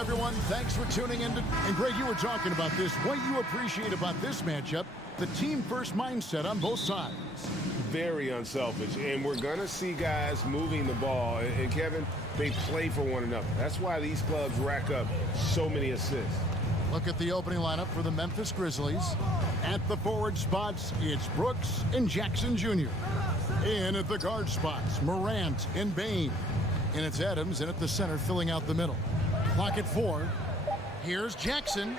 everyone. Thanks for tuning in. And Greg, you were talking about this. What you appreciate about this matchup, the team-first mindset on both sides. Very unselfish, and we're going to see guys moving the ball. And Kevin, they play for one another. That's why these clubs rack up so many assists. Look at the opening lineup for the Memphis Grizzlies. At the forward spots, it's Brooks and Jackson Jr. In at the guard spots, Morant and Bain. And it's Adams in at the center, filling out the middle. Clock at 4. Here's Jackson.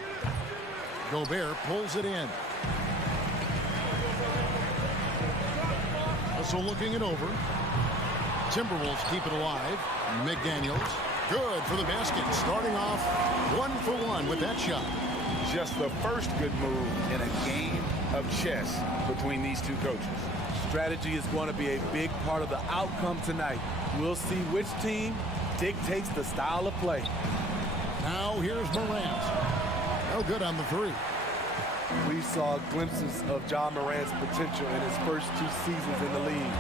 Gobert pulls it in. Also looking it over. Timberwolves keep it alive. McDaniels, good for the basket. Starting off 1-for-1 with that shot. Just the first good move in a game of chess between these two coaches. Strategy is going to be a big part of the outcome tonight. We'll see which team dictates the style of play. Now here's Morant. No good on the three. We saw glimpses of John Morant's potential in his first 2 seasons in the league.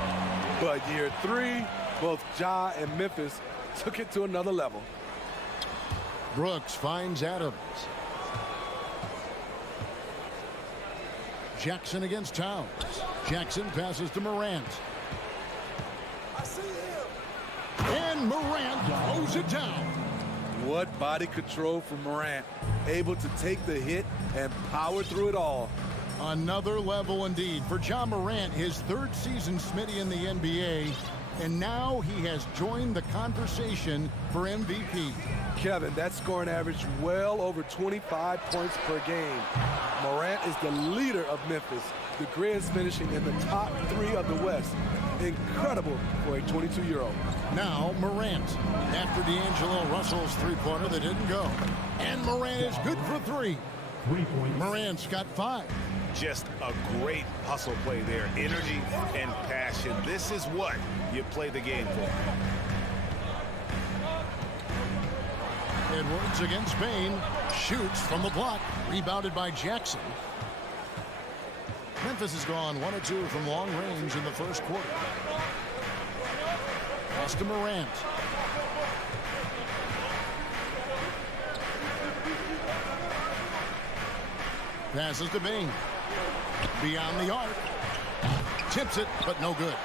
But year 3, both Ja and Memphis took it to another level. Brooks finds Adams. Jackson against Towns. Jackson passes to Morant. And Morant throws it down. What body control from Morant. Able to take the hit and power through it all. Another level indeed for Ja Morant, his 3rd season, Smitty, in the NBA. And now he has joined the conversation for MVP. Kevin, that scoring average well over 25 points per game. Morant is the leader of Memphis. The Grizz finishing in the top 3 of the West. Incredible for a 22-year-old. Now Morant, after D'Angelo Russell's three-pointer that didn't go. And Morant is good for 3. 3 points. Morant's got 5. Just a great hustle play there. Energy and passion. This is what you play the game for. Edwards against Bain. Shoots from the block. Rebounded by Jackson. Memphis has gone 1 of 2 from long range in the first quarter. Pass to Morant. Passes to Bain. Beyond the arc. Tips it, but no good.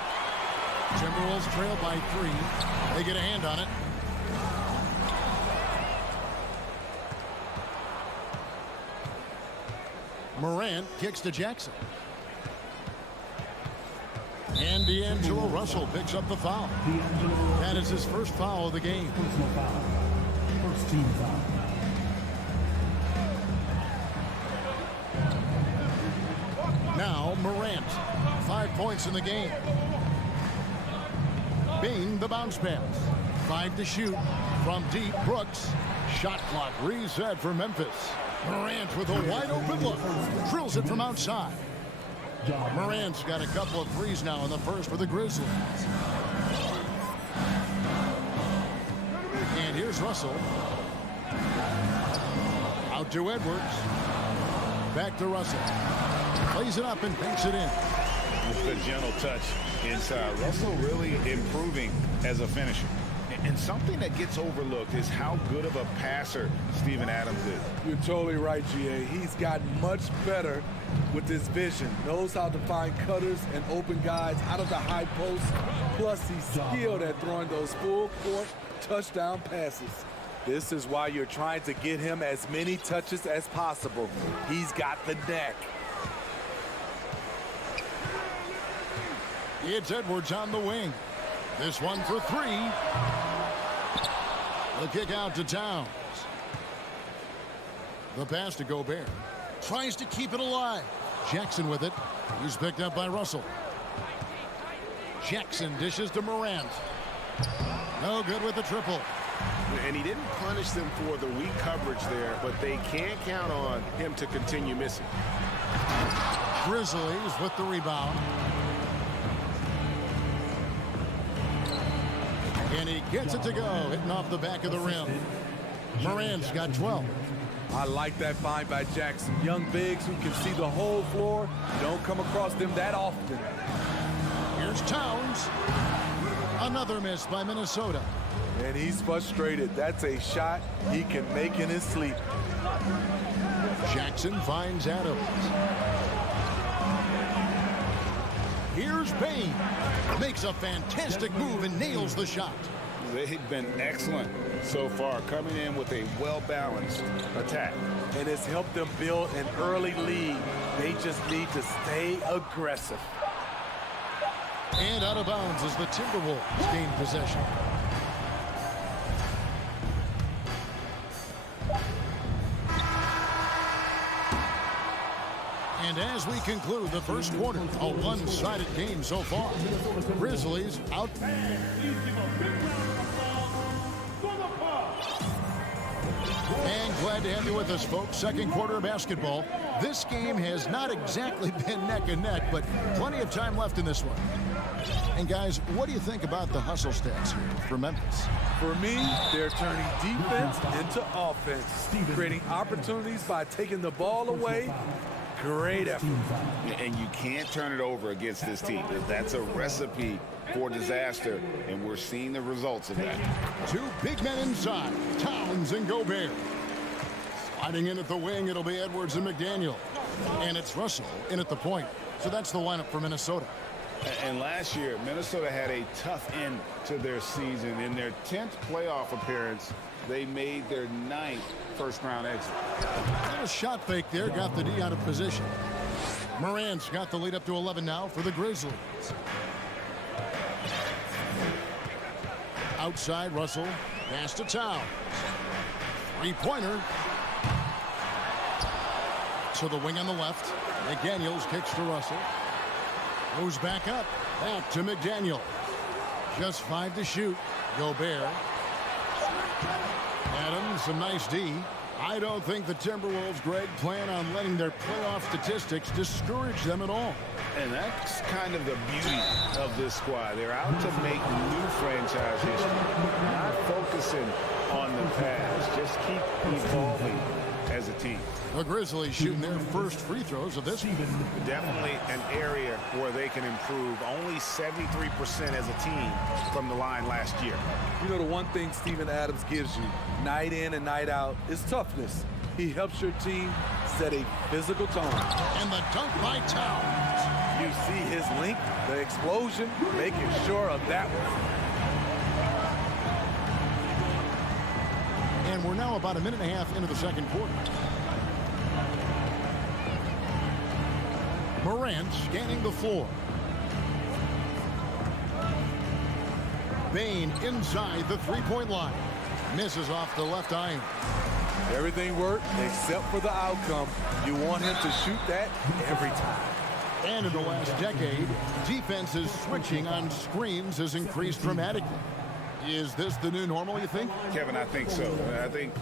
Timberwolves trail by 3. They get a hand on it. Morant kicks to Jackson. And D'Angelo Russell picks up the foul. That is his first foul of the game. Personal foul. First team foul. Now Morant, 5 points in the game. Bain, the bounce pass. 5 to shoot from deep. Brooks. Shot clock reset for Memphis. Morant with a wide open look. Drills it from outside. Morant's got a couple of threes now in the first for the Grizzlies. And here's Russell. Out to Edwards. Back to Russell. Plays it up and banks it in. With a gentle touch inside. Russell really improving as a finisher. And something that gets overlooked is how good of a passer Steven Adams is. You're totally right, GA. He's gotten much better with his vision. Knows how to find cutters and open guys out of the high post. Plus, he's skilled at throwing those full-court touchdown passes. This is why you're trying to get him as many touches as possible. He's got the knack. It's Edwards on the wing. This one for 3. The kick out to Towns. The pass to Gobert. Tries to keep it alive. Jackson with it. He's picked up by Russell. Jackson dishes to Morant. No good with the triple. And he didn't punish them for the weak coverage there, but they can't count on him to continue missing. Grizzlies with the rebound. And he gets it to go, hitting off the back of the rim. Morant's got 12. I like that find by Jackson. Young bigs who can see the whole floor. Don't come across them that often. Here's Towns. Another miss by Minnesota. And he's frustrated. That's a shot he can make in his sleep. Jackson finds Adams. Here's Bain. Makes a fantastic move and nails the shot. They've been excellent so far, coming in with a well-balanced attack. And it's helped them build an early lead. They just need to stay aggressive. And out of bounds as the Timberwolves gain possession. And as we conclude the first quarter, a one-sided game so far. Grizzlies out. And glad to have you with us, folks. Second quarter basketball. This game has not exactly been neck and neck, but plenty of time left in this one. And guys, what do you think about the hustle stats here for Memphis? For me, they're turning defense into offense, creating opportunities by taking the ball away. Great effort. And you can't turn it over against this team. That's a recipe for disaster, and we're seeing the results of that. Two big men inside, Towns and Gobert. Sliding in at the wing, it'll be Edwards and McDaniel. And it's Russell in at the point. So that's the lineup for Minnesota. And last year, Minnesota had a tough end to their season. In their 10th playoff appearance, they made their 9th first-round exit. A shot fake there, got the D out of position. Morant's got the lead up to 11 now for the Grizzlies. Outside, Russell, pass to Towns. Three-pointer. To the wing on the left. McDaniels kicks to Russell. Goes back up. Back to McDaniel. Just 5 to shoot. Gobert. Adams, a nice D. I don't think the Timberwolves, Greg, plan on letting their playoff statistics discourage them at all. And that's kind of the beauty of this squad. They're out to make new franchise history, not focusing on the past. Just keep evolving as a team. The Grizzlies shooting their first free throws of this one. Definitely an area where they can improve. Only 73% as a team from the line last year. You know, the one thing Steven Adams gives you night in and night out is toughness. He helps your team set a physical tone. And the dunk by Towns. You see his length, the explosion, making sure of that one. And we're now about a minute and a half into the second quarter. Morant scanning the floor. Bain inside the three-point line. Misses off the left iron. Everything worked except for the outcome. You want him to shoot that every time. And in the last decade, defenses switching on screens has increased dramatically. Is this the new normal, you think? Kevin, I think so. I think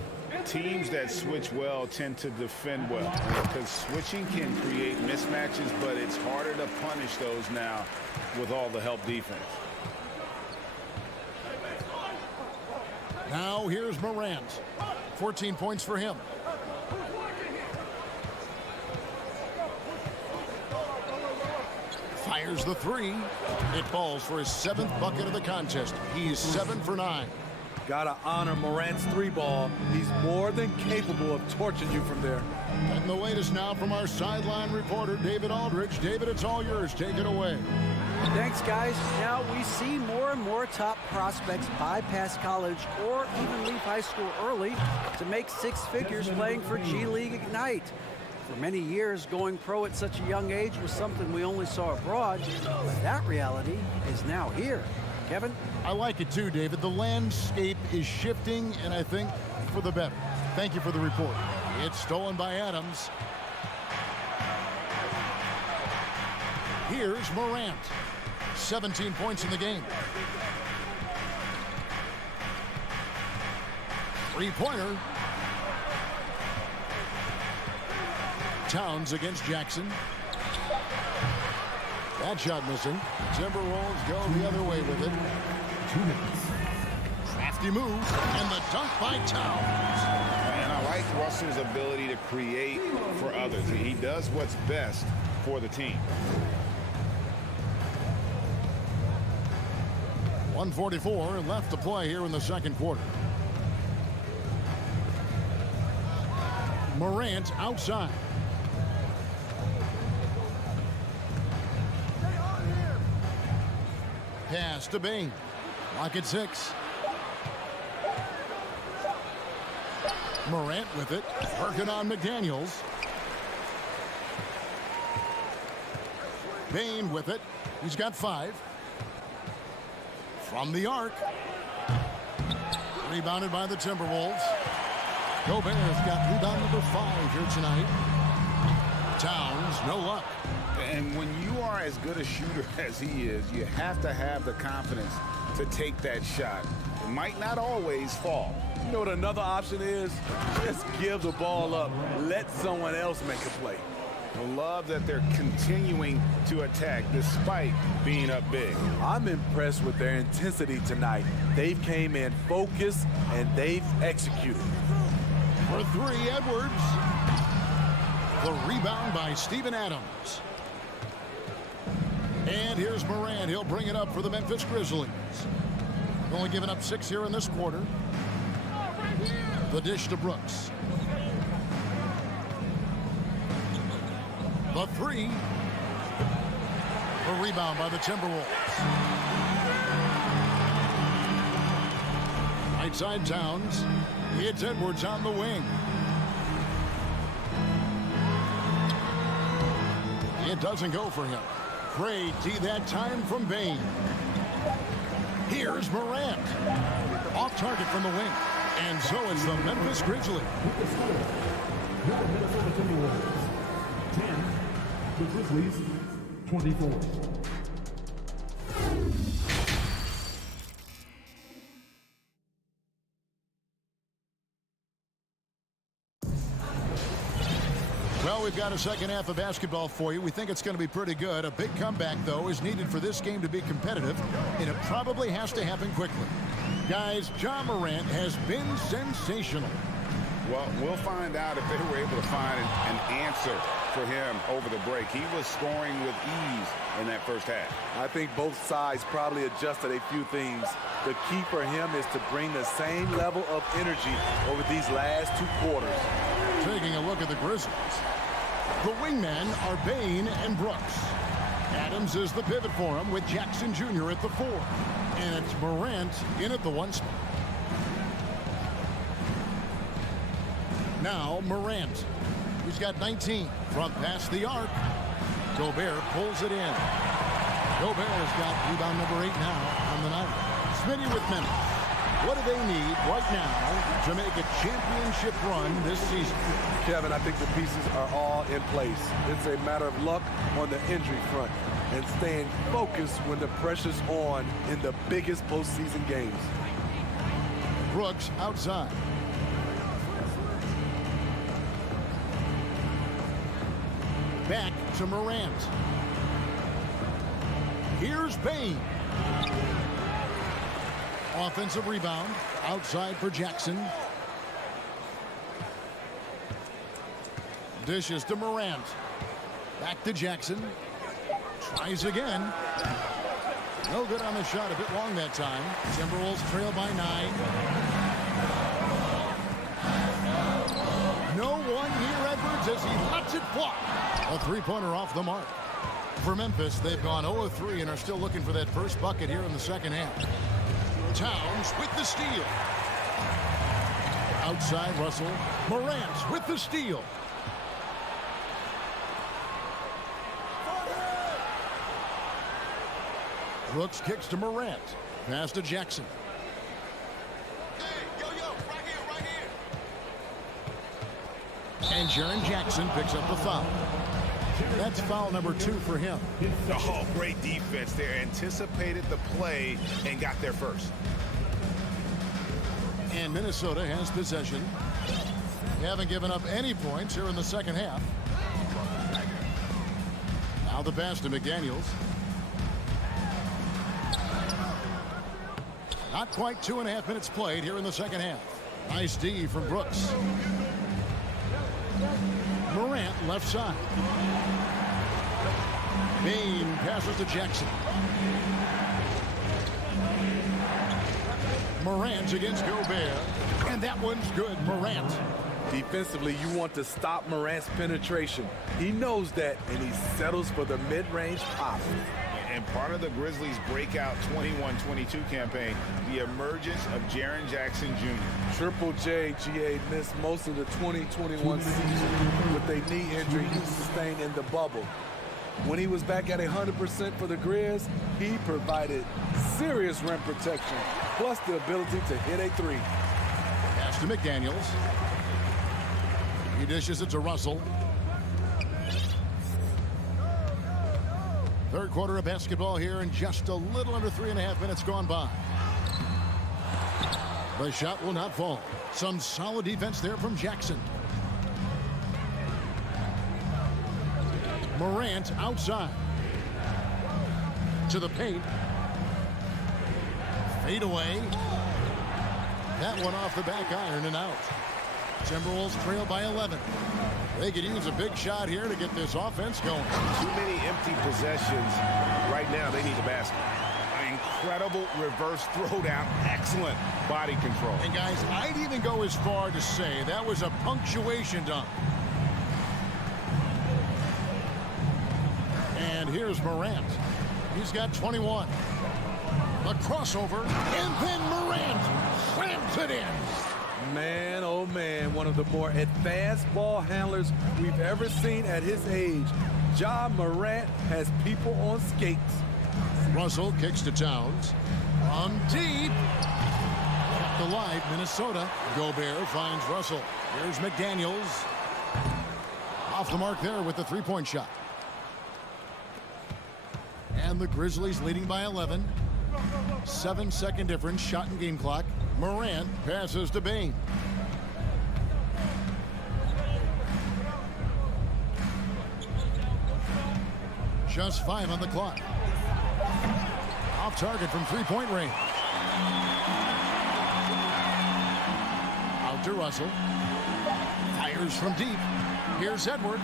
teams that switch well tend to defend well, because switching can create mismatches, but it's harder to punish those now with all the help defense. Now here's Morant. 14 points for him. Fires the three. It falls for his 7th bucket of the contest. He's 7 for 9. Gotta honor Morant's three ball. He's more than capable of torching you from there. And the latest now from our sideline reporter, David Aldridge. David, it's all yours. Take it away. Thanks, guys. Now we see more and more top prospects bypass college or even leave high school early to make 6 figures playing for G League Ignite. For many years, going pro at such a young age was something we only saw abroad, but that reality is now here. Kevin? I like it too, David. The landscape is shifting, and I think for the better. Thank you for the report. It's stolen by Adams. Here's Morant. 17 points in the game. Three-pointer. Towns against Jackson. That shot missing. Timberwolves go the other way with it. 2 minutes. Crafty move, and the dunk by Towns. And I like Russell's ability to create for others. He does what's best for the team. 1:44 left to play here in the second quarter. Morant outside. Pass to Bain. Lock at 6. Morant with it. Working on McDaniels. Bain with it. He's got 5. From the arc. Rebounded by the Timberwolves. Gobert's got rebound number 5 here tonight. Towns, no luck. And when you are as good a shooter as he is, you have to have the confidence to take that shot. It might not always fall. You know what another option is? Just give the ball up. Let someone else make a play. I love that they're continuing to attack despite being up big. I'm impressed with their intensity tonight. They've came in focused and they've executed. For 3, Edwards. The rebound by Steven Adams. And here's Morant. He'll bring it up for the Memphis Grizzlies. Only giving up 6 here in this quarter. The dish to Brooks. The 3. A rebound by the Timberwolves. Right side Towns. It's Edwards on the wing. It doesn't go for him. Great D that time from Bain. Here's Morant. Off target from the wing. And so it's the Memphis Grizzlies. With the score, your Minnesota Timberwolves 10, the Grizzlies 24. Well, we've got a second half of basketball for you. We think it's going to be pretty good. A big comeback, though, is needed for this game to be competitive, and it probably has to happen quickly. Guys, Ja Morant has been sensational. Well, we'll find out if they were able to find an answer for him over the break. He was scoring with ease in that first half. I think both sides probably adjusted a few things. The key for him is to bring the same level of energy over these last 2 quarters. Taking a look at the Grizzlies. The wingmen are Bain and Brooks. Adams is the pivot for him with Jackson Jr. at the 4. And it's Morant in at the 1 spot. Now Morant. He's got 19 from past the arc. Gobert pulls it in. Gobert has got rebound number 8 now on the night. Smitty with Memphis. What do they need right now to make a championship run this season? Kevin, I think the pieces are all in place. It's a matter of luck on the injury front and staying focused when the pressure's on in the biggest postseason games. Brooks outside. Back to Morant. Here's Bain. Offensive rebound outside for Jackson. Dishes to Morant. Back to Jackson. Tries again. No good on the shot. A bit long that time. Timberwolves trail by 9. No one near Edwards as he lets it fly. A 3-pointer off the mark. For Memphis, they've gone 0-3 and are still looking for that first bucket here in the second half. Towns with the steal. Outside Russell. Morant with the steal. Brooks kicks to Morant. Pass to Jackson. And Jaren Jackson picks up the foul. That's foul number 2 for him. Oh, great defense there. Anticipated the play and got there first. And Minnesota has possession. They haven't given up any points here in the second half. Now the pass to McDaniels. Not quite 2.5 minutes played here in the second half. Nice D from Brooks. Morant left side. Bain passes to Jackson. Morant against Gobert. And that one's good. Morant. Defensively, you want to stop Morant's penetration. He knows that, and he settles for the mid-range pop. And part of the Grizzlies' breakout 21-22 campaign, the emergence of Jaren Jackson Jr. Triple J, GA, missed most of the 2021 season with a knee injury he sustained in the bubble. When he was back at 100% for the Grizz, he provided serious rim protection, plus the ability to hit a three. Pass to McDaniels. He dishes it to Russell. Third quarter of basketball here, and just a little under 3.5 minutes gone by. The shot will not fall. Some solid defense there from Jackson. Morant outside. To the paint. Fade away. That one off the back iron and out. Timberwolves trail by 11. They could use a big shot here to get this offense going. Too many empty possessions. Right now, they need a basket. An incredible reverse throwdown. Excellent body control. And guys, I'd even go as far to say that was a punctuation dunk. And here's Morant. He's got 21. A crossover, and then Morant slams it in. Man, oh man, one of the more advanced ball handlers we've ever seen at his age. Ja Morant has people on skates. Russell kicks to Towns. From deep. Kept alive, Minnesota. Gobert finds Russell. Here's McDaniels. Off the mark there with the three-point shot. And the Grizzlies leading by 11. 7-second difference, shot and game clock. Morant passes to Bane. Just 5 on the clock. Off target from three-point range. Out to Russell. Fires from deep. Here's Edwards.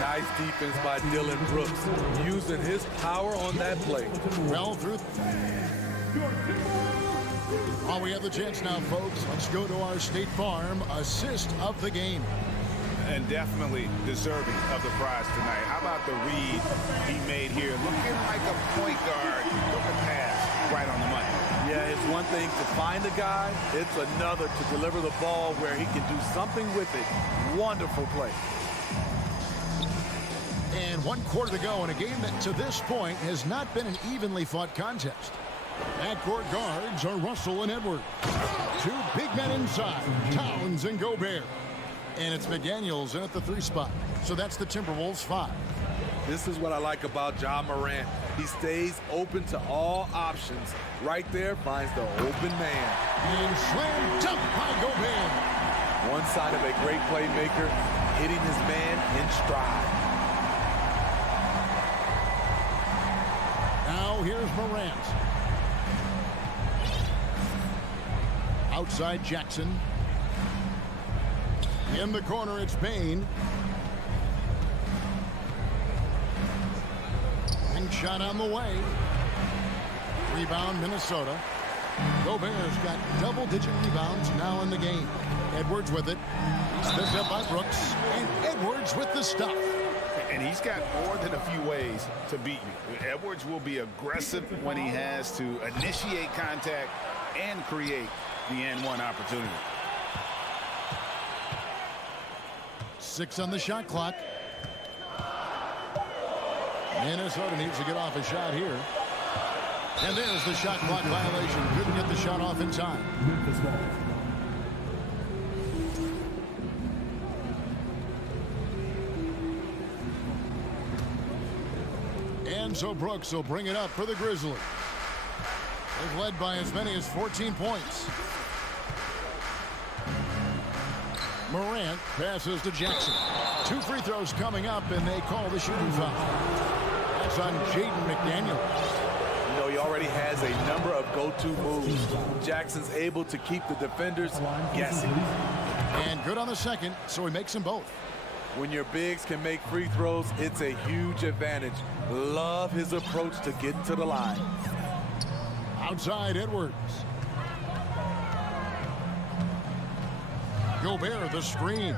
Nice defense by Dylan Brooks, using his power on that play. Well through. Oh, we have the chance now, folks. Let's go to our State Farm assist of the game. And definitely deserving of the prize tonight. How about the read he made here? Looking like a point guard. Took a pass right on the money. Yeah, it's one thing to find a guy. It's another to deliver the ball where he can do something with it. Wonderful play. And 1 quarter to go in a game that to this point has not been an evenly fought contest. Backcourt guards are Russell and Edwards. 2 big men inside, Towns and Gobert. And it's McDaniels in at the 3 spot. So that's the Timberwolves 5. This is what I like about Ja Morant. He stays open to all options. Right there finds the open man. And slam dunk by Gobert. One side of a great playmaker, hitting his man in stride. Now here's Morant. Outside Jackson. In the corner, it's Bane. And shot on the way. Rebound, Minnesota. Gobert's got double-digit rebounds now in the game. Edwards with it. He's picked up by Brooks. And Edwards with the stuff. And he's got more than a few ways to beat you. Edwards will be aggressive when he has to initiate contact and create the N1 opportunity. 6 on the shot clock. Minnesota needs to get off a shot here. And there's the shot clock violation. Couldn't get the shot off in time. Memphis ball. And so Brooks will bring it up for the Grizzlies. They've led by as many as 14 points. Morant passes to Jackson. 2 free throws coming up, and they call the shooting foul. That's on Jaden McDaniels. You know, he already has a number of go-to moves. Jackson's able to keep the defenders guessing. And good on the second, so he makes them both. When your bigs can make free throws, it's a huge advantage. Love his approach to getting to the line. Outside Edwards. Gobert the screen.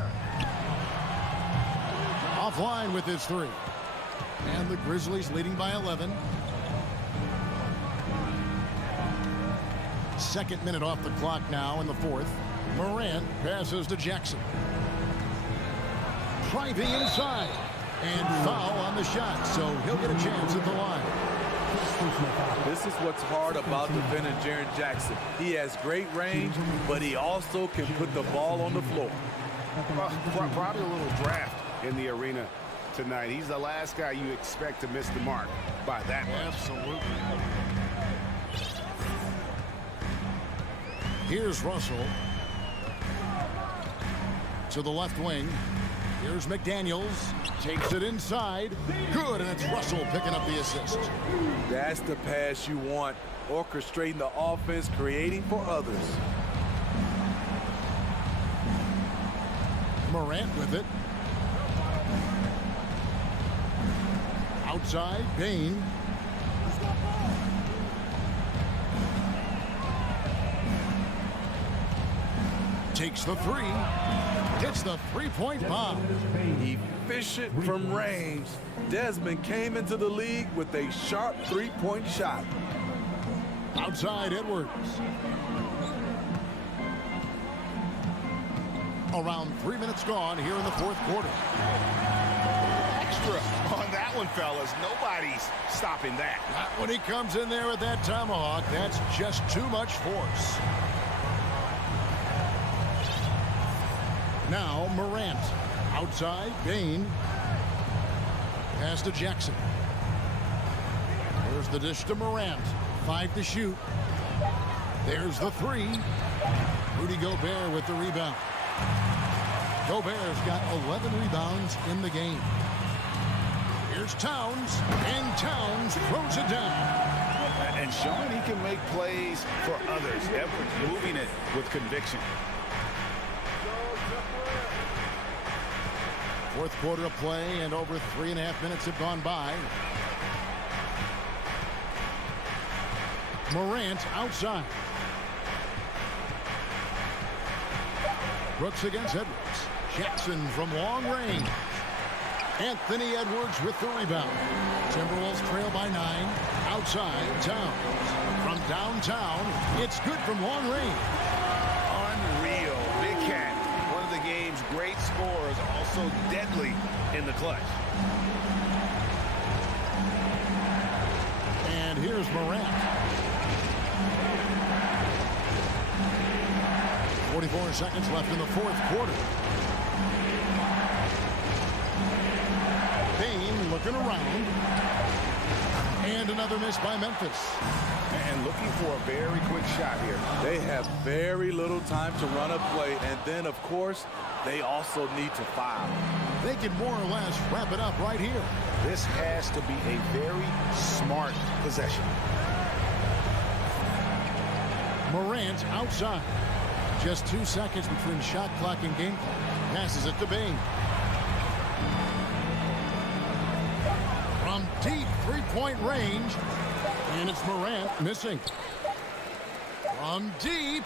Offline with his three. And the Grizzlies leading by 11. Second minute off the clock now in the fourth. Morant passes to Jackson. Driving inside. And foul on the shot, so he'll get a chance at the line. This is what's hard about defending Jaren Jackson. He has great range, but he also can put the ball on the floor. Probably a little draft in the arena tonight. He's the last guy you expect to miss the mark by that much. Absolutely. Here's Russell. To the left wing. Here's McDaniels. Takes it inside. Good, and it's Russell picking up the assist. That's the pass you want. Orchestrating the offense, creating for others. Morant with it. Outside, Bain. Takes the three. Hits the three-point bomb. Efficient from range. Desmond came into the league with a sharp three-point shot. Outside Edwards. Around 3 minutes gone here in the fourth quarter. Extra on that one, fellas. Nobody's stopping that. Not when he comes in there with that tomahawk. That's just too much force. Now Morant. Outside, Bain. Pass to Jackson. There's the dish to Morant. 5 to shoot. There's the three. Rudy Gobert with the rebound. Gobert's got 11 rebounds in the game. Here's Towns, and Towns throws it down. And showing he can make plays for others. Edwards moving it with conviction. Fourth quarter of play, and over 3.5 minutes have gone by. Morant outside. Brooks against Edwards. Jackson from long range. Anthony Edwards with the rebound. Timberwolves trail by 9. Outside, Towns. From downtown, it's good from long range. Unreal. Big Cat. One of the game's great scorers, also deadly in the clutch. And here's Morant. 44 seconds left in the fourth quarter. Bain looking around. And another miss by Memphis. And looking for a very quick shot here. They have very little time to run a play, and then, of course, they also need to foul. They can more or less wrap it up right here. This has to be a very smart possession. Morant outside. Just 2 seconds between shot clock and game clock. Passes it to Bain. From deep three-point range. And it's Morant missing. From deep.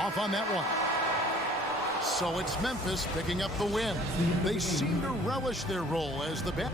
Off on that one. So it's Memphis picking up the win. They seem to relish their role as the best.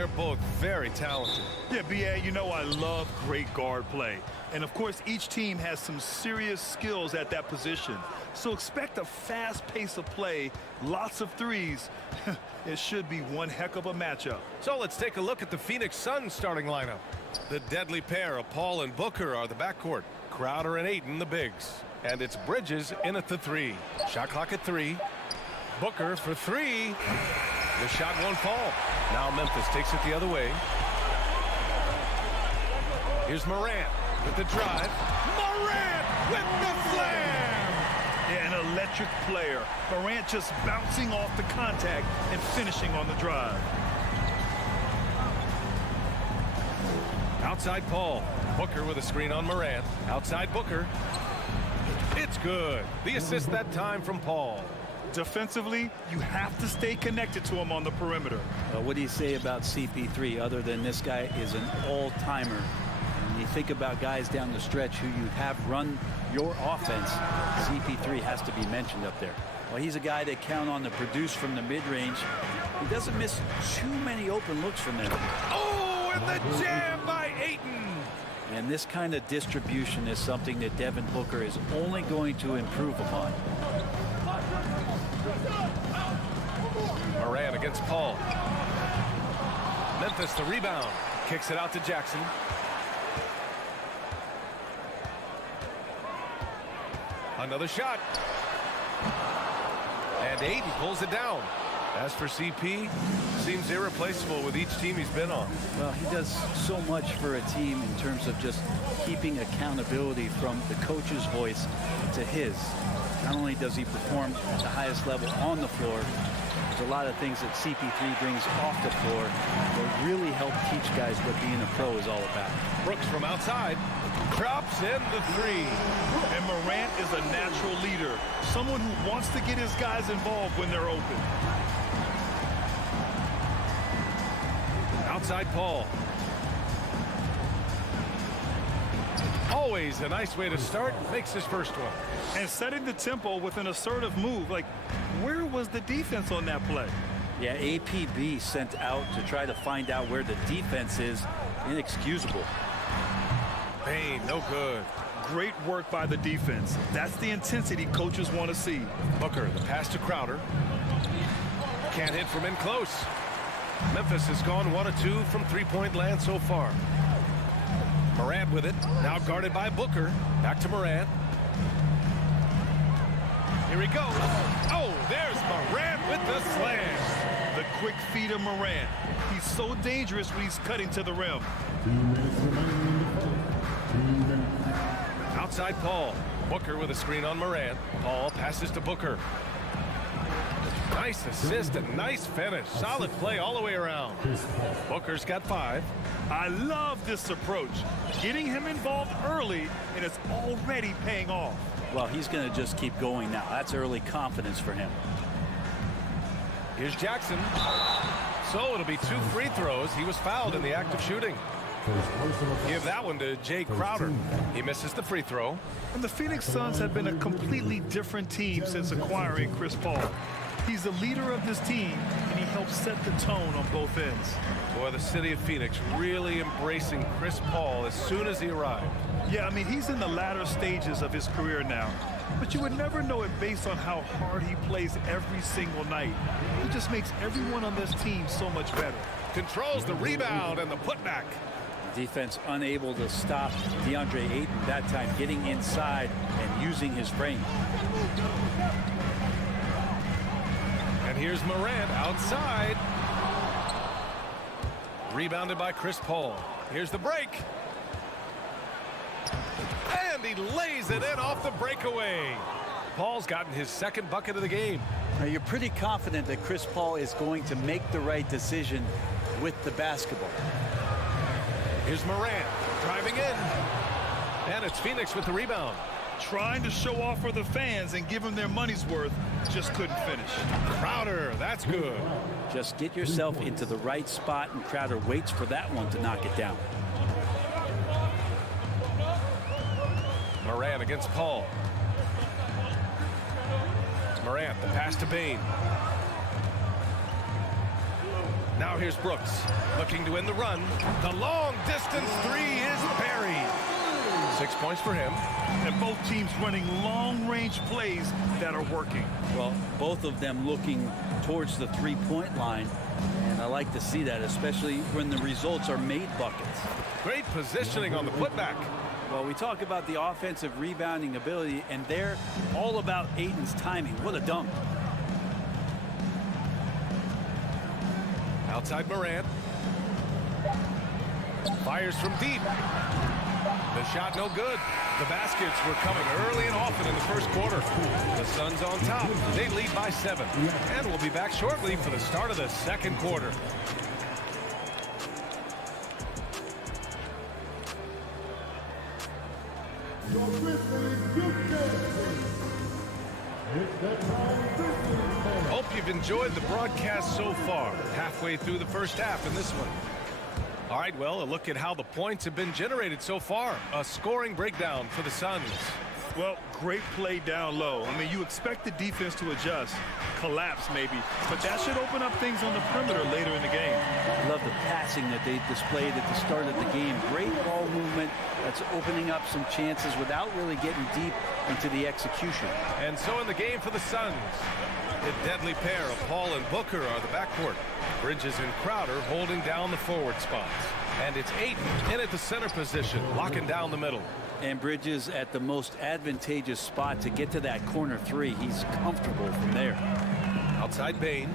They're both very talented. Yeah, B.A., you know I love great guard play. And, of course, each team has some serious skills at that position. So expect a fast pace of play, lots of threes. It should be one heck of a matchup. So let's take a look at the Phoenix Suns starting lineup. The deadly pair of Paul and Booker are the backcourt. Crowder and Ayton the bigs. And it's Bridges in at the 3. Shot clock at 3. Booker for 3. The shot won't fall. Now Memphis takes it the other way. Here's Morant with the drive. Morant with the slam! Yeah, an electric player. Morant just bouncing off the contact and finishing on the drive. Outside Paul. Booker with a screen on Morant. Outside Booker. It's good. The assist that time from Paul. Defensively, you have to stay connected to him on the perimeter. What do you say about CP3 other than this guy is an all-timer? When you think about guys down the stretch who you have run your offense, CP3 has to be mentioned up there. Well, he's a guy they count on to produce from the mid-range. He doesn't miss too many open looks from there. Oh, and the jam by Ayton. And this kind of distribution is something that Devin Booker is only going to improve upon. Morant against Paul. Memphis the rebound. Kicks it out to Jackson. Another shot. And Ayton pulls it down. As for CP, seems irreplaceable with each team he's been on. Well, he does so much for a team in terms of just keeping accountability from the coach's voice to his. Not only does he perform at the highest level on the floor, there's a lot of things that CP3 brings off the floor that really help teach guys what being a pro is all about. Brooks from outside drops in the 3. And Morant is a natural leader, someone who wants to get his guys involved when they're open. Outside Paul. Always a nice way to start. Makes his first one. And setting the tempo with an assertive move. Like, where was the defense on that play? Yeah, APB sent out to try to find out where the defense is. Inexcusable. Bain, no good. Great work by the defense. That's the intensity coaches want to see. Booker, the pass to Crowder. Can't hit from in close. Memphis has gone 1 of 2 from three-point land so far. Morant with it. Now guarded by Booker. Back to Morant. Here he goes. Oh, there's Morant with the slam. The quick feed of Morant. He's so dangerous when he's cutting to the rim. 2 minutes remaining in the fight. 2 minutes. Outside Paul. Booker with a screen on Morant. Paul passes to Booker. Nice assist and nice finish. Solid play all the way around. Booker's got 5. I love this approach. Getting him involved early, and it's already paying off. Well, he's going to just keep going now. That's early confidence for him. Here's Jackson. So it'll be 2 free throws. He was fouled in the act of shooting. Give that one to Jay Crowder. He misses the free throw. And the Phoenix Suns have been a completely different team since acquiring Chris Paul. He's the leader of this team, and he helps set the tone on both ends. Boy, the city of Phoenix really embracing Chris Paul as soon as he arrived. Yeah, I mean, he's in the latter stages of his career now. But you would never know it based on how hard he plays every single night. He just makes everyone on this team so much better. Controls the rebound and the putback. Defense unable to stop DeAndre Ayton that time, getting inside and using his frame. And here's Morant outside. Rebounded by Chris Paul. Here's the break. And he lays it in off the breakaway. Paul's gotten his second bucket of the game. Now, you're pretty confident that Chris Paul is going to make the right decision with the basketball. Here's Morant driving in. And it's Phoenix with the rebound. Trying to show off for the fans and give them their money's worth, just couldn't finish. Crowder, that's good. Just get yourself into the right spot, and Crowder waits for that one to knock it down. Morant against Paul. Morant, the pass to Bain. Now here's Brooks looking to win the run. The long distance three is buried. 6 points for him. And both teams running long-range plays that are working. Well, both of them looking towards the three-point line. And I like to see that, especially when the results are made buckets. Great positioning on the putback. Well, we talk about the offensive rebounding ability, and they're all about Ayton's timing. What a dunk. Outside Morant. Fires from deep. The shot no good. The baskets were coming early and often in the first quarter. The Suns on top. They lead by 7. And we'll be back shortly for the start of the second quarter. Hope you've enjoyed the broadcast so far. Halfway through the first half in this one. All right, well, a look at how the points have been generated so far. A scoring breakdown for the Suns. Well, great play down low. I mean, you expect the defense to adjust, collapse maybe, but that should open up things on the perimeter later in the game. I love the passing that they displayed at the start of the game. Great ball movement that's opening up some chances without really getting deep into the execution. And so in the game for the Suns, the deadly pair of Paul and Booker are the backcourt. Bridges and Crowder holding down the forward spots. And it's Ayton in at the center position, locking down the middle. And Bridges at the most advantageous spot to get to that corner three. He's comfortable from there. Outside Bane.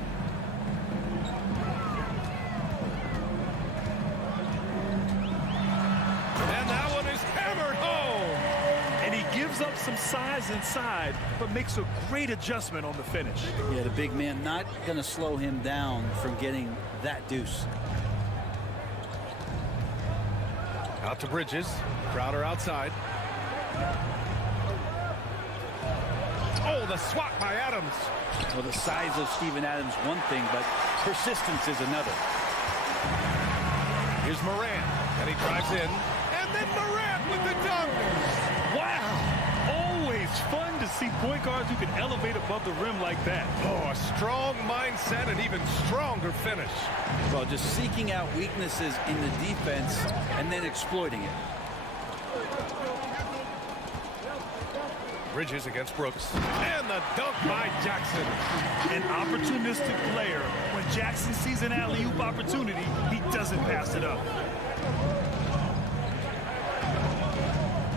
And that one is hammered home. And he gives up some size inside, but makes a great adjustment on the finish. Yeah, the big man not going to slow him down from getting that deuce. Out to Bridges. Crowder outside. Oh, the swat by Adams. Well, the size of Steven Adams one thing, but persistence is another. Here's Morant, and he drives in. And then Morant with the dunk. Wow! Always fun to see point guards who can elevate above the rim like that. Oh, a strong mindset and even stronger finish. Well, just seeking out weaknesses in the defense and then exploiting it. Bridges against Brooks. And the dunk by Jackson. An opportunistic player. When Jackson sees an alley-oop opportunity, he doesn't pass it up.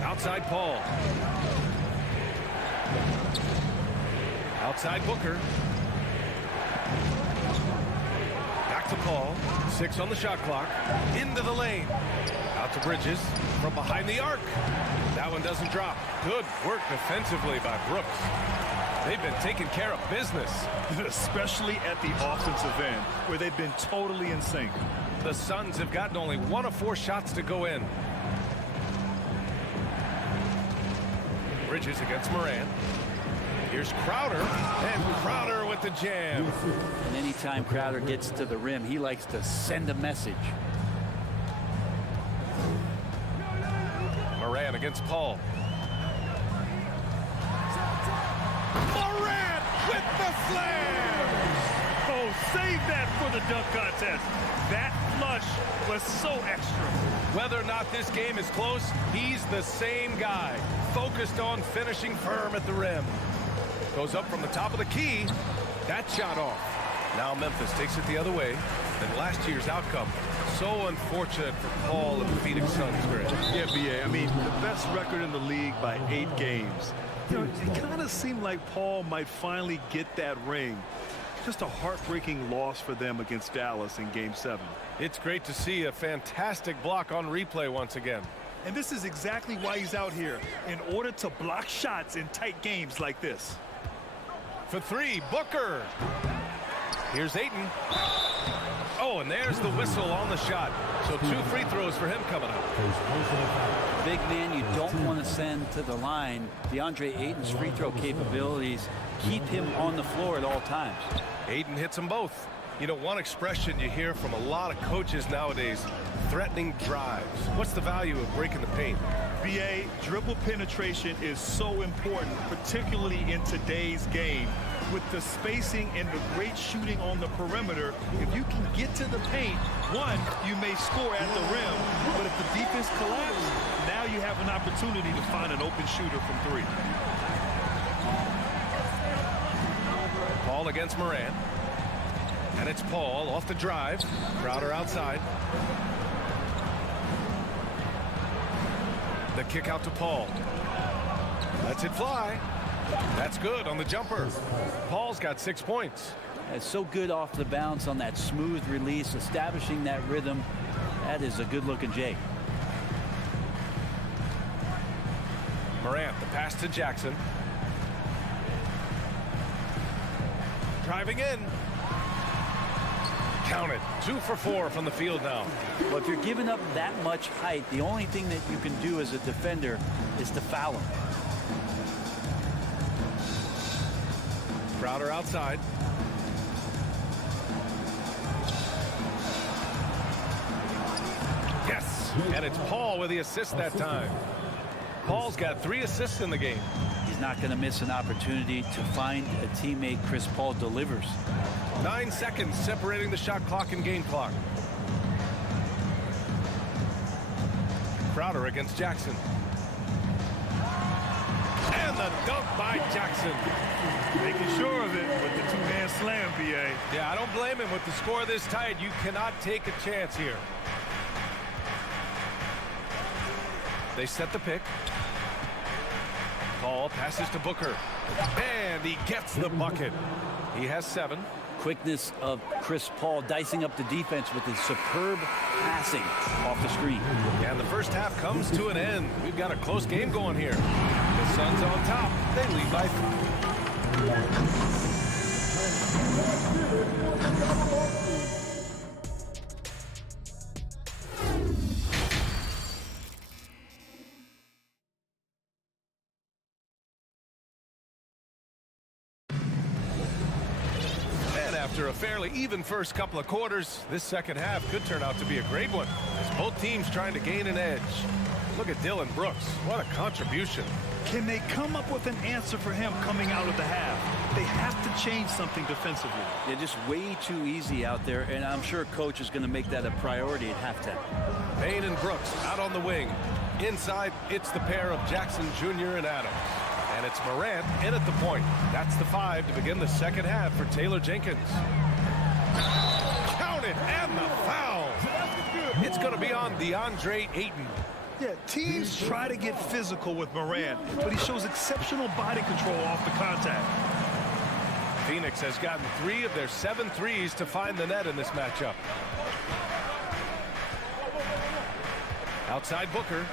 Outside Paul. Outside Booker. Back to Paul. 6 on the shot clock. Into the lane. Out to Bridges. From behind the arc. That one doesn't drop. Good work defensively by Brooks. They've been taking care of business. Especially at the offensive end, where they've been totally in sync. The Suns have gotten only 1 of 4 shots to go in. Bridges against Morant. Here's Crowder, and Crowder with the jam. And anytime Crowder gets to the rim, he likes to send a message. Morant against Paul. Morant with the slam! Oh, save that for the dunk contest. That flush was so extra. Whether or not this game is close, he's the same guy, focused on finishing firm at the rim. Goes up from the top of the key. That shot off. Now Memphis takes it the other way. And last year's outcome, so unfortunate for Paul and the Phoenix Suns, Greg. Yeah, BA. I mean, the best record in the league by 8 games. You know, it kind of seemed like Paul might finally get that ring. Just a heartbreaking loss for them against Dallas in Game 7. It's great to see a fantastic block on replay once again. And this is exactly why he's out here, in order to block shots in tight games like this. For 3, Booker. Here's Ayton. Oh, and there's the whistle on the shot. So 2 free throws for him coming up. Big man you don't want to send to the line. DeAndre Ayton's free throw capabilities keep him on the floor at all times. Ayton hits them both. You know, one expression you hear from a lot of coaches nowadays, threatening drives. What's the value of breaking the paint? BA, dribble penetration is so important, particularly in today's game. with the spacing and the great shooting on the perimeter, if you can get to the paint, one, you may score at the rim, but if the defense collapses, now you have an opportunity to find an open shooter from three. Paul against Morant. And it's Paul off the drive. Crowder outside. The kick out to Paul. Lets it fly. That's good on the jumper. Paul's got 6 points. It's so good off the bounce on that smooth release, establishing that rhythm. That is a good-looking J. Morant, the pass to Jackson. Driving in. Count it. 2 for 4 from the field now. Well, if you're giving up that much height, the only thing that you can do as a defender is to foul him. Crowder outside. Yes. And it's Paul with the assist that time. Paul's got 3 assists in the game. He's not going to miss an opportunity to find a teammate. Chris Paul delivers. 9 seconds separating the shot clock and game clock. Crowder against Jackson. And the dunk by Jackson. Making sure of it with the two-hand slam, BA. Yeah, I don't blame him. With the score this tight, you cannot take a chance here. They set the pick. Paul passes to Booker. And he gets the bucket. He has 7. Quickness of Chris Paul dicing up the defense with his superb passing off the screen. And the first half comes to an end. We've got a close game going here. The Suns on top. They lead by 3. After a fairly even first couple of quarters, this second half could turn out to be a great one, as both teams trying to gain an edge. Look at Dillon Brooks. What a contribution. Can they come up with an answer for him coming out of the half? They have to change something defensively. They're just way too easy out there, and I'm sure coach is going to make that a priority at halftime. Payne and Brooks out on the wing. Inside, it's the pair of Jackson Jr. and Adams. And it's Morant in at the point. That's the 5 to begin the second half for Taylor Jenkins. Count it, and the foul. It's going to be on DeAndre Ayton. Yeah, teams try to get physical with Morant, but he shows exceptional body control off the contact. Phoenix has gotten 3 of their 7 threes to find the net in this matchup. Outside Booker.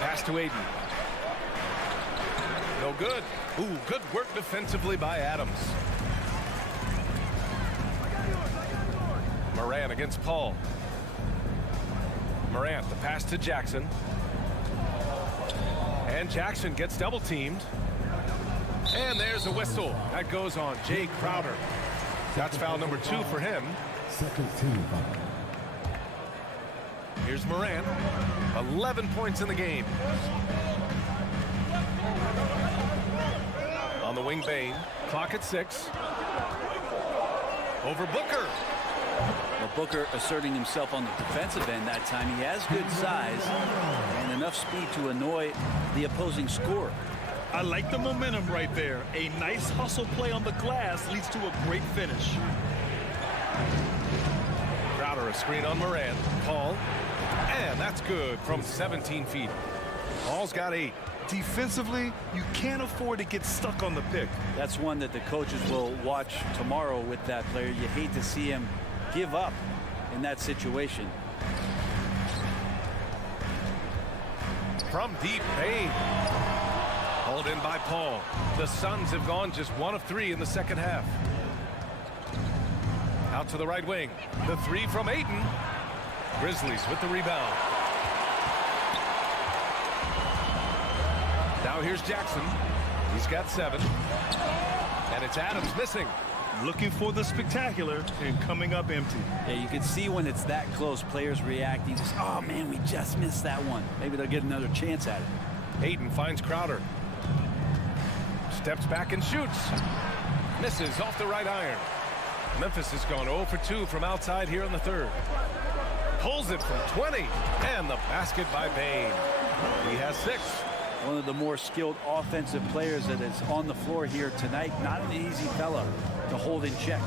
Pass to Ayton. No good. Ooh, good work defensively by Adams. Morant against Paul. Morant, the pass to Jackson. And Jackson gets double teamed. And there's a whistle. That goes on Jay Crowder. That's foul number 2 for him. Second team foul. Here's Morant. 11 points in the game. On the wing, Bane. Clock at 6. Over Booker. Well, Booker asserting himself on the defensive end that time. He has good size and enough speed to annoy the opposing scorer. I like the momentum right there. A nice hustle play on the glass leads to a great finish. Crowder, a screen on Morant. Paul. And that's good from 17 feet. Paul's got 8. Defensively, you can't afford to get stuck on the pick. That's one that the coaches will watch tomorrow with that player. You hate to see him give up in that situation. From deep, Bane. Hauled in by Paul. The Suns have gone just 1 of 3 in the second half. Out to the right wing. The 3 from Ayton. Grizzlies with the rebound. Now here's Jackson. He's got 7. And it's Adams missing. Looking for the spectacular and coming up empty. Yeah, you can see when it's that close, players reacting. Just, oh, man, we just missed that one. Maybe they'll get another chance at it. Ayton finds Crowder. Steps back and shoots. Misses off the right iron. Memphis has gone 0 for 2 from outside here in the third. Pulls it from 20. And the basket by Bain. He has 6. One of the more skilled offensive players that is on the floor here tonight. Not an easy fella to hold in check.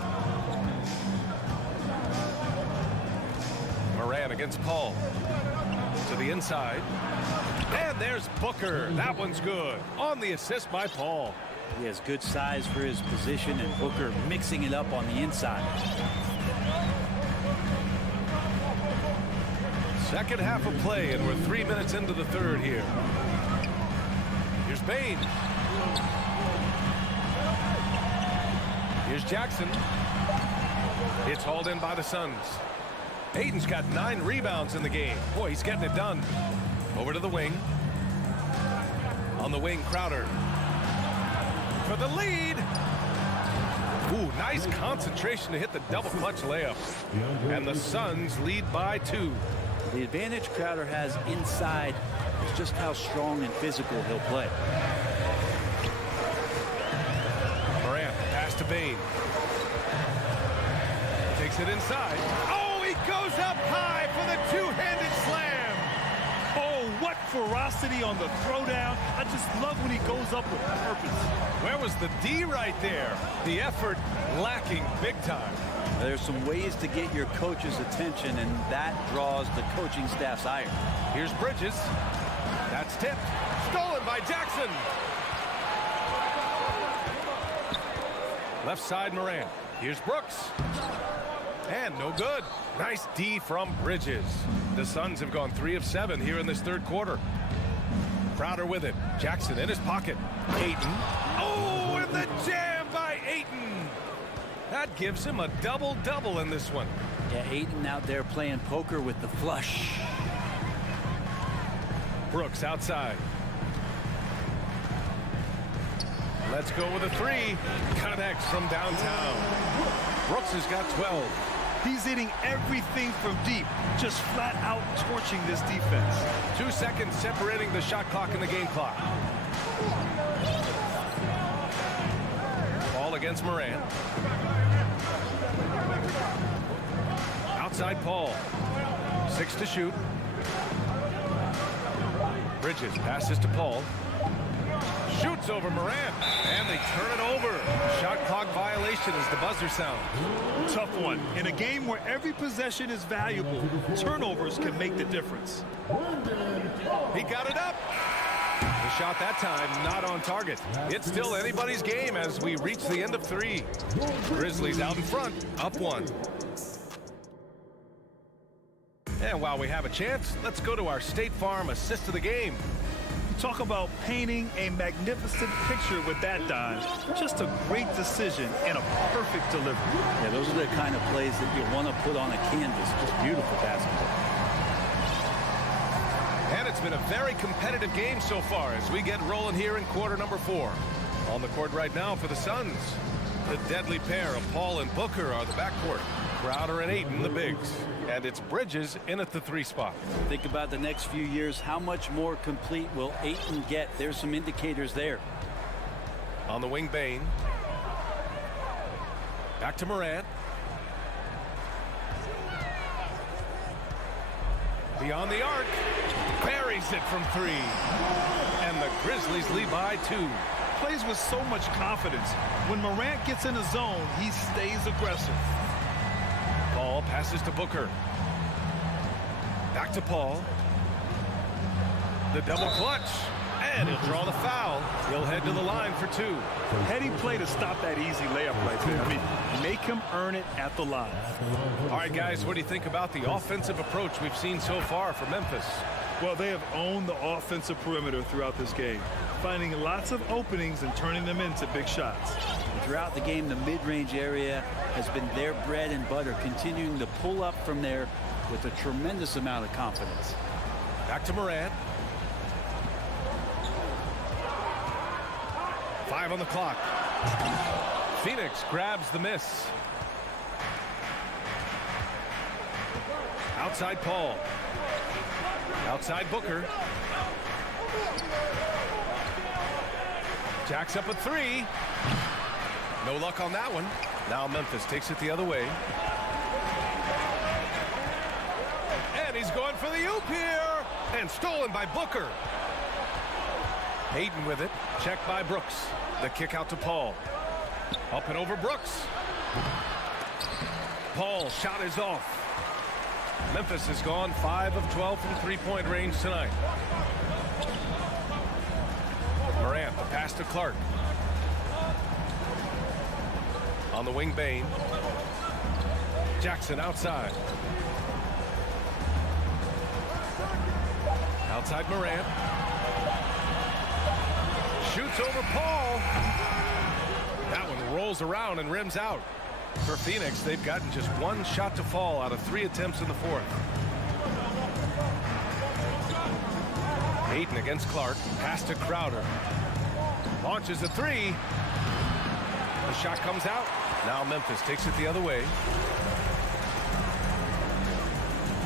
Moran against Paul. To the inside. And there's Booker. That one's good. On the assist by Paul. He has good size for his position, and Booker mixing it up on the inside. Second half of play, and we're 3 minutes into the third here. Here's Bain. Here's Jackson. It's hauled in by the Suns. Ayton's got 9 rebounds in the game. Boy, he's getting it done. Over to the wing. On the wing, Crowder. For the lead. Ooh, nice concentration to hit the double clutch layup. And the Suns lead by 2. The advantage Crowder has inside is just how strong and physical he'll play. Morant, pass to Bain. Takes it inside. Oh, he goes up high for the two-handed slam. Oh, what ferocity on the throwdown. I just love when he goes up with purpose. Where was the D right there? The effort lacking big time. There's some ways to get your coach's attention, and that draws the coaching staff's ire. Here's Bridges. That's tipped. Stolen by Jackson. Left side, Moran. Here's Brooks. And no good. Nice D from Bridges. The Suns have gone 3 of 7 here in this third quarter. Crowder with it. Jackson in his pocket. Ayton. Oh, and the jam by Ayton. That gives him a double-double in this one. Yeah, Ayton out there playing poker with the flush. Brooks outside. Let's go with a 3. Connects from downtown. Brooks has got 12. He's hitting everything from deep, just flat out torching this defense. 2 seconds separating the shot clock and the game clock. Ball against Moran. Outside Paul. 6 to shoot. Bridges passes to Paul. Shoots over Moran. And they turn it over. Shot clock violation as the buzzer sounds. Tough one. In a game where every possession is valuable, turnovers can make the difference. He got it up. The shot that time not on target. It's still anybody's game as we reach the end of 3. Grizzlies out in front, up 1. And while we have a chance, let's go to our State Farm assist of the game. Talk about painting a magnificent picture with that, Don. Just a great decision and a perfect delivery. Yeah, those are the kind of plays that you want to put on a canvas. Just beautiful basketball. And it's been a very competitive game so far as we get rolling here in quarter number 4. On the court right now for the Suns. The deadly pair of Paul and Booker are the backcourt. Crowder and Ayton the bigs. And it's Bridges in at the 3 spot. Think about the next few years. How much more complete will Ayton get? There's some indicators there. On the wing, Bain. Back to Morant. Beyond the arc. Buries it from 3. And the Grizzlies lead by 2. Plays with so much confidence. When Morant gets in the zone, he stays aggressive. Paul passes to Booker. Back to Paul. The double clutch. And he'll draw the foul. He'll head to the line for 2. Heady play to stop that easy layup right there. I mean, make him earn it at the line. All right, guys, what do you think about the offensive approach we've seen so far for Memphis? Well, they have owned the offensive perimeter throughout this game, finding lots of openings and turning them into big shots. Throughout the game, the mid-range area has been their bread and butter, continuing to pull up from there with a tremendous amount of confidence. Back to Morant. 5 on the clock. Phoenix grabs the miss. Outside Paul. Outside Booker. To Jacks up a three. No luck on that one. Now Memphis takes it the other way. And he's going for the oop here. And stolen by Booker. Hayden with it. Checked by Brooks. The kick out to Paul. Up and over Brooks. Paul shot is off. Memphis has gone 5 of 12 from three-point range tonight. Morant, the pass to Clark. On the wing, Bain. Jackson outside. Outside Morant. Shoots over Paul. That one rolls around and rims out. For Phoenix, they've gotten just one shot to fall out of 3 attempts in the fourth. Hayden against Clark. Pass to Crowder. Launches a three. The shot comes out. Now Memphis takes it the other way.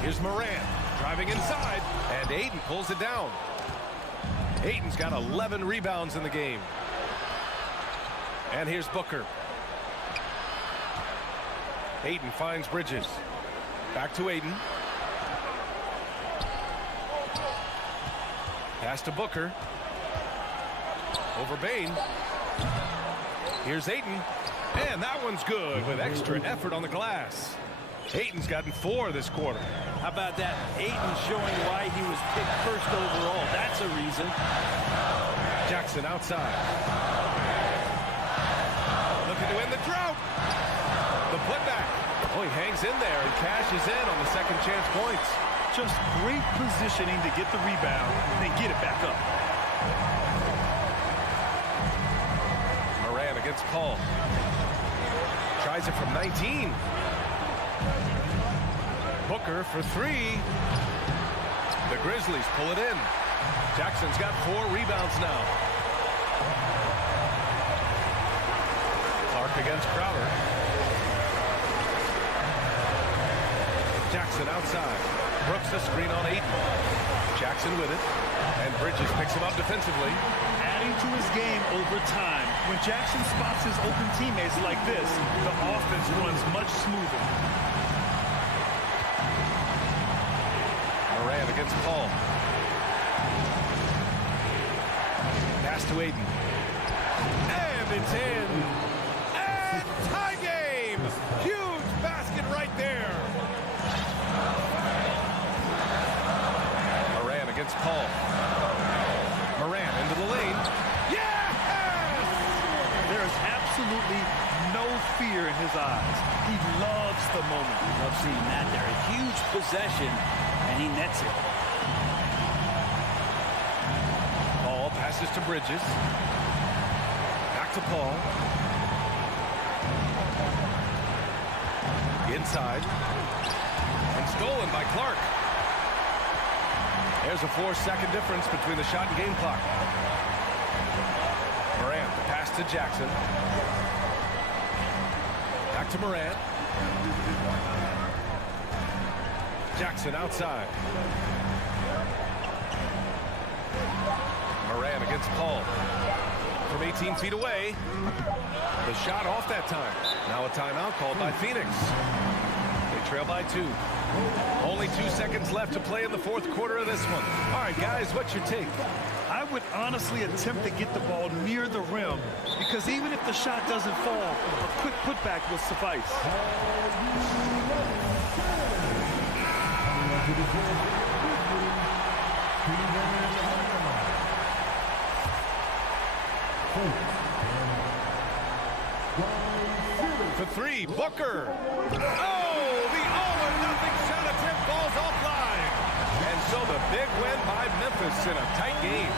Here's Morant driving inside, and Hayden pulls it down. Hayden's got 11 rebounds in the game. And here's Booker. Hayden finds Bridges. Back to Hayden. Pass to Booker. Over Bain. Here's Hayden. And that one's good with extra effort on the glass. Hayden's gotten 4 this quarter. How about that? Hayden showing why he was picked first overall. That's a reason. Jackson outside. Looking to end the drought. The putback. Oh, he hangs in there and cashes in on the second chance points. Just great positioning to get the rebound and get it back up. Moran against Paul. Tries it from 19. Booker for 3. The Grizzlies pull it in. Jackson's got 4 rebounds now. Clark against Crowder. Jackson outside. Brooks a screen on Hayden. Jackson with it. And Bridges picks him up defensively. Adding to his game over time. When Jackson spots his open teammates like this, the offense runs much smoother. Moran against Paul. Pass to Hayden. And it's in. And tie game. Huge basket right there. Moran against Paul. Moran into the lane. Yes! There is absolutely no fear in his eyes. He loves the moment. Love seeing that there. A huge possession, and he nets it. Paul passes to Bridges. Back to Paul. Inside. And stolen by Clark. There's a 4-second difference between the shot and game clock. Morant, the pass to Jackson. Back to Morant. Jackson outside. Morant against Paul. From 18 feet away. The shot off that time. Now a timeout called by Phoenix. They trail by 2. Only 2 seconds left to play in the fourth quarter of this one. All right, guys, what's your take? I would honestly attempt to get the ball near the rim because even if the shot doesn't fall, a quick putback will suffice. For 3, Booker. Oh, the all-or-nothing shot attempt falls offline. And so the big win by Memphis in a tight game.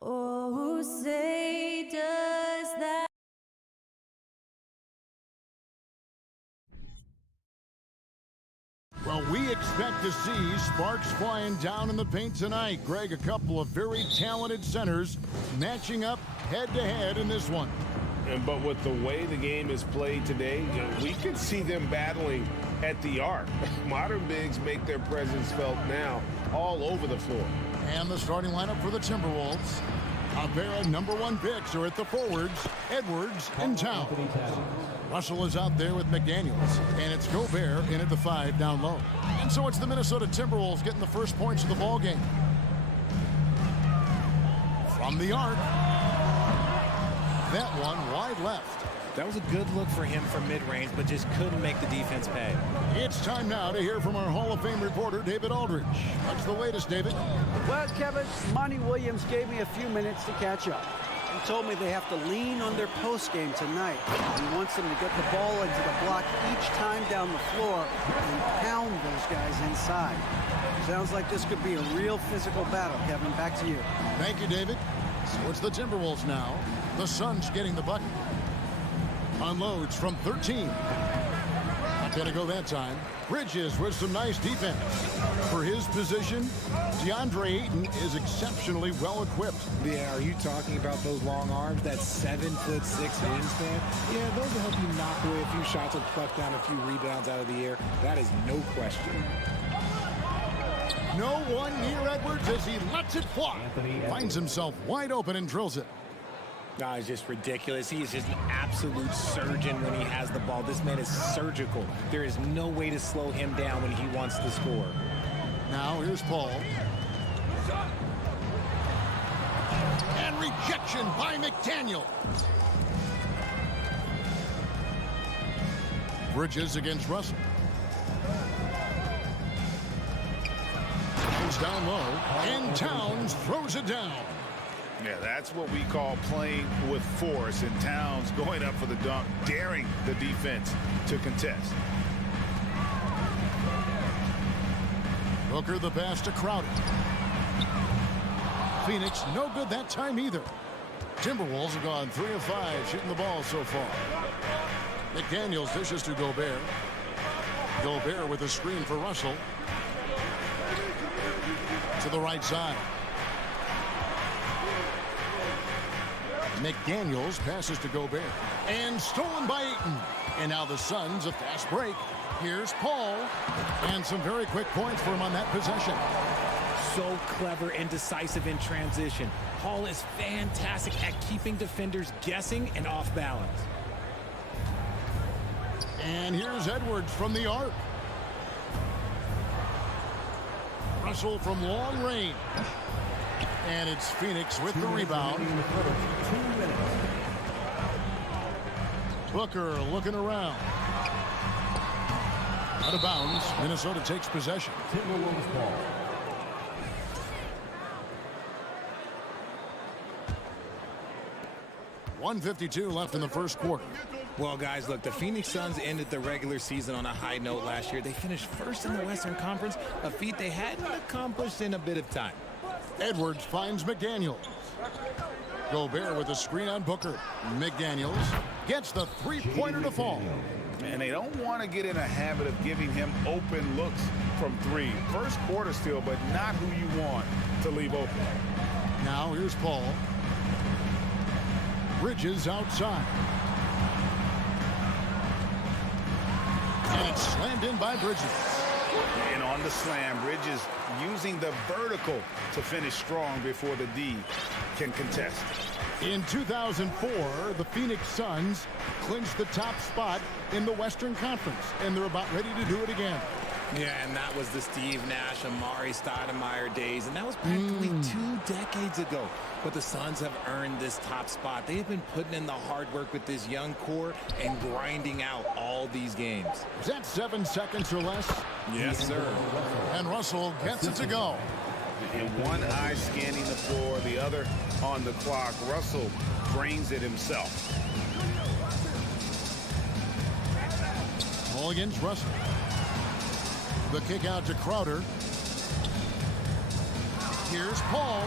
Oh, say does that. Well, we expect to see sparks flying down in the paint tonight. Greg, a couple of very talented centers matching up head-to-head in this one. But with the way the game is played today, we could see them battling at the arc. Modern bigs make their presence felt now all over the floor. And the starting lineup for the Timberwolves. A pair of #1 picks are at the forwards, Edwards and Town. Russell is out there with McDaniels, and it's Gobert in at the 5 down low. And so it's the Minnesota Timberwolves getting the first points of the ball game. From the arc, that one wide left. That was a good look for him from mid-range, but just couldn't make the defense pay. It's time now to hear from our Hall of Fame reporter, David Aldridge. What's the latest, David? Well, Kevin, Monty Williams gave me a few minutes to catch up. He told me they have to lean on their post game tonight. He wants them to get the ball into the block each time down the floor and pound those guys inside. Sounds like this could be a real physical battle, Kevin. Back to you. Thank you, David. So it's the Timberwolves now. The Suns getting the bucket. Unloads from 13. Not going to go that time. Bridges with some nice defense. For his position, DeAndre Ayton is exceptionally well equipped. Yeah, are you talking about those long arms, that 7'6" wingspan? Yeah, those will help you knock away a few shots or pluck down a few rebounds out of the air. That is no question. No one near Edwards as he lets it fly. Finds himself wide open and drills it. No, it's just ridiculous. He is just an absolute surgeon when he has the ball. This man is surgical. There is no way to slow him down when he wants to score. Now here's Paul. And rejection by McDaniel. Bridges against Russell. Goes down low, and Towns throws it down. Yeah, that's what we call playing with force, and Towns going up for the dunk, daring the defense to contest. Booker the pass to Crowder. Phoenix no good that time either. Timberwolves have gone 3 of 5 shooting the ball so far. McDaniels dishes to Gobert. Gobert with a screen for Russell. To the right side. McDaniels passes to Gobert. And stolen by Ayton. And now the Suns a fast break. Here's Paul. And some very quick points for him on that possession. So clever and decisive in transition. Paul is fantastic at keeping defenders guessing and off balance. And here's Edwards from the arc. Russell from long range. And it's Phoenix with the rebound. Booker looking around. Out of bounds. Minnesota takes possession. Timberwolves ball. .152 left in the first quarter. Well, guys, look, the Phoenix Suns ended the regular season on a high note last year. They finished first in the Western Conference, a feat they hadn't accomplished in a bit of time. Edwards finds McDaniels. Gobert with a screen on Booker. McDaniels gets the three-pointer to fall. And they don't want to get in a habit of giving him open looks from 3. First quarter still, but not who you want to leave open. Now here's Paul. Bridges outside. And it's slammed in by Bridges. And on the slam, Bridges using the vertical to finish strong before the D can contest. In 2004, the Phoenix Suns clinched the top spot in the Western Conference, and they're about ready to do it again. Yeah, and that was the Steve Nash, Amari Stoudemire days, and that was practically 2 decades ago. But the Suns have earned this top spot. They have been putting in the hard work with this young core and grinding out all these games. Is that 7 seconds or less? Yes, sir. And Russell gets it to go. And one eye scanning the floor, the other on the clock. Russell drains it himself. Ball against Russell. The kick out to Crowder. Here's Paul.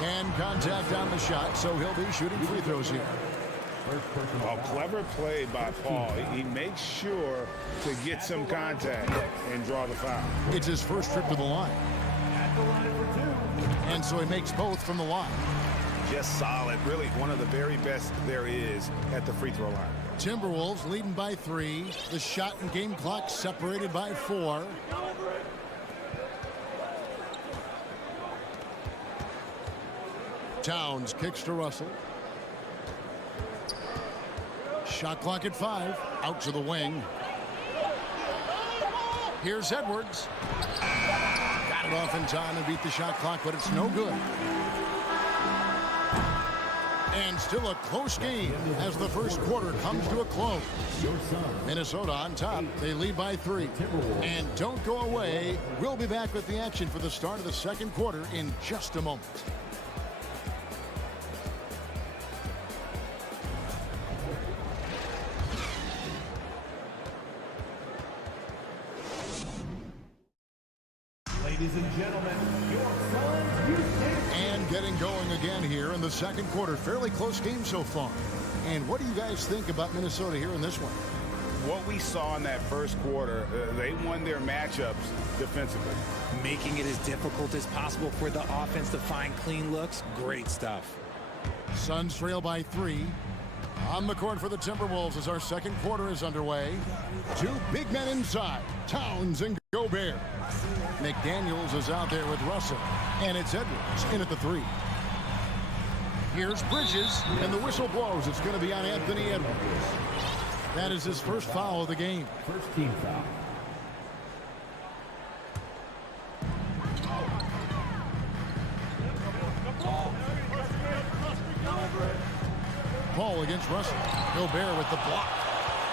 And contact on the shot, so he'll be shooting free throws here. A clever play by Paul. He makes sure to get some contact and draw the foul. It's his first trip to the line. And so he makes both from the line. Just solid. Really one of the very best there is at the free throw line. Timberwolves leading by 3. The shot and game clock separated by 4. Towns kicks to Russell. Shot clock at 5. Out to the wing. Here's Edwards. Got it off in time and beat the shot clock, but it's no good. And still a close game as the first quarter comes to a close. Minnesota on top. They lead by 3. And don't go away. We'll be back with the action for the start of the second quarter in just a moment. Ladies and gentlemen, your Suns Houston. And getting going again here in the second quarter. Fairly close game so far. And what do you guys think about Minnesota here in this one? What we saw in that first quarter, they won their matchups defensively. Making it as difficult as possible for the offense to find clean looks. Great stuff. Suns trail by 3. On the court for the Timberwolves as our second quarter is underway. 2 big men inside. Towns and Gobert. McDaniels is out there with Russell. And it's Edwards in at the 3. Here's Bridges, and the whistle blows. It's going to be on Anthony Edwards. That is his first foul of the game. First team foul. Paul against Russell. Gobert with the block.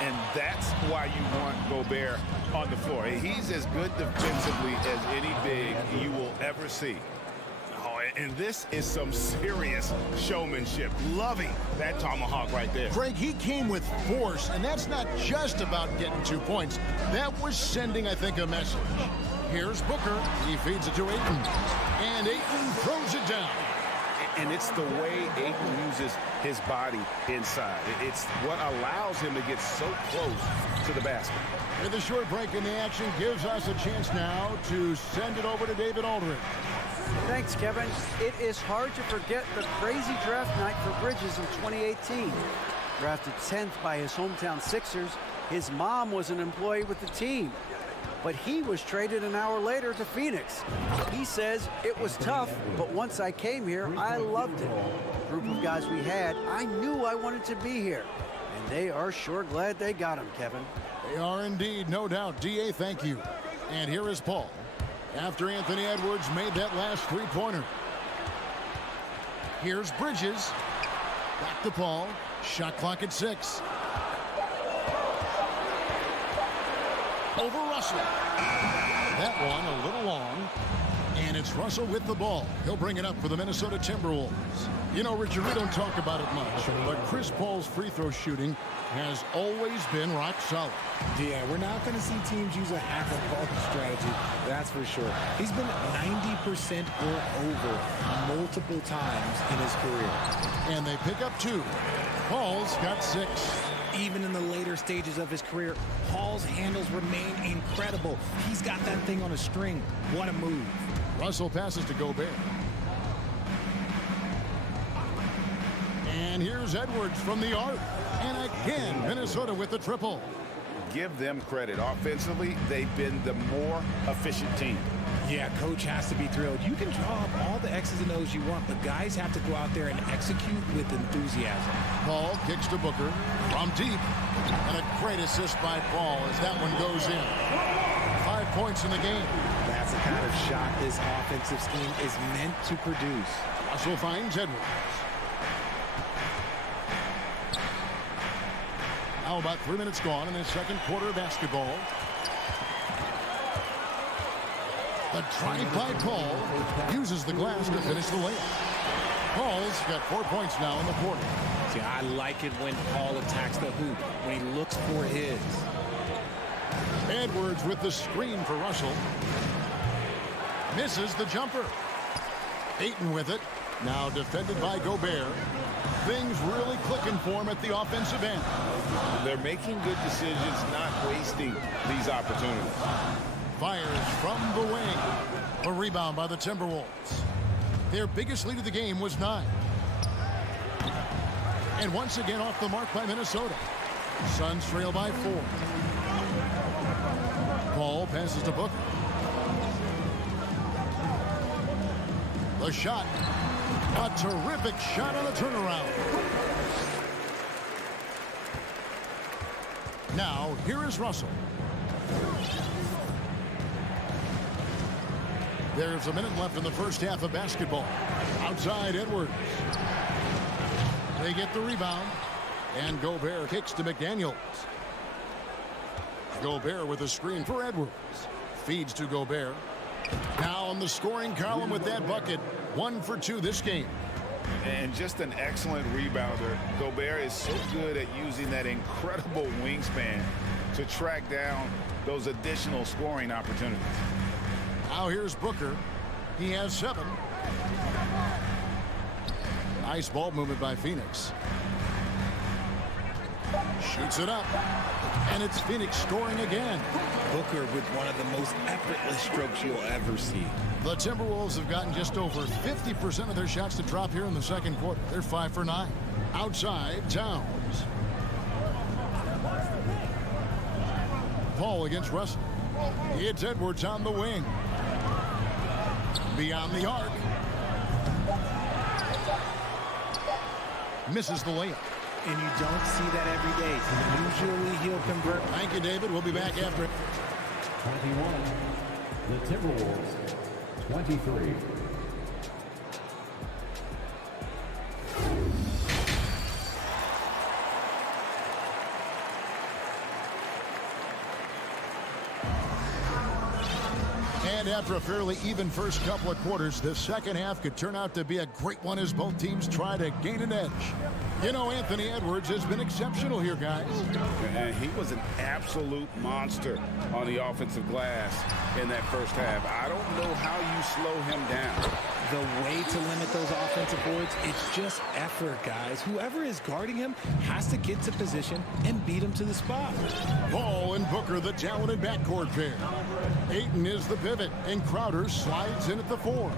And that's why you want Gobert on the floor. He's as good defensively as any big you will ever see. Oh, and this is some serious showmanship. Loving that tomahawk right there. Craig, he came with force, and that's not just about getting 2 points. That was sending, I think, a message. Here's Booker. He feeds it to Ayton. And Ayton throws it down. And it's the way Ayton uses his body inside. It's what allows him to get so close to the basket. And the short break in the action gives us a chance now to send it over to David Aldridge. Thanks, Kevin. It is hard to forget the crazy draft night for Bridges in 2018. Drafted 10th by his hometown Sixers, his mom was an employee with the team. But he was traded an hour later to Phoenix. He says, it was tough, but once I came here, I loved it. The group of guys we had, I knew I wanted to be here. And they are sure glad they got him, Kevin. They are indeed, no doubt. D.A., thank you. And here is Paul. After Anthony Edwards made that last three-pointer. Here's Bridges. Back to Paul. Shot clock at 6. Over Russell. That one a little long. And it's Russell with the ball. He'll bring it up for the Minnesota Timberwolves. You know, Richard, we don't talk about it much, but Chris Paul's free throw shooting has always been rock solid. Yeah, we're not going to see teams use a half-a-ball strategy, that's for sure. He's been 90% or over multiple times in his career. And they pick up 2. Paul's got 6. Even in the later stages of his career, Paul's handles remain incredible. He's got that thing on a string. What a move. Russell passes to Gobert. And here's Edwards from the arc. And again, Minnesota with the triple. Give them credit. Offensively, they've been the more efficient team. Yeah, coach has to be thrilled. You can draw up all the X's and O's you want, but guys have to go out there and execute with enthusiasm. Paul kicks to Booker from deep. And a great assist by Paul as that one goes in. 5 points in the game. That's the kind of shot this offensive scheme is meant to produce. Russell finds Edwards. Now about 3 minutes gone in the second quarter of basketball. The drive by Paul uses the glass to finish the layup. Paul's got 4 points now in the quarter. See, I like it when Paul attacks the hoop, when he looks for his. Edwards with the screen for Russell. Misses the jumper. Ayton with it. Now defended by Gobert. Things really clicking for him at the offensive end. They're making good decisions, not wasting these opportunities. Fires from the wing. A rebound by the Timberwolves. Their biggest lead of the game was 9. And once again off the mark by Minnesota. Suns trail by 4. Paul passes to Booker. The shot. A terrific shot on a turnaround. Now, here is Russell. There's a minute left in the first half of basketball. Outside Edwards. They get the rebound. And Gobert kicks to McDaniels. Gobert with a screen for Edwards. Feeds to Gobert. Now on the scoring column with that bucket. 1 for 2 this game. And just an excellent rebounder. Gobert is so good at using that incredible wingspan to track down those additional scoring opportunities. Now here's Booker. He has 7. Nice ball movement by Phoenix. Shoots it up. And it's Phoenix scoring again. Booker with one of the most effortless strokes you'll ever see. The Timberwolves have gotten just over 50% of their shots to drop here in the second quarter. They're 5 for 9. Outside, Towns. Paul against Russell. It's Edwards on the wing. Beyond the arc. Misses the layup. And you don't see that every day. Usually he'll convert. Thank you, David. We'll be back after. 21. The Timberwolves. 23. And after a fairly even first couple of quarters, the second half could turn out to be a great one as both teams try to gain an edge. You know, Anthony Edwards has been exceptional here, guys. And he was an absolute monster on the offensive glass in that first half. I don't know how you slow him down. The way to limit those offensive boards, it's just effort, guys. Whoever is guarding him has to get to position and beat him to the spot. Paul and Booker, the talented backcourt pair. Ayton is the pivot, and Crowder slides in at the 4.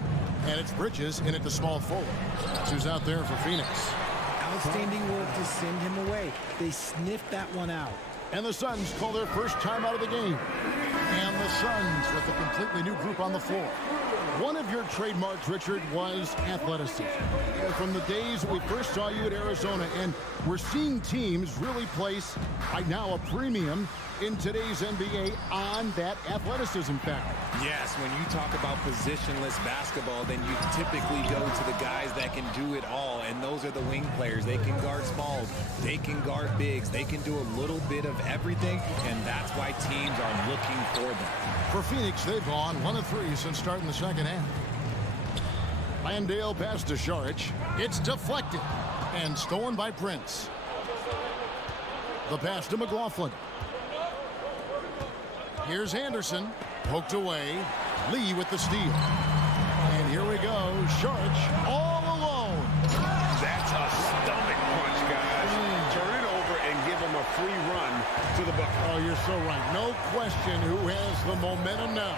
And it's Bridges in at the small forward. That's who's out there for Phoenix. Outstanding work to send him away. They sniffed that one out. And the Suns call their first time out of the game. And the Suns with a completely new group on the floor. One of your trademarks, Richard, was athleticism. From the days we first saw you at Arizona, and we're seeing teams really place, right now, a premium in today's NBA on that athleticism factor. Yes, when you talk about positionless basketball, then you typically go to the guys that can do it all, and those are the wing players. They can guard smalls, they can guard bigs, they can do a little bit of everything, and that's why teams are looking for them. For Phoenix, they've gone 1 of 3 since starting the second half. Landale pass to Saric. It's deflected and stolen by Prince. The pass to McLaughlin. Here's Anderson. Poked away. Lee with the steal. And here we go. Saric all alone. That's a stomach punch, guys. Turn it over and give him a free run to the bucket. Oh, you're so right. No question who has the momentum now.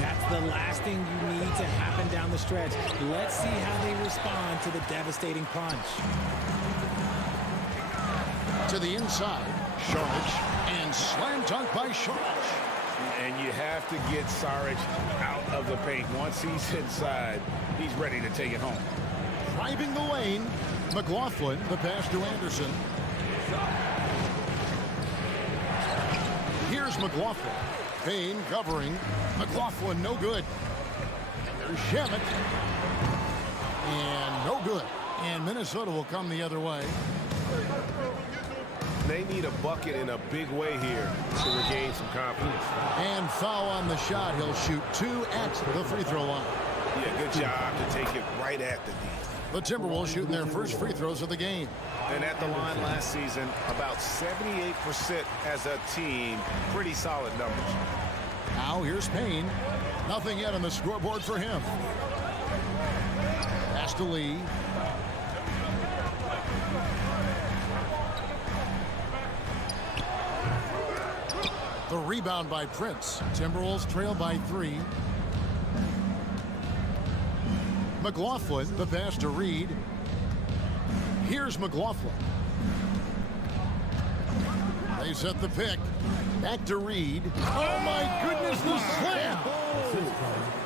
That's the last thing you need to happen down the stretch. Let's see how they respond to the devastating punch. To the inside. Saric. And slam dunk by Saric. And you have to get Saric out of the paint. Once he's inside, he's ready to take it home. Driving the lane. McLaughlin, the pass to Anderson. Here's McLaughlin. Payne covering. McLaughlin, no good. There's Shamet. And no good. And Minnesota will come the other way. They need a bucket in a big way here to regain some confidence. And foul on the shot. He'll shoot 2 at the free throw line. Yeah, good job to take it right at the knee. The Timberwolves shooting their first free throws of the game. And at the line last season, about 78% as a team. Pretty solid numbers. Now here's Payne. Nothing yet on the scoreboard for him. Pass to Lee. The rebound by Prince. Timberwolves trail by 3. McLaughlin, the pass to Reed. Here's McLaughlin. They set the pick. Back to Reed. Oh my goodness, the slam!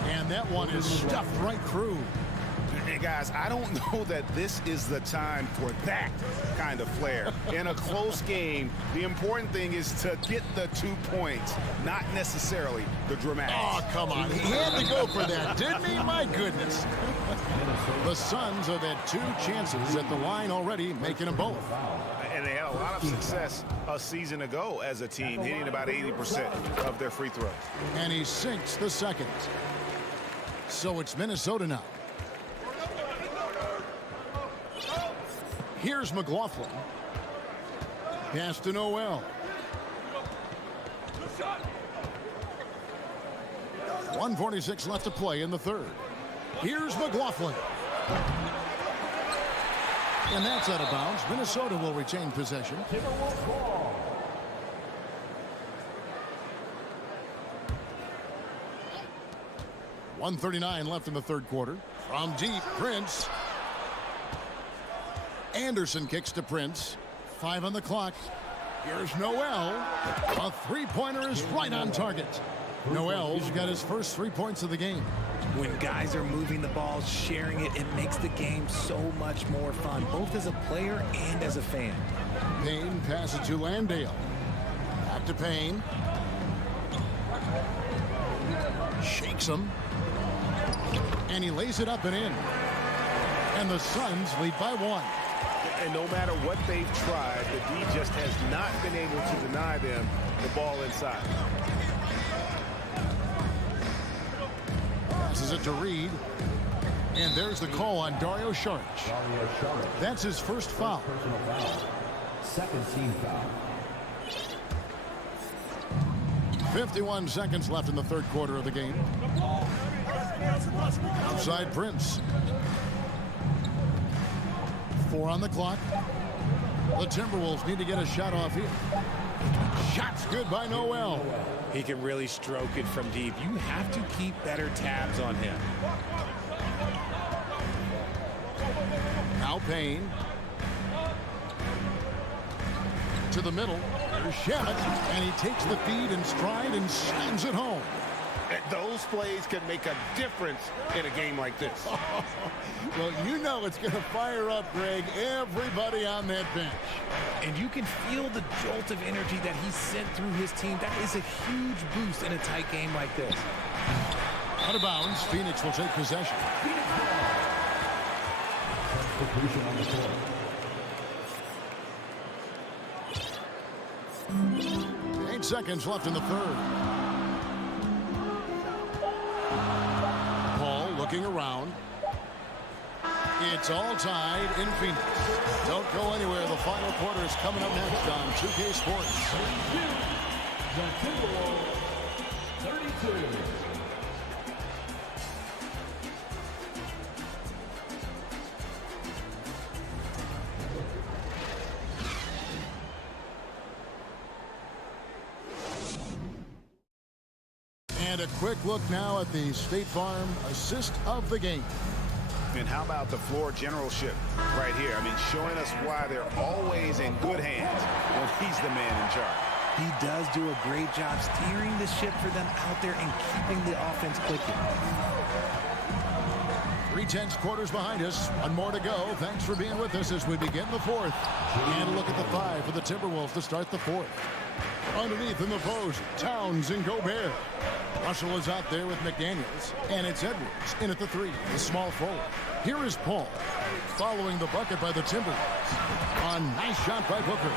And that one is stuffed right through. Hey guys, I don't know that this is the time for that kind of flair. In a close game, the important thing is to get the 2 points, not necessarily the dramatics. Oh, come on. He had to go for that, didn't he? My goodness. The Suns have had 2 chances at the line already, making them both. And they had a lot of success a season ago as a team, hitting about 80% of their free throws. And he sinks the second. So it's Minnesota now. Here's McLaughlin. Pass to Noel. 1:46 left to play in the third. Here's McLaughlin. And that's out of bounds. Minnesota will retain possession. 1:39 left in the third quarter. From deep, Prince. Anderson kicks to Prince. 5 on the clock. Here's Noel. A three-pointer is right on target. Noel's got his first 3 points of the game. When guys are moving the ball, sharing it, it makes the game so much more fun, both as a player and as a fan. Payne passes to Landale. Back to Payne. Shakes him. And he lays it up and in. And the Suns lead by 1. And no matter what they've tried, the D just has not been able to deny them the ball inside. Passes it to Reed. And there's the call on Dario Saric. That's his first foul. Personal foul. Second team foul. 51 seconds left in the third quarter of the game. Outside Prince. 4 on the clock. The Timberwolves need to get a shot off here. Shot's good by Noel. He can really stroke it from deep. You have to keep better tabs on him. Now Payne. To the middle. There's Shamet. And he takes the feed in stride and slams it home. Those plays can make a difference in a game like this. Well, you know it's going to fire up, Greg, everybody on that bench. And you can feel the jolt of energy that he sent through his team. That is a huge boost in a tight game like this. Out of bounds, Phoenix will take possession. Substitution on the court. Eight seconds left in the third. Paul looking around. It's all tied in Phoenix. Don't go anywhere. The final quarter is coming up next on 2K Sports. The Timberwolves, 32. And a quick look now at the State Farm assist of the game. And how about the floor generalship right here? I mean, showing us why they're always in good hands when he's the man in charge. He does do a great job steering the ship for them out there and keeping the offense clicking. 3/10 quarters behind us. One more to go. Thanks for being with us as we begin the fourth. And a look at the 5 for the Timberwolves to start the fourth. Underneath in the post, Towns and Gobert. Russell is out there with McDaniels. And it's Edwards in at the 3, the small forward. Here is Paul, following the bucket by the Timberwolves. A nice shot by Booker.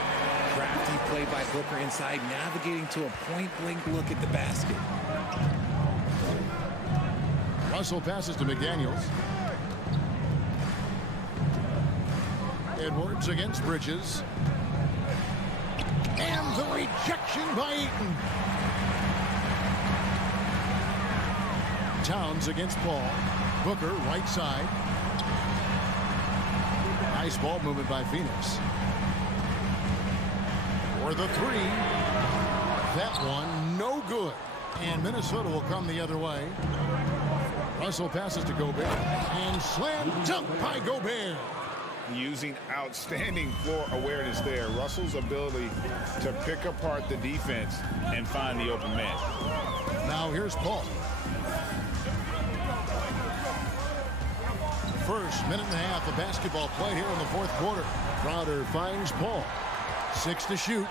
Crafty play by Booker inside, navigating to a point-blank look at the basket. Russell passes to McDaniels. Edwards against Bridges. And the rejection by Eaton. Towns against Paul. Booker right side. Nice ball movement by Phoenix. For the three. That one, no good. And Minnesota will come the other way. Russell passes to Gobert. And slam dunk by Gobert. Using outstanding floor awareness there. Russell's ability to pick apart the defense and find the open man. Now here's Paul. First minute and a half of basketball play here in the fourth quarter. Crowder finds Paul. 6 to shoot.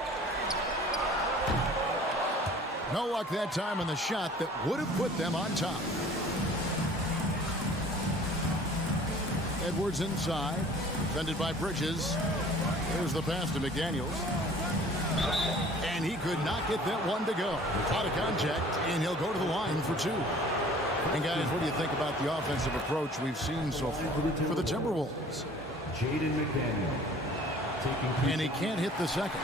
No luck that time on the shot that would have put them on top. Edwards inside. Defended by Bridges. There's the pass to McDaniels. And he could not get that one to go. Out of contact, and he'll go to the line for 2. And guys, what do you think about the offensive approach we've seen so far for the Timberwolves? Jaden McDaniel. And he can't hit the second.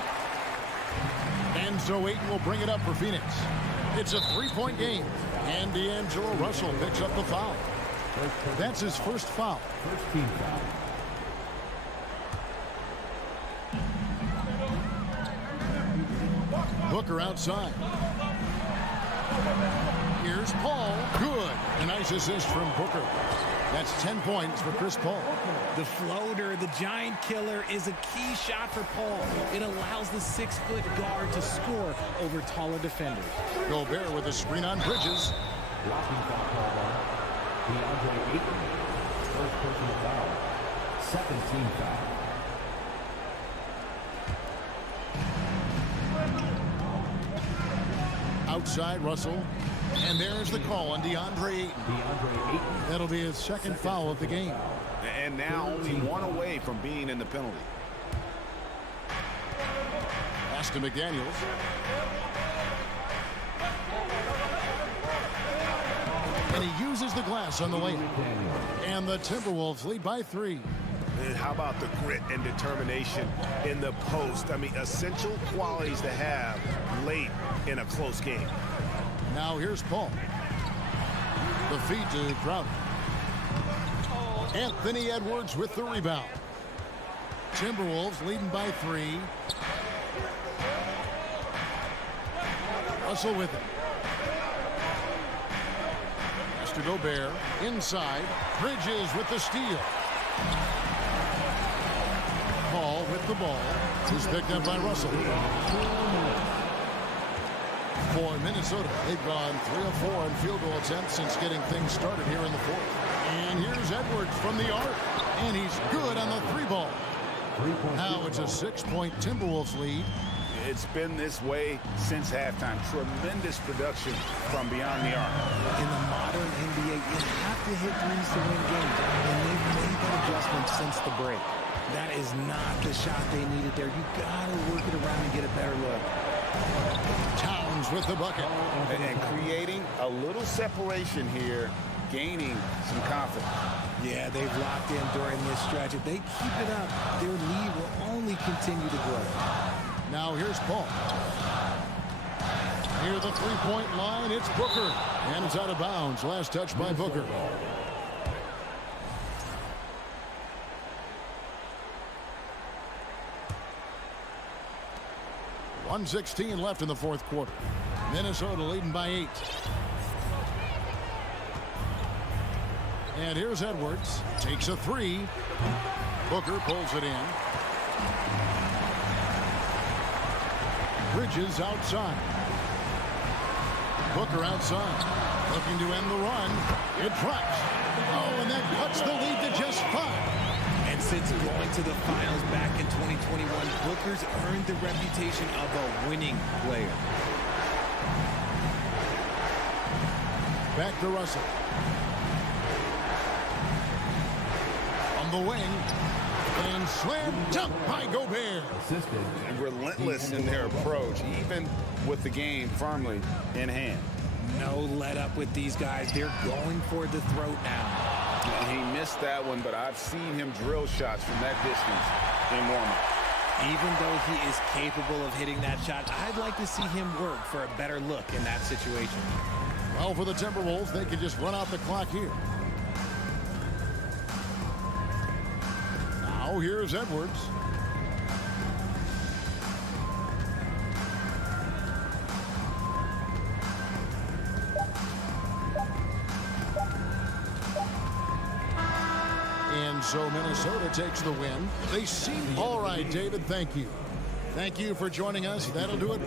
And so Ayton will bring it up for Phoenix. It's a 3-point game. And D'Angelo Russell picks up the foul. That's his first foul. First team foul. Booker outside. Here's Paul. Good. A nice assist from Booker. That's 10 points for Chris Paul. The floater, the giant killer, is a key shot for Paul. It allows the 6-foot guard to score over taller defenders. Gobert with a screen on Bridges. Blocking foul called on DeAndre Ayton. First personal foul. Second team foul. Outside Russell. And there's the call on DeAndre Ayton. DeAndre Ayton. That'll be his second foul of the game. And now only one away from being in the penalty. Pass to McDaniels. And he uses the glass on the lane. And the Timberwolves lead by 3. And how about the grit and determination in the post? I mean, essential qualities to have late in a close game. Now here's Paul. The feed to Crowder. Anthony Edwards with the rebound. Timberwolves leading by 3. Russell with it. Mr. Gobert inside. Bridges with the steal. Paul with the ball. He's picked up by Russell. For Minnesota, they've gone 3 of 4 in field goal attempts since getting things started here in the fourth. And here's Edwards from the arc. And he's good on the 3-ball. Now it's a 6-point Timberwolves lead. It's been this way since halftime. Tremendous production from beyond the arc. In the modern NBA, you have to hit threes to win games. And they've made that adjustment since the break. That is not the shot they needed there. You got to work it around and get a better look. Towns with the bucket. And creating a little separation here, gaining some confidence. Yeah, they've locked in during this stretch. If they keep it up, their lead will only continue to grow. Now here's Paul. Near the 3-point line, it's Booker. And it's out of bounds. Last touch by Booker. .116 left in the fourth quarter. Minnesota leading by 8. And here's Edwards. Takes a 3. Booker pulls it in. Bridges outside. Booker outside. Looking to end the run. It drops. Oh, and that cuts the lead to just 5. And since going to the finals back in 2021, Booker's earned the reputation of a winning player. Back to Russell. On the wing. And slam dunk by Gobert. Assisted. And relentless in their approach, even with the game firmly in hand. No let up with these guys. They're going for the throat now. He missed that one, but I've seen him drill shots from that distance in warm-up. Even though he is capable of hitting that shot, I'd like to see him work for a better look in that situation. Well, for the Timberwolves, they can just run out the clock here. Now Now here's Edwards. And so Minnesota takes the win. They seem all right, David. Thank you. Thank you for joining us. That'll do it.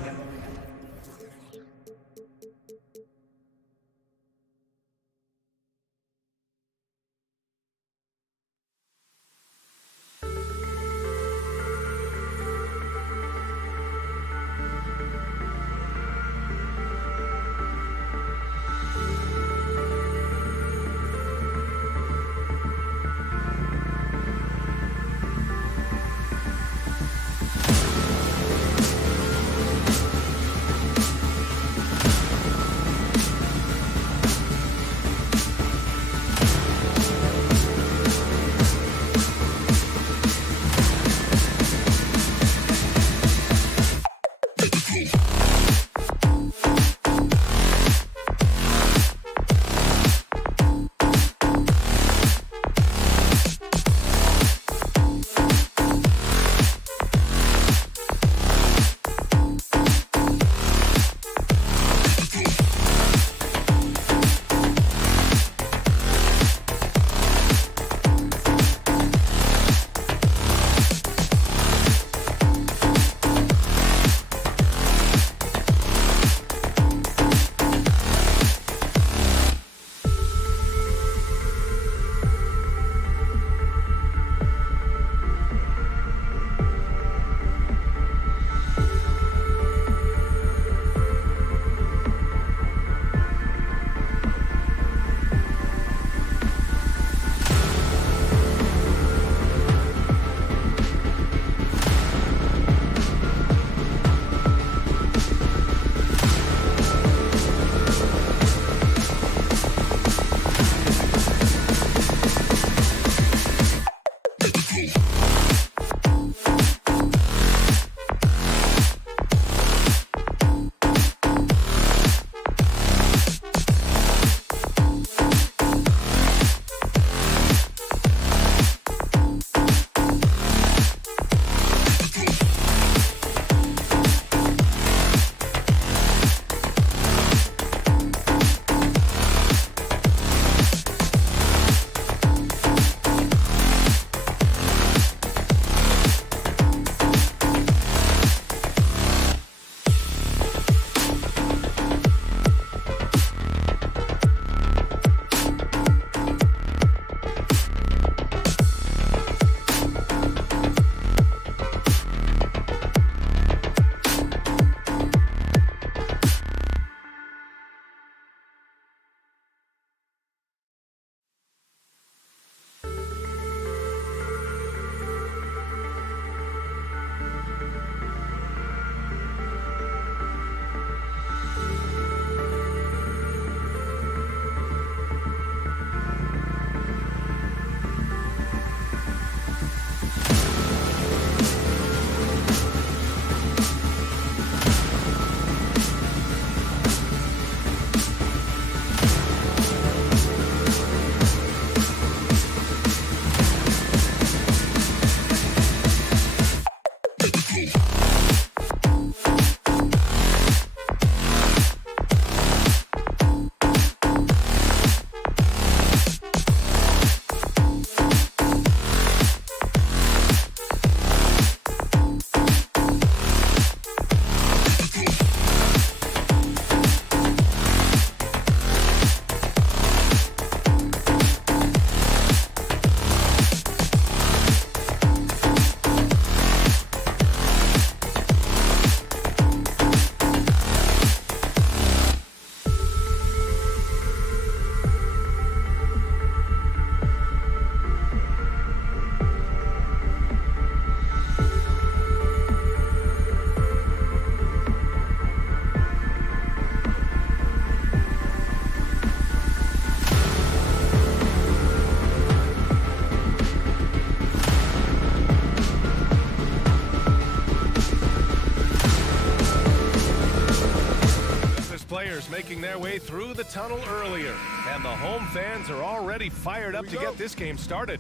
making their way through the tunnel earlier. And the home fans are already fired up to get this game started.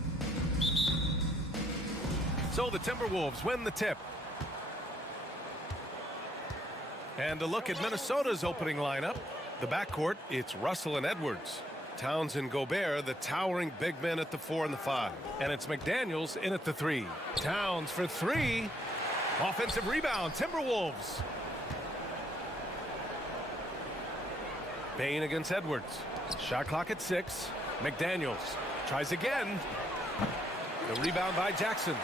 So the Timberwolves win the tip. And a look at Minnesota's opening lineup. The backcourt, it's Russell and Edwards. Towns and Gobert, the towering big men at the 4 and the 5. And it's McDaniels in at the 3. Towns for 3. Offensive rebound, Timberwolves. Bane against Edwards. Shot clock at 6. McDaniels tries again. The rebound by Jackson.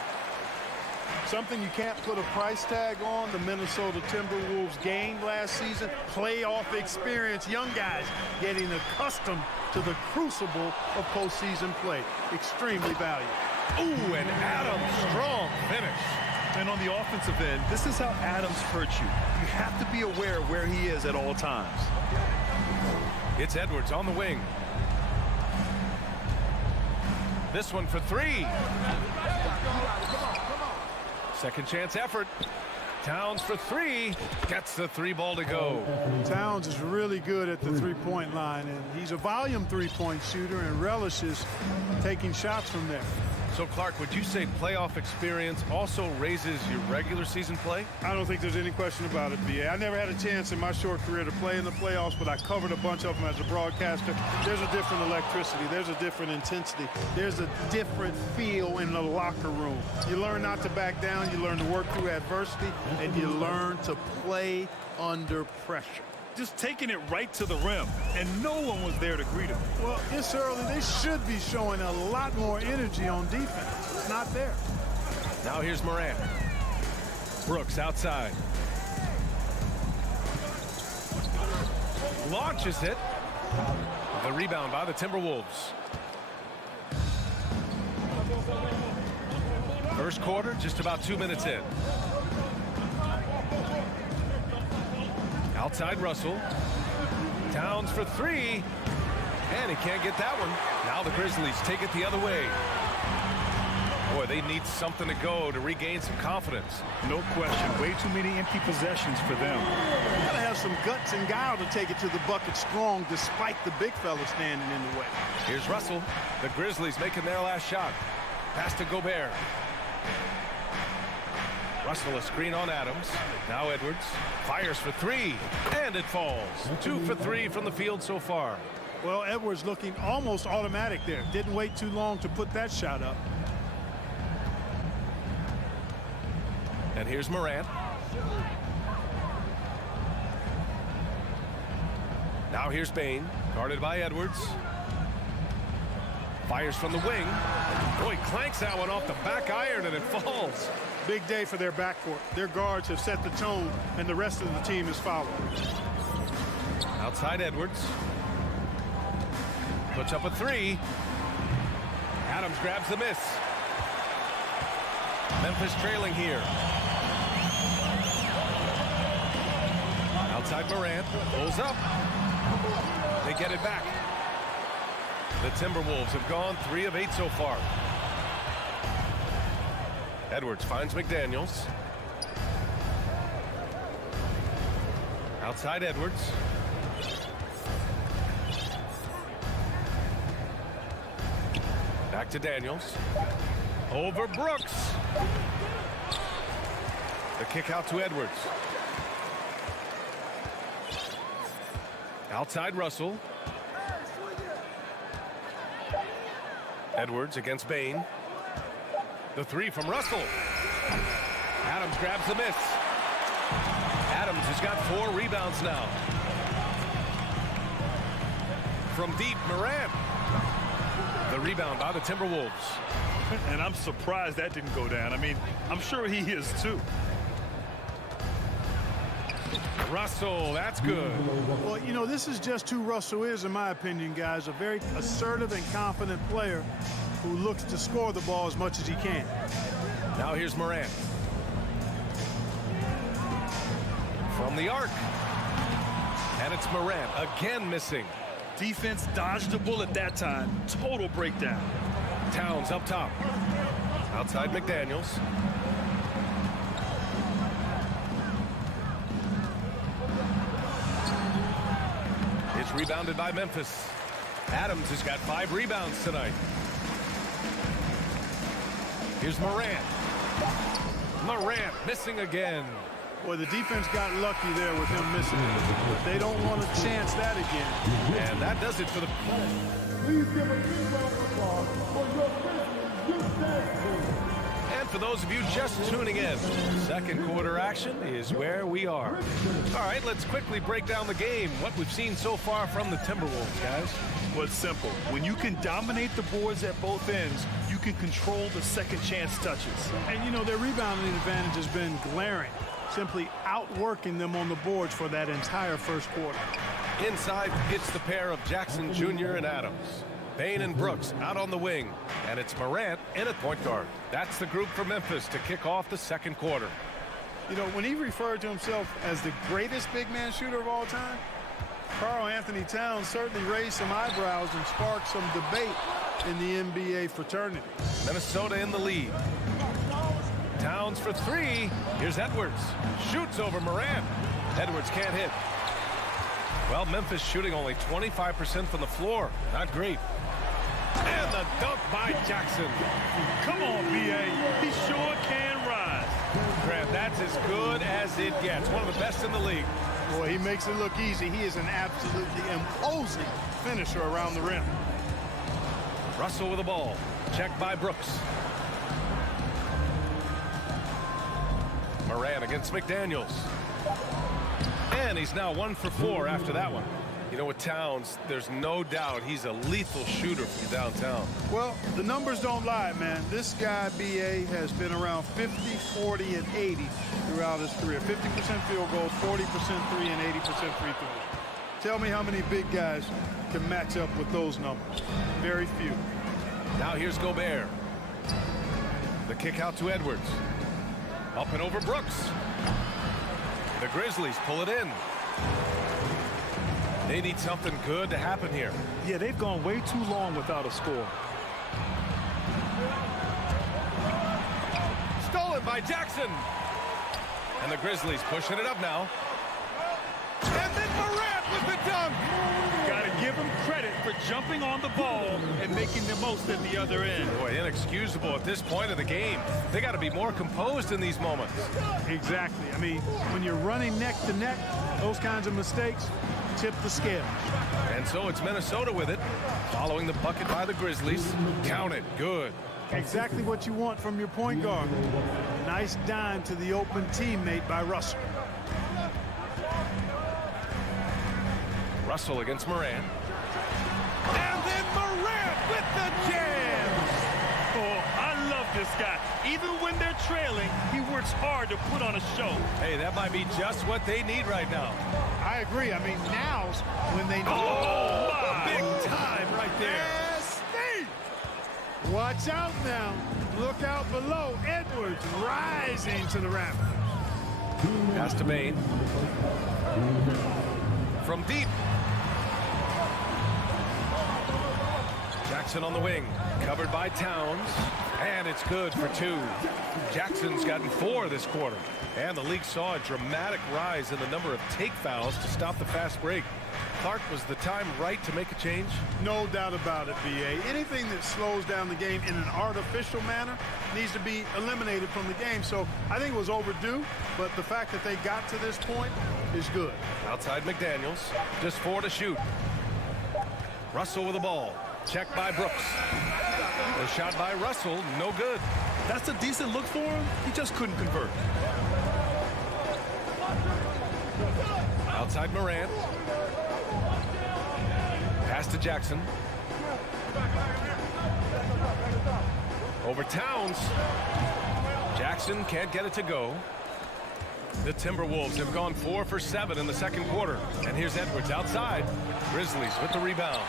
Something you can't put a price tag on, the Minnesota Timberwolves gained last season. Playoff experience, young guys getting accustomed to the crucible of postseason play. Extremely valuable. Ooh, and Adams, strong finish. And on the offensive end, this is how Adams hurts you. You have to be aware of where he is at all times. It's Edwards on the wing. This one for 3. Second chance effort. Towns for 3. Gets the 3 ball to go. Towns is really good at the three-point line, and he's a volume three-point shooter and relishes taking shots from there. So, Clark, would you say playoff experience also raises your regular season play? I don't think there's any question about it, B.A. I never had a chance in my short career to play in the playoffs, but I covered a bunch of them as a broadcaster. There's a different electricity. There's a different intensity. There's a different feel in the locker room. You learn not to back down. You learn to work through adversity, and you learn to play under pressure. Just taking it right to the rim, and no one was there to greet him. Well, it's early. They should be showing a lot more energy on defense. It's not there. Now here's Morant. Brooks outside. Launches it. The rebound by the Timberwolves. First quarter, just about 2 minutes in. Outside Russell. Towns for 3. And he can't get that one. Now the Grizzlies take it the other way. Boy, they need something to go to regain some confidence. No question. Way too many empty possessions for them. Gotta have some guts and guile to take it to the bucket strong despite the big fella standing in the way. Here's Russell. The Grizzlies making their last shot. Pass to Gobert. Russell a screen on Adams. Now Edwards fires for 3, and it falls. 2 for 3 from the field so far. Well, Edwards looking almost automatic there. Didn't wait too long to put that shot up. And here's Morant. Now here's Bane, guarded by Edwards. Fires from the wing. Boy, clanks that one off the back iron, and it falls. Big day for their backcourt. Their guards have set the tone, and the rest of the team is following. Outside Edwards. Puts up a 3. Adams grabs the miss. Memphis trailing here. Outside Morant. Pulls up. They get it back. The Timberwolves have gone 3 of 8 so far. Edwards finds McDaniels. Outside Edwards. Back to Daniels. Over Brooks. The kick out to Edwards. Outside Russell. Edwards against Bane. The 3 from Russell. Adams grabs the miss. Adams has got 4 rebounds now. From deep, Morant. The rebound by the Timberwolves. And I'm surprised that didn't go down. I mean, I'm sure he is too. Russell, that's good. Well, you know, this is just who Russell is, in my opinion, guys. A very assertive and confident player who looks to score the ball as much as he can. Now here's Morant. From the arc. And it's Morant again missing. Defense dodged the bullet that time. Total breakdown. Towns up top. Outside McDaniels. It's rebounded by Memphis. Adams has got 5 rebounds tonight. Here's Morant. Morant missing again. Boy, the defense got lucky there with him missing it. But they don't want to chance that again. And that does it for the... Please give a big round of applause for your Grizzlies youth dance team. And for those of you just tuning in, second quarter action is where we are. All right, let's quickly break down the game, what we've seen so far from the Timberwolves, guys. Well, it's simple. When you can dominate the boards at both ends, you can control the second chance touches. And, you know, their rebounding advantage has been glaring, simply outworking them on the boards for that entire first quarter. Inside, it's the pair of Jackson Jr. and Adams. Bane and Brooks out on the wing, and it's Morant in at point guard. That's the group for Memphis to kick off the second quarter. You know, when he referred to himself as the greatest big man shooter of all time, Karl Anthony Towns certainly raised some eyebrows and sparked some debate in the NBA fraternity. Minnesota in the lead. Towns for three. Here's Edwards. Shoots over Morant. Edwards can't hit. Well, Memphis shooting only 25% from the floor. Not great. And the dunk by Jackson. Come on, B.A. He sure can rise. Grant, that's as good as it gets. One of the best in the league. Boy, he makes it look easy. He is an absolutely imposing finisher around the rim. Russell with the ball. Checked by Brooks. Moran against McDaniels. And he's now 1 for 4 after that one. You know, with Towns, there's no doubt he's a lethal shooter for you downtown. Well, the numbers don't lie, man. This guy, B.A., has been around 50, 40, and 80 throughout his career. 50% field goals, 40% three, and 80% free throws. Tell me how many big guys can match up with those numbers. Very few. Now here's Gobert. The kick out to Edwards. Up and over Brooks. The Grizzlies pull it in. They need something good to happen here. Yeah, they've gone way too long without a score. Stolen by Jackson. And the Grizzlies pushing it up now. And then Morant with the dunk. Gotta give him credit for jumping on the ball and making the most at the other end. Boy, inexcusable at this point of the game. They got to be more composed in these moments. Exactly. I mean, when you're running neck to neck, those kinds of mistakes tip the scale. And so it's Minnesota with it, following the bucket by the Grizzlies. Count it. Good. Exactly what you want from your point guard. Nice dime to the open teammate by Russell. Russell against Morant. And then Morant with the jam. Oh, I love this guy. Even when they're trailing, he works hard to put on a show. Hey, that might be just what they need right now. I agree. I mean, now's when they need Oh, my. Big time right there. Yes, Steve. Watch out now. Look out below. Edwards rising to the rack. Pass to Bane. From deep. Jackson on the wing, covered by Towns, and it's good for 2. Jackson's gotten 4 this quarter, and the league saw a dramatic rise in the number of take fouls to stop the fast break. Clark, was the time right to make a change? No doubt about it, B.A. Anything that slows down the game in an artificial manner needs to be eliminated from the game. So I think it was overdue, but the fact that they got to this point is good. Outside McDaniels, just 4 to shoot. Russell with the ball. Checked by Brooks. The shot by Russell, no good. That's a decent look for him. He just couldn't convert. Outside Morant. Pass to Jackson. Over Towns. Jackson can't get it to go. The Timberwolves have gone 4 for 7 in the second quarter. And here's Edwards outside. Grizzlies with the rebound.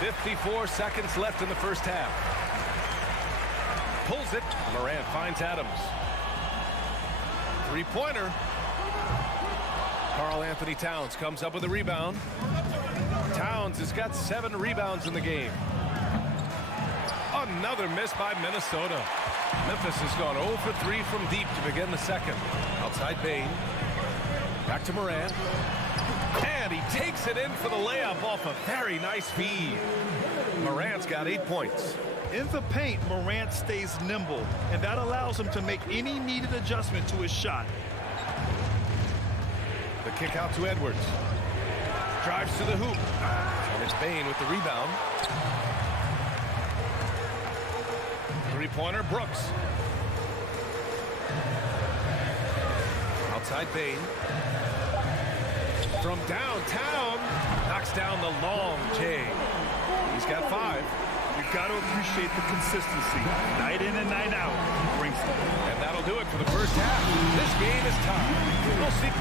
54 seconds left in the first half. Pulls it. Morant finds Adams. Three-pointer. Karl Anthony Towns comes up with a rebound. Towns has got 7 rebounds in the game. Another miss by Minnesota. Memphis has gone 0 for 3 from deep to begin the second. Outside Bane. Back to Morant. And he takes it in for the layup off a very nice feed. Morant's got 8 points. In the paint, Morant stays nimble, and that allows him to make any needed adjustment to his shot. The kick out to Edwards. Drives to the hoop. And it's Bane with the rebound. Three-pointer, Brooks. Outside Bane. From downtown, knocks down the long J. He's got 5. You've got to appreciate the consistency. Night in and night out, he brings it. And that'll do it for the first half. This game is tied. We'll see.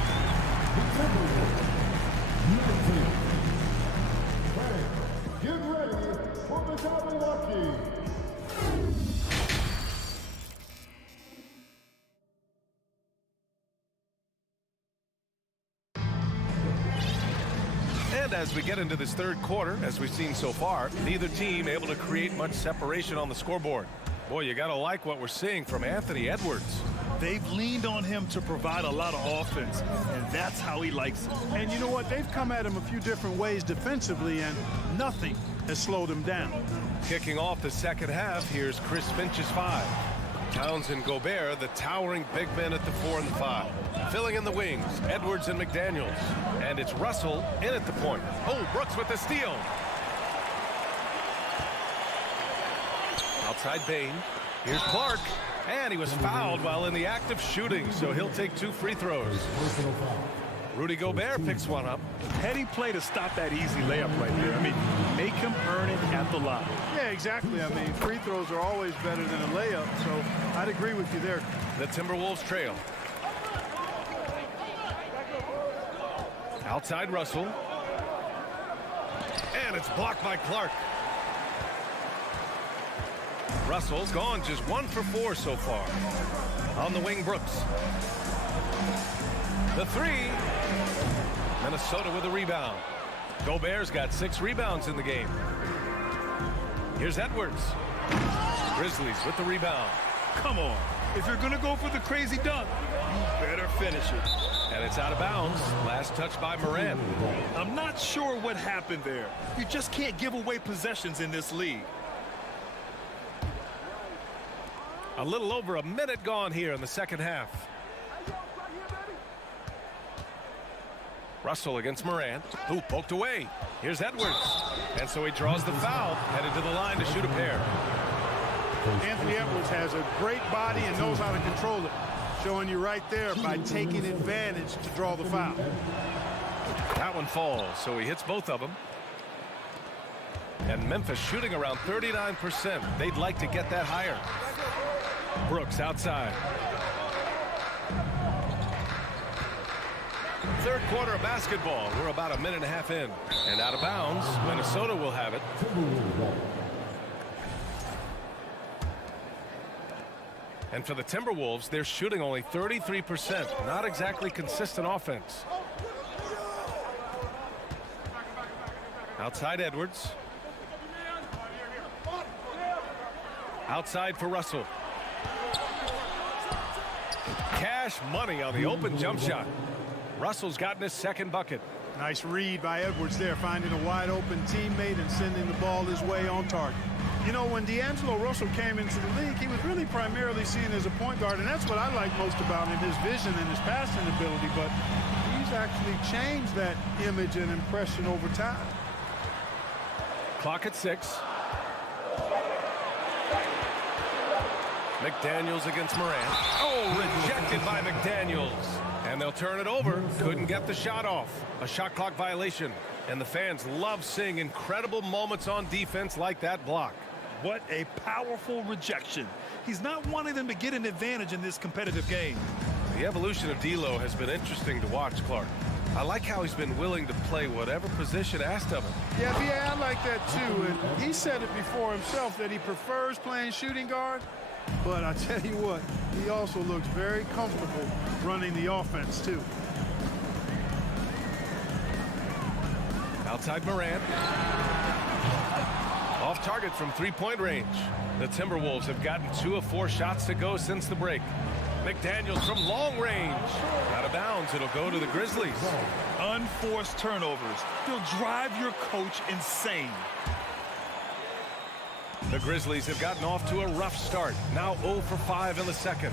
Get ready for the Jabberwocky. And as we get into this third quarter, as we've seen so far, neither team able to create much separation on the scoreboard. Boy, you got to like what we're seeing from Anthony Edwards. They've leaned on him to provide a lot of offense, and that's how he likes it. And you know what? They've come at him a few different ways defensively, and nothing has slowed him down. Kicking off the second half, here's Chris Finch's 5. Towns and Gobert, the towering big men at the 4 and the 5. Filling in the wings, Edwards and McDaniels. And it's Russell in at the point. Oh, Brooks with the steal. Outside Bane. Here's Clark. And he was fouled while in the act of shooting, so he'll take 2 free throws. Rudy Gobert picks one up. Heady play to stop that easy layup right there. I mean, make him earn it at the line. Yeah, exactly. I mean, free throws are always better than a layup, so I'd agree with you there. The Timberwolves trail. Outside Russell. And it's blocked by Clark. Russell's gone just 1 for 4 so far. On the wing, Brooks. The 3. Minnesota with a rebound. Gobert's got 6 rebounds in the game. Here's Edwards. Grizzlies with the rebound. Come on. If you're going to go for the crazy dunk, you better finish it. And it's out of bounds. Last touch by Morant. I'm not sure what happened there. You just can't give away possessions in this league. A little over a minute gone here in the second half. Russell against Morant, who poked away. Here's Edwards. And so he draws the foul, headed to the line to shoot a pair. Anthony Edwards has a great body and knows how to control it. Showing you right there by taking advantage to draw the foul. That one falls, so he hits both of them. And Memphis shooting around 39%. They'd like to get that higher. Brooks outside. Third quarter of basketball. We're about a minute and a half in. And out of bounds, Minnesota will have it. And for the Timberwolves, they're shooting only 33%. Not exactly consistent offense. Outside Edwards. Outside for Russell. Cash money on the open jump shot. Russell's gotten his second bucket. Nice read by Edwards there, finding a wide open teammate and sending the ball his way on target. You know, when D'Angelo Russell came into the league, he was really primarily seen as a point guard, and that's what I like most about him, his vision and his passing ability, but he's actually changed that image and impression over time. Clock at 6. McDaniels against Morant. Oh, rejected by McDaniels. And they'll turn it over. Couldn't get the shot off. A shot clock violation. And the fans love seeing incredible moments on defense like that block. What a powerful rejection. He's not wanting them to get an advantage in this competitive game. The evolution of D'Lo has been interesting to watch, Clark. I like how he's been willing to play whatever position asked of him. Yeah, I like that too. And he said it before himself that he prefers playing shooting guard. But I tell you what, he also looks very comfortable running the offense too. Outside Morant. Off target from 3-point range. The Timberwolves have gotten 2 of 4 shots to go since the break. McDaniels from long range. Out of bounds, it'll go to the Grizzlies. Unforced turnovers. They'll drive your coach insane. The Grizzlies have gotten off to a rough start. Now 0 for 5 in the second.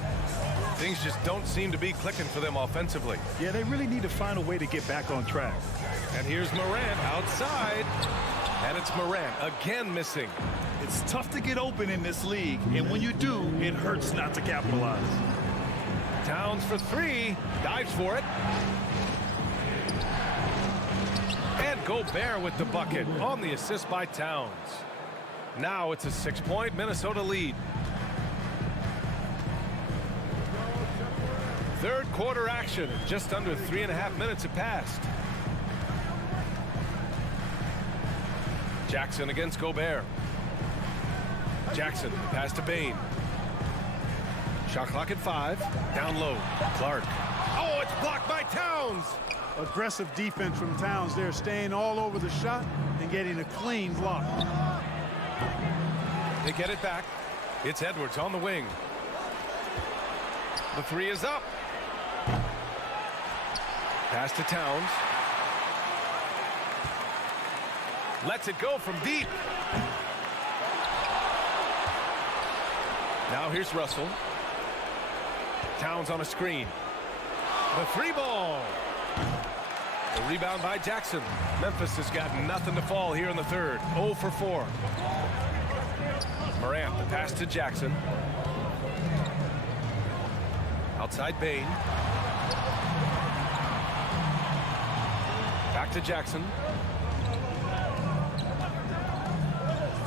Things just don't seem to be clicking for them offensively. Yeah, they really need to find a way to get back on track. And here's Morant outside. And it's Morant again missing. It's tough to get open in this league, and when you do, it hurts not to capitalize. Towns for 3. Dives for it. And Gobert with the bucket on the assist by Towns. Now it's a 6-point Minnesota lead. Third quarter action. Just under 3.5 minutes have passed. Jackson against Gobert. Jackson, pass to Bane. Shot clock at 5. Down low. Clark. Oh, it's blocked by Towns. Aggressive defense from Towns. They're staying all over the shot and getting a clean block. They get it back. It's Edwards on the wing. The 3 is up. Pass to Towns. Lets it go from deep. Now here's Russell. Towns on a screen. The 3 ball. The rebound by Jackson. Memphis has got nothing to fall here in the third. 0 for 4. Morant, the pass to Jackson. Outside Bane. Back to Jackson.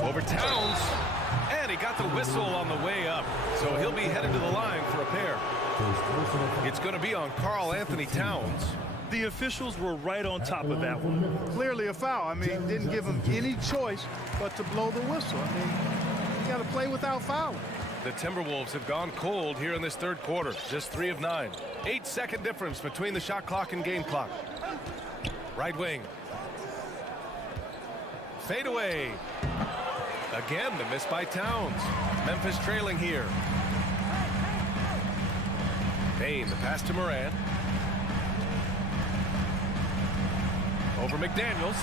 Over Towns. And he got the whistle on the way up. So he'll be headed to the line for a pair. It's going to be on Karl Anthony Towns. The officials were right on top of that one. Clearly a foul. I mean, didn't give him any choice but to blow the whistle. I mean, you got to play without fouling. The Timberwolves have gone cold here in this third quarter. Just 3 of 9. 8-second difference between the shot clock and game clock. Right wing. Fade away. Again, the miss by Towns. Memphis trailing here. Bane, the pass to Morant. Over McDaniels.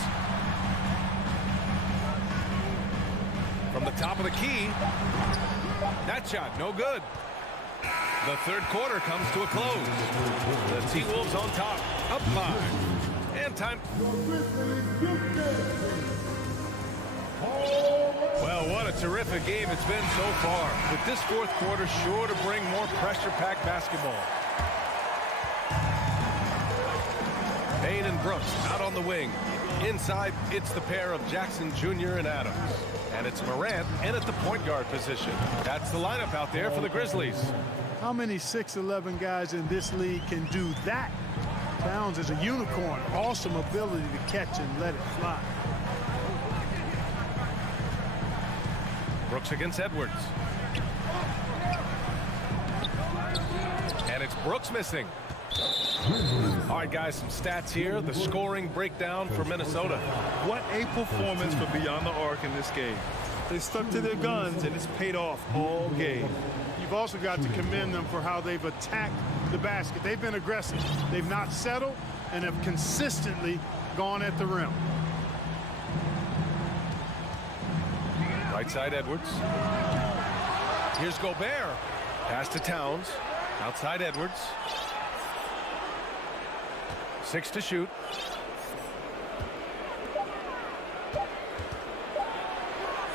From the top of the key. That shot, no good. The third quarter comes to a close. The T-Wolves on top, up 5. And time. Well, what a terrific game it's been so far. With this fourth quarter sure to bring more pressure-packed basketball. Bane and Brooks out on the wing. Inside, it's the pair of Jackson Jr. and Adams. And it's Morant in at the point guard position. That's the lineup out there for the Grizzlies. How many 6'11" guys in this league can do that? Towns is a unicorn. Awesome ability to catch and let it fly. Brooks against Edwards. And it's Brooks missing. All right, guys, some stats here. The scoring breakdown for Minnesota. What a performance for Beyond the Arc in this game. They stuck to their guns, and it's paid off all game. You've also got to commend them for how they've attacked the basket. They've been aggressive. They've not settled and have consistently gone at the rim. Right side, Edwards. Here's Gobert. Pass to Towns. Outside, Edwards. 6 to shoot.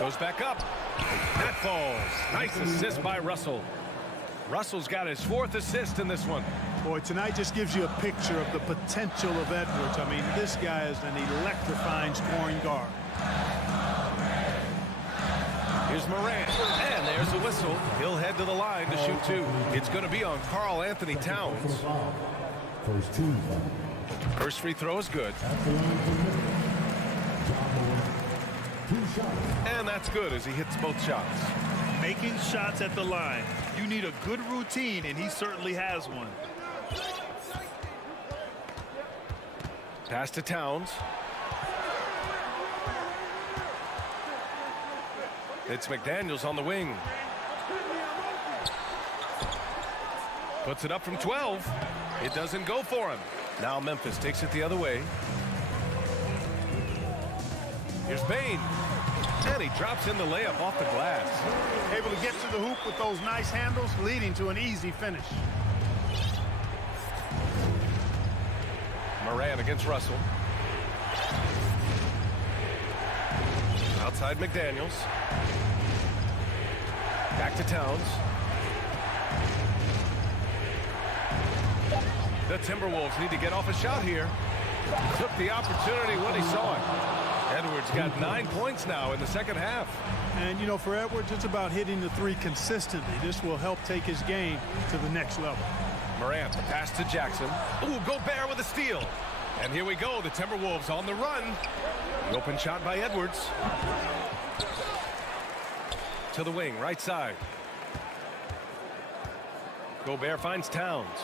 Goes back up. That falls. Nice assist by Russell. Russell's got his 4th assist in this one. Boy, tonight just gives you a picture of the potential of Edwards. I mean, this guy is an electrifying scoring guard. Here's Morant, and there's a whistle. He'll head to the line to shoot 2. It's going to be on Karl Anthony Towns. First free throw is good. And that's good as he hits both shots. Making shots at the line. You need a good routine, and he certainly has one. Pass to Towns. It's McDaniels on the wing. Puts it up from 12. It doesn't go for him. Now Memphis takes it the other way. Here's Bain. And he drops in the layup off the glass. Able to get to the hoop with those nice handles, leading to an easy finish. Moran against Russell. Outside McDaniels. Back to Towns. The Timberwolves need to get off a shot here. Took the opportunity when he saw it. Edwards got 9 points now in the second half. And, you know, for Edwards, it's about hitting the three consistently. This will help take his game to the next level. Morant, the pass to Jackson. Ooh, Gobert with a steal. And here we go, the Timberwolves on the run. The open shot by Edwards. To the wing, right side. Gobert finds Towns.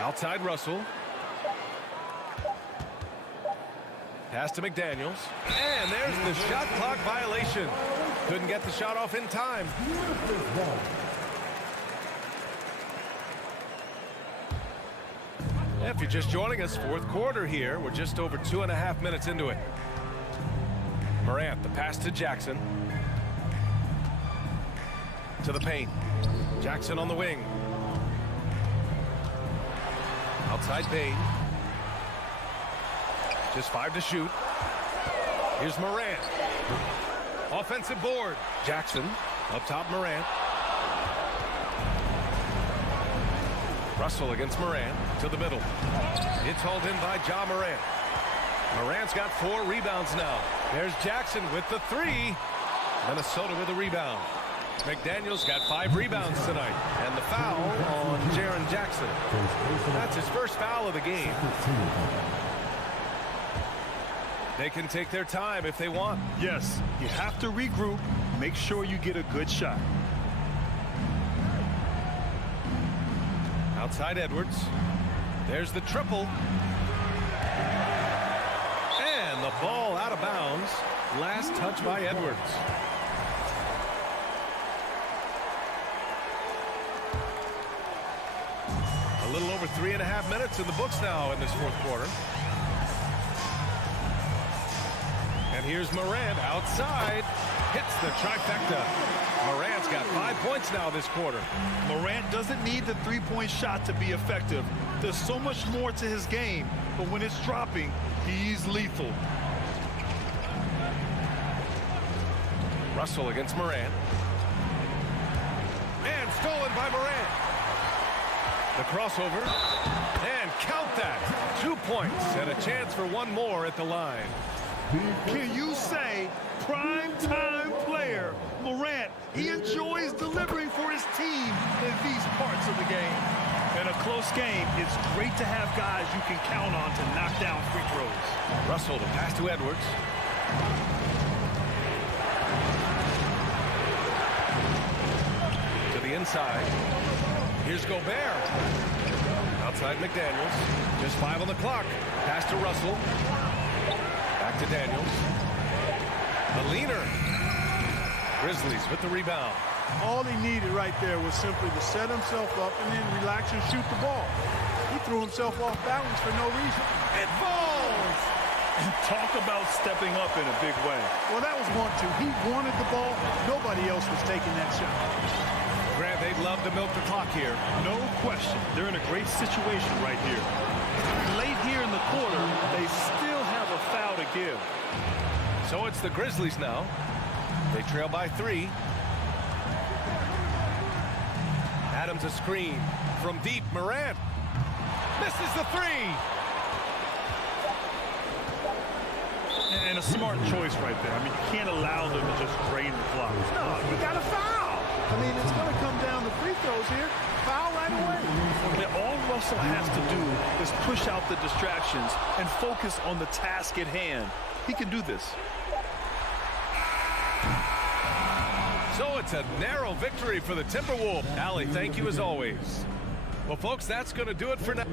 Outside Russell. Pass to McDaniels. And there's the shot clock violation. Couldn't get the shot off in time. If you're just joining us, fourth quarter here. We're just over 2.5 minutes into it. Morant, the pass to Jackson. To the paint. Jackson on the wing. Outside Bain. Just 5 to shoot. Here's Morant. Offensive board. Jackson. Up top Morant. Russell against Morant. To the middle. It's hauled in by Ja Morant. Morant's got 4 rebounds now. There's Jackson with the 3. Minnesota with a rebound. McDaniels got 5 rebounds tonight. And the foul on Jaren Jackson. That's his first foul of the game. They can take their time if they want. Yes, you have to regroup. Make sure you get a good shot. Outside Edwards. There's the triple. And the ball out of bounds. Last touch by Edwards. A little over 3.5 minutes in the books now in this fourth quarter. And here's Morant outside. Hits the trifecta. Morant's got 5 points now this quarter. Morant doesn't need the three-point shot to be effective. There's so much more to his game, but when it's dropping, he's lethal. Russell against Morant. And stolen by Morant. The crossover. And count that. 2 points and a chance for one more at the line. Can you say prime time player Morant? He enjoys delivering for his team in these parts of the game. In a close game, it's great to have guys you can count on to knock down free throws. Russell to pass to Edwards. To the inside. Here's Gobert. Outside McDaniels. Just 5 on the clock. Pass to Russell. Back to Daniels. A leaner. Grizzlies with the rebound. All he needed right there was simply to set himself up and then relax and shoot the ball. He threw himself off balance for no reason. It falls! And talk about stepping up in a big way. Well, that was 1-2. He wanted the ball. Nobody else was taking that shot. Grant, they'd love to milk the clock here. No question. They're in a great situation right here. Late here in the quarter, they still have a foul to give. So it's the Grizzlies now. They trail by 3. Adams a screen from deep. Morant misses the 3. And a smart choice right there. I mean, you can't allow them to just drain the clock. No, you got to foul. I mean, it's going to come down to free throws here. Foul right away. And all Russell has to do is push out the distractions and focus on the task at hand. He can do this. So it's a narrow victory for the Timberwolves. Allie, thank you as always. Well, folks, that's going to do it for now.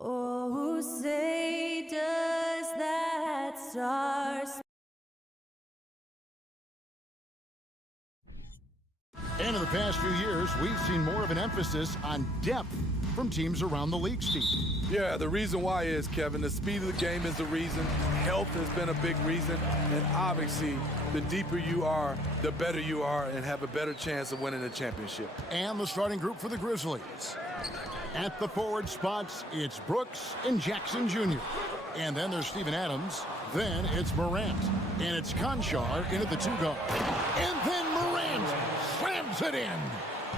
Oh, say does that star And in the past few years, we've seen more of an emphasis on depth from teams around the league, Steve. Yeah, the reason why is, Kevin, the speed of the game is the reason. Health has been a big reason. And obviously, the deeper you are, the better you are and have a better chance of winning the championship. And the starting group for the Grizzlies. At the forward spots, it's Brooks and Jackson Jr. And then there's Steven Adams. Then it's Morant. And it's Conchar in at the 2-guard. And then Morant slams it in.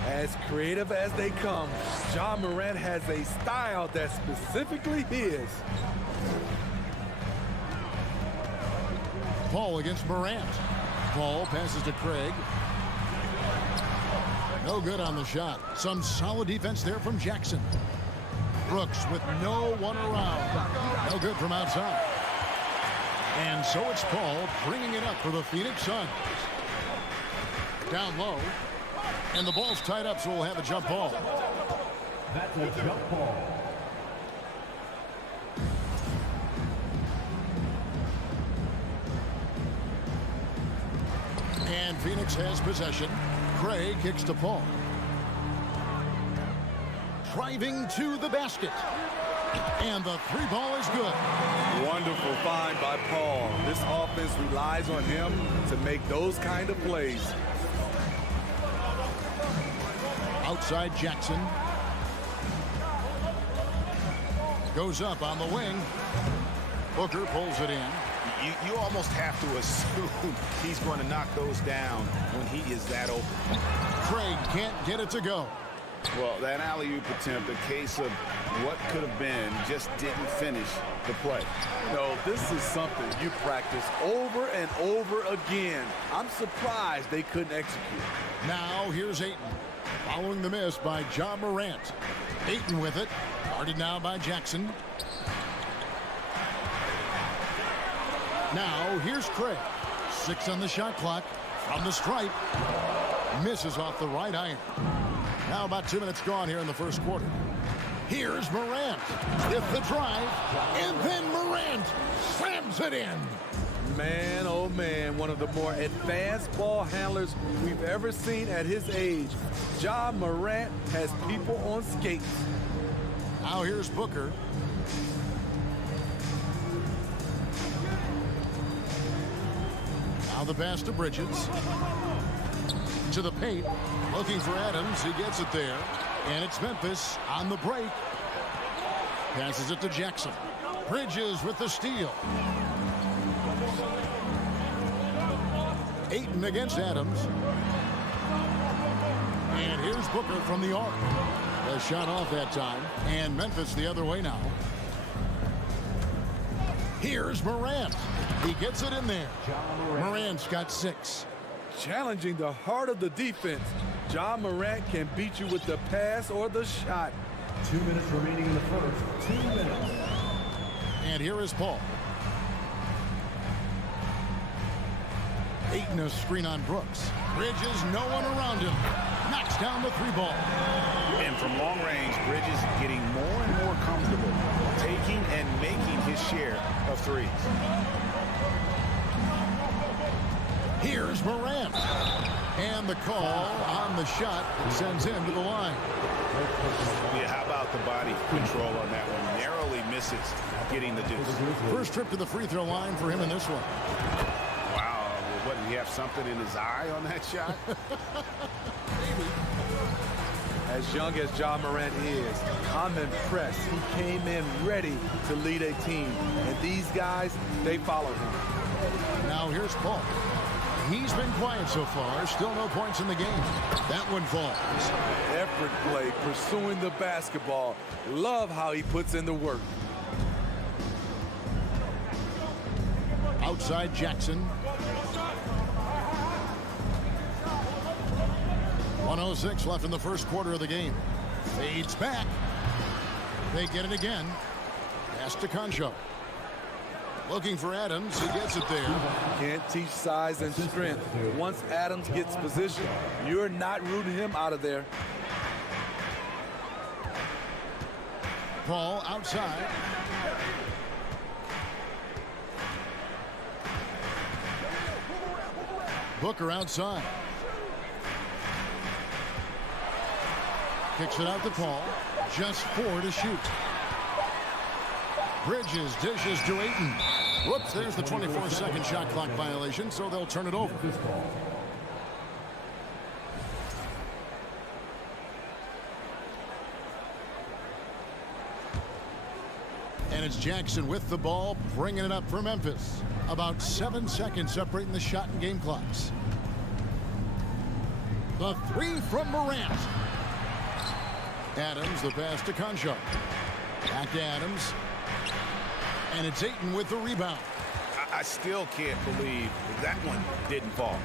As creative as they come, Ja Morant has a style that's specifically his. Paul against Morant. Paul passes to Craig. No good on the shot. Some solid defense there from Jackson. Brooks with no one around. No good from outside. And so it's Paul bringing it up for the Phoenix Suns. Down low. And the ball's tied up, so we'll have a jump ball. That's a jump ball. And Phoenix has possession. Craig kicks to Paul. Driving to the basket. And the 3-ball is good. Wonderful find by Paul. This offense relies on him to make those kind of plays. Outside Jackson. Goes up on the wing. Booker pulls it in. You almost have to assume he's going to knock those down when he is that open. Craig can't get it to go. Well, that alley-oop attempt, a case of what could have been, just didn't finish the play. No, this is something you practice over and over again. I'm surprised they couldn't execute. Now here's Ayton. Following the miss by Ja Morant. Ayton with it. Guarded now by Jackson. Now here's Craig. 6 on the shot clock. From the stripe. Misses off the right iron. Now about 2 minutes gone here in the first quarter. Here's Morant with the drive. And then Morant slams it in. Man, oh man, one of the more advanced ball handlers we've ever seen at his age. Ja Morant has people on skates. Now here's Booker. Now the pass to Bridges. To the paint. Looking for Adams. He gets it there. And it's Memphis on the break. Passes it to Jackson. Bridges with the steal. Ayton against Adams. And here's Booker from the arc. A shot off that time. And Memphis the other way now. Here's Morant. He gets it in there. Morant's got 6. Challenging the heart of the defense. Ja Morant can beat you with the pass or the shot. 2 minutes remaining in the first. 2 minutes. And here is Paul. Ayton a screen on Brooks. Bridges, no one around him. Knocks down the 3-ball. And from long range, Bridges getting more and more comfortable taking and making his share of threes. Here's Morant. And the call on the shot sends him to the line. Yeah, how about the body control on that one? Narrowly misses getting the deuce. First trip to the free throw line for him in this one. Wow, what, did he have something in his eye on that shot? As young as Ja Morant is, I'm impressed. He came in ready to lead a team. And these guys, they follow him. Now here's Paul. He's been quiet so far. Still no points in the game. That one falls. Effort play, pursuing the basketball. Love how he puts in the work. Outside Jackson. 1:06 left in the first quarter of the game. Fades back. They get it again. Pass to Concho. Looking for Adams. He gets it there. Can't teach size and strength. Once Adams gets position, you're not rooting him out of there. Paul outside. Booker outside. Kicks it out to Paul. Just 4 to shoot. Bridges dishes to Ayton. Whoops, there's the 24-second shot clock violation, so they'll turn it over. And it's Jackson with the ball, bringing it up for Memphis. About 7 seconds separating the shot and game clocks. The 3 from Morant. Adams, the pass to Conchar. Back to Adams. And it's Ayton with the rebound. I still can't believe that one didn't fall.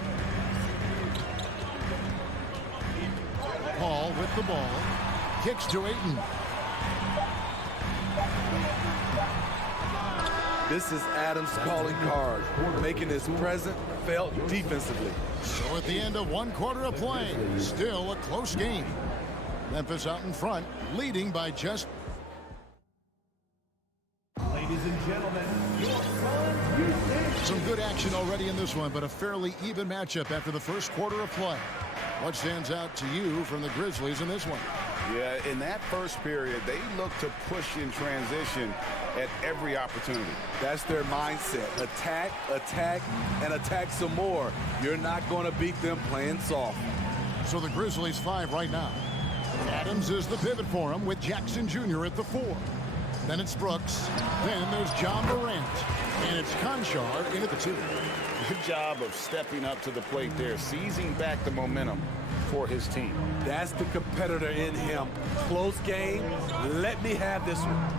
Paul with the ball. Kicks to Ayton. This is Adams calling card, making his presence felt defensively. So at the end of 1 quarter of play, still a close game. Memphis out in front, leading by just... Ladies and gentlemen, some good action already in this one, but a fairly even matchup after the first quarter of play. What stands out to you from the Grizzlies in this one? Yeah, in that first period, they looked to push in transition at every opportunity. That's their mindset. Attack, attack, and attack some more. You're not going to beat them playing soft. So the Grizzlies 5 right now. Adams is the pivot for him with Jackson Jr. at the 4. Then it's Brooks. Then there's John Morant. And it's Conchar in at the 2. Good job of stepping up to the plate there, seizing back the momentum for his team. That's the competitor in him. Close game. Let me have this one.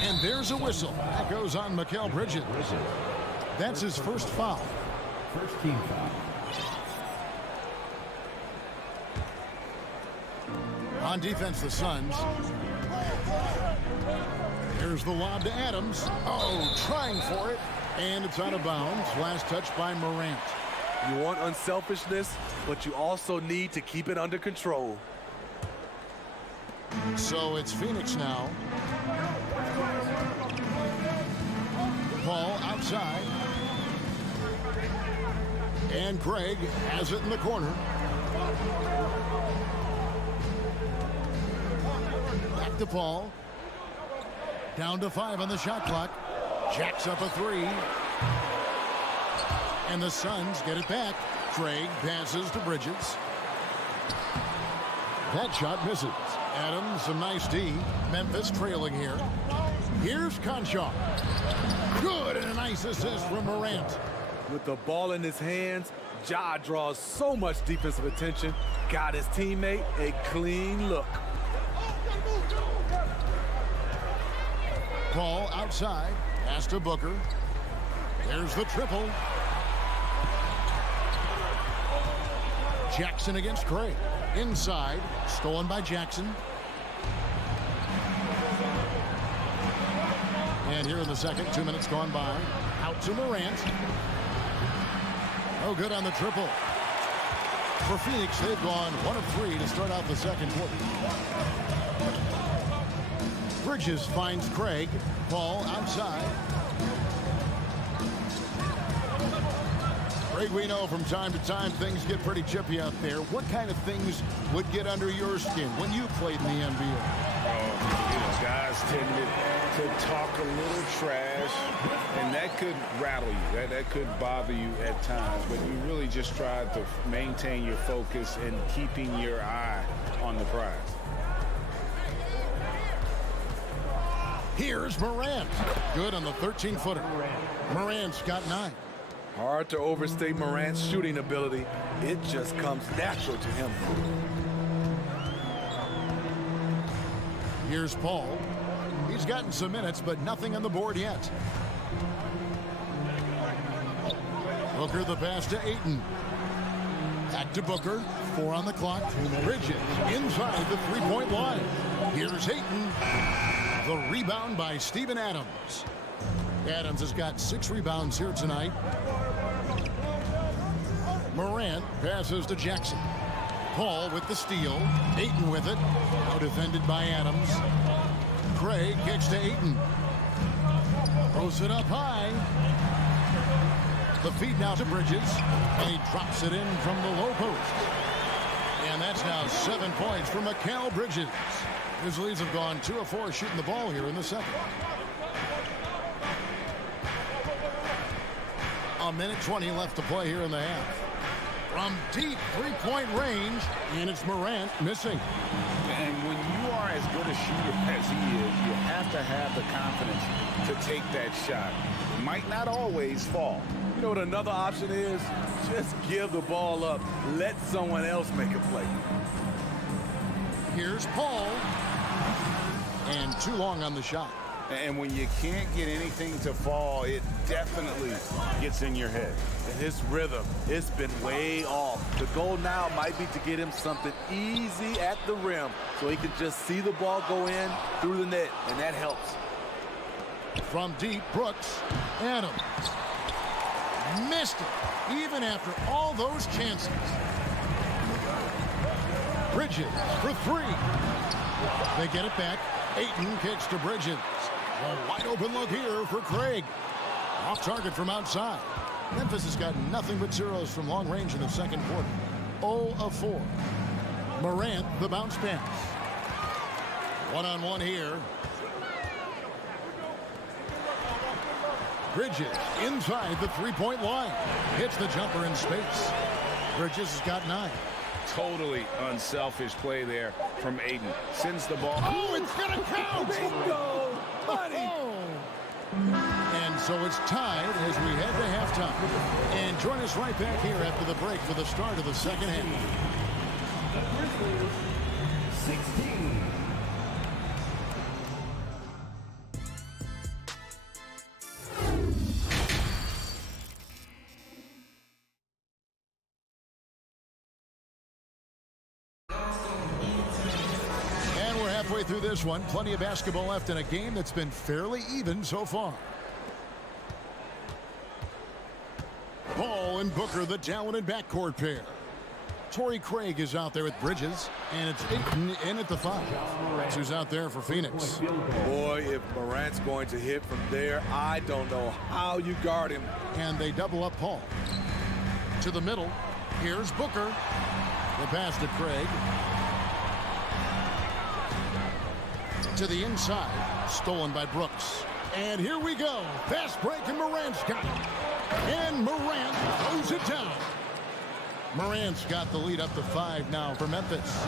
And there's a whistle. That goes on Mikal Bridges. That's his first foul. First team foul. On defense, the Suns. Here's the lob to Adams. Oh, trying for it. And it's out of bounds. Last touch by Morant. You want unselfishness, but you also need to keep it under control. So it's Phoenix now. Paul outside. And Craig has it in the corner. Back to Paul. Down to 5 on the shot clock. Jacks up a 3. And the Suns get it back. Craig passes to Bridges. That shot misses. Adams, some nice D. Memphis trailing here. Here's Conchar. Good, and a nice assist from Morant. With the ball in his hands, Ja draws so much defensive attention. Got his teammate a clean look. Paul outside. Pass to Booker. There's the triple. Jackson against Craig. Inside. Stolen by Jackson. And here in the second, 2 minutes gone by. Out to Morant. Oh, good on the triple. For Phoenix, they've gone 1 of 3 to start out the second quarter. Bridges finds Craig. Paul outside. Craig, we know from time to time things get pretty chippy out there. What kind of things would get under your skin when you played in the NBA? Guys tended to talk a little trash, and that could rattle you. That could bother you at times, but you really just tried to maintain your focus and keeping your eye on the prize. Here's Morant. Good on the 13-footer. Morant's got 9. Hard to overstate Morant's shooting ability. It just comes natural to him. Here's Paul. He's gotten some minutes, but nothing on the board yet. Booker the pass to Ayton. Back to Booker. 4 on the clock. Bridges inside the 3-point line. Here's Ayton. The rebound by Steven Adams. Adams has got 6 rebounds here tonight. Morant passes to Jackson. Paul with the steal. Ayton with it. Now defended by Adams. Craig kicks to Ayton. Throws it up high. The feed now to Bridges. And he drops it in from the low post. And that's now 7 points for Mikal Bridges. Grizzlies have gone 2 of 4 shooting the ball here in the second. A minute 20 left to play here in the half. From deep three-point range, and it's Morant missing. And when you are as good a shooter as he is, you have to have the confidence to take that shot. It might not always fall. You know what another option is? Just give the ball up. Let someone else make a play. Here's Paul. And too long on the shot. And when you can't get anything to fall, it definitely gets in your head. And his rhythm, it's been way off. The goal now might be to get him something easy at the rim so he can just see the ball go in through the net, and that helps. From deep, Brooks. Adams. Missed it, even after all those chances. Bridges for 3. They get it back. Ayton kicks to Bridges. A wide open look here for Craig. Off target from outside. Memphis has got nothing but zeros from long range in the second quarter. 0 of 4. Morant, the bounce pass. One-on-one here. Bridges inside the three-point line. Hits the jumper in space. Bridges has got 9. Totally unselfish play there from Ayton. Sends the ball. Oh, it's going to count! Bingo! Buddy! And so it's tied as we head to halftime. And join us right back here after the break for the start of the second half. Grizzlies, 16. Through this one, plenty of basketball left in a game that's been fairly even so far. Paul and Booker, the talented backcourt pair. Torrey Craig is out there with Bridges, and it's Ayton in at the 5. That's who's out there for Phoenix. Boy, if Morant's going to hit from there, I don't know how you guard him. And they double up Paul. To the middle, here's Booker. The pass to Craig. To the inside, stolen by Brooks. And here we go. Fast break, and Morant's got it. And Morant throws it down. Morant's got the lead up to 5 now for Memphis.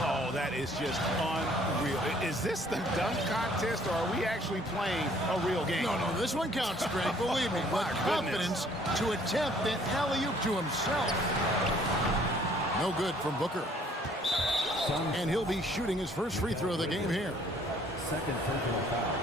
Oh, that is just unreal. Is this the dunk contest, or are we actually playing a real game? No, this one counts, Greg. Believe me. But confidence to attempt that alley-oop to himself. No good from Booker. And he'll be shooting his first free throw of the game here. Second personal foul.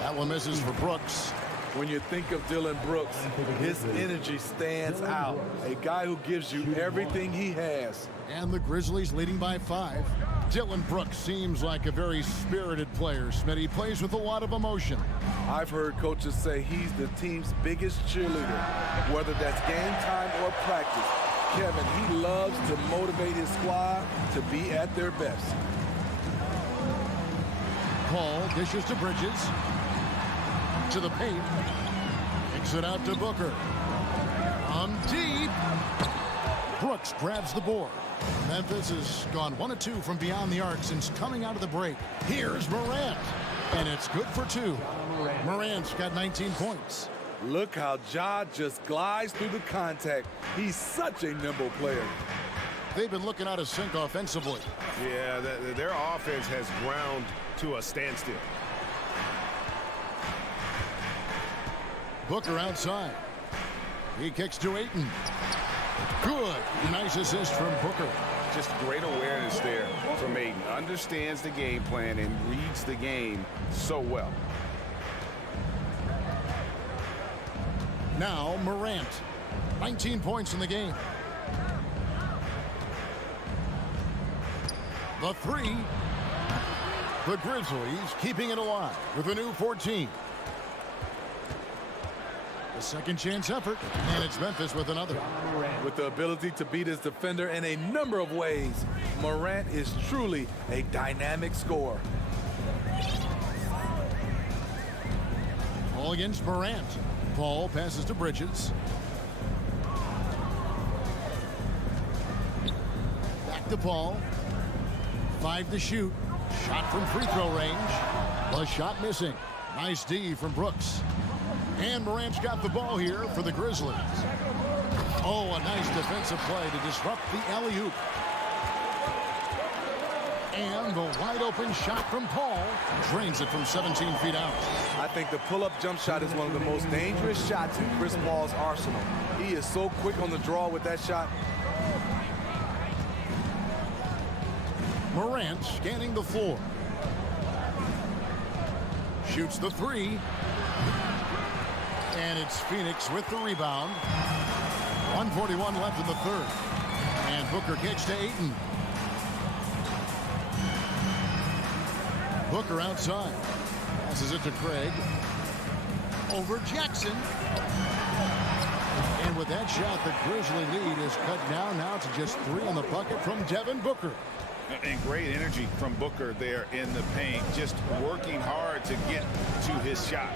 That one misses for Brooks. When you think of Dillon Brooks, his energy stands out. A guy who gives you everything he has. And the Grizzlies leading by 5. Dillon Brooks seems like a very spirited player. Smitty, he plays with a lot of emotion. I've heard coaches say he's the team's biggest cheerleader, whether that's game time or practice. Kevin, he loves to motivate his squad to be at their best. Paul dishes to Bridges. To the paint. Kicks it out to Booker. Deep. Brooks grabs the board. Memphis has gone 1 of 2 from beyond the arc since coming out of the break. Here's Morant. And it's good for 2. Morant's got 19 points. Look how Ja just glides through the contact. He's such a nimble player. They've been looking out of sync offensively. Yeah, their offense has ground to a standstill. Booker outside. He kicks to Ayton. Good. Nice assist from Booker. Just great awareness there from Ayton. Understands the game plan and reads the game so well. Now Morant. 19 points in the game. The 3. The Grizzlies keeping it alive with a new 14. A second chance effort, and it's Memphis with another. With the ability to beat his defender in a number of ways, Morant is truly a dynamic scorer. Ball against Morant. Paul passes to Bridges. Back to Paul. 5 to shoot. Shot from free throw range. The shot missing. Nice D from Brooks. And Morant's got the ball here for the Grizzlies. Oh, a nice defensive play to disrupt the alley-oop. And the wide open shot from Paul drains it from 17 feet out. I think the pull-up jump shot is one of the most dangerous shots in Chris Paul's arsenal. He is so quick on the draw with that shot. Morant scanning the floor. Shoots the 3. And it's Phoenix with the rebound. 1:41 left in the third. And Booker kicks to Ayton. Booker outside. Passes it to Craig. Over Jackson. And with that shot, the Grizzly lead is cut down now to just 3 in the bucket from Devin Booker. And great energy from Booker there in the paint, just working hard to get to his shot.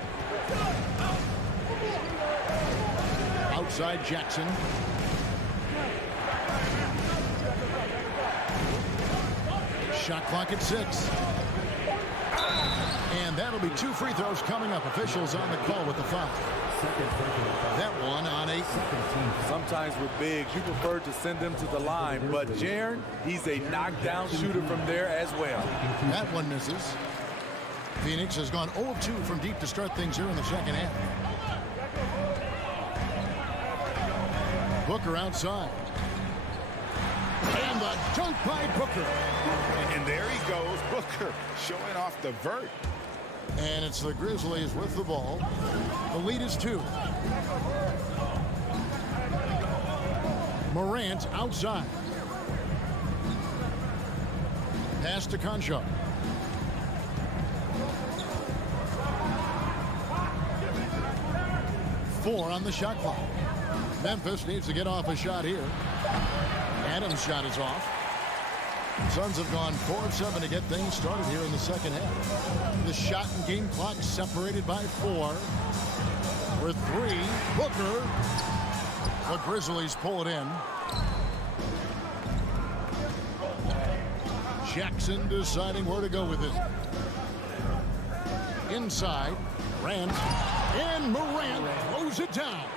Outside Jackson. Shot clock at 6. And that'll be 2 free throws coming up. Officials on the call with the foul. That one on 8. Sometimes with bigs, you prefer to send them to the line, but Jaren, he's a knockdown shooter from there as well. That one misses. Phoenix has gone 0 of 2 from deep to start things here in the second half. Booker outside. And the dunk by Booker. And there he goes, Booker showing off the vert. And it's the Grizzlies with the ball. The lead is 2. Morant outside. Pass to Concha. Four on the shot clock. Memphis needs to get off a shot here. Adams' shot is off. Suns have gone 4 of 7 to get things started here in the second half. The shot and game clock separated by 4. With 3, Booker. The Grizzlies pull it in. Jackson deciding where to go with it. Inside, Morant. And Morant throws it down.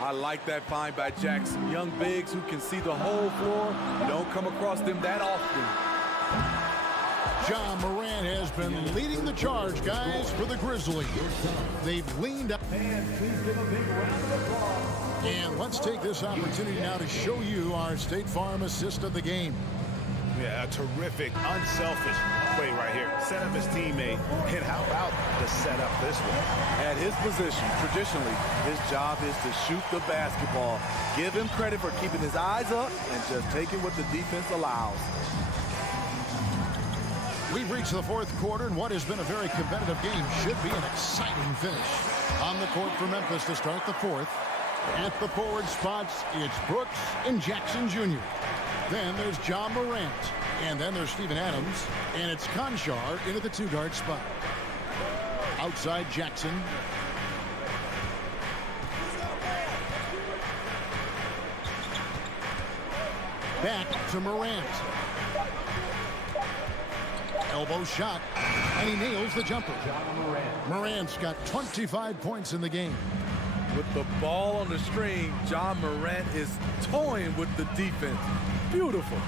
I like that find by Jackson. Young bigs who can see the whole floor. You don't come across them that often. Ja Morant has been leading the charge, guys, for the Grizzlies. They've leaned up. And let's take this opportunity now to show you our State Farm assist of the game. Yeah, a terrific, unselfish play right here. Set up his teammate. And how about the setup this one? At his position, traditionally, his job is to shoot the basketball. Give him credit for keeping his eyes up and just taking what the defense allows. We've reached the fourth quarter, and what has been a very competitive game should be an exciting finish. On the court for Memphis to start the fourth. At the forward spots, it's Brooks and Jackson Jr. Then there's Ja Morant. And then there's Steven Adams. And it's Conchar into the 2-guard spot. Outside Jackson. Back to Morant. Elbow shot. And he nails the jumper. Morant's got 25 points in the game. With the ball on the string, Ja Morant is toying with the defense. Beautiful.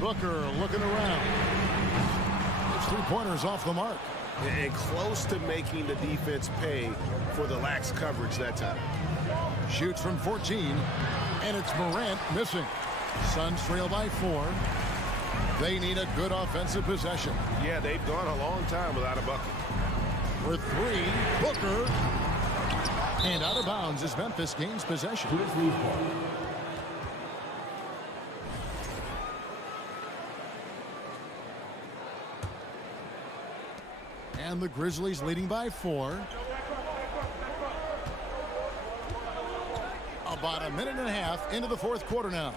Booker looking around. His 3-pointers off the mark. And close to making the defense pay for the lax coverage that time. Shoots from 14. And it's Morant missing. Suns trail by 4. They need a good offensive possession. Yeah, they've gone a long time without a bucket. For 3, Booker. And out of bounds as Memphis gains possession. And the Grizzlies leading by 4. A About a minute and a half into the fourth quarter now.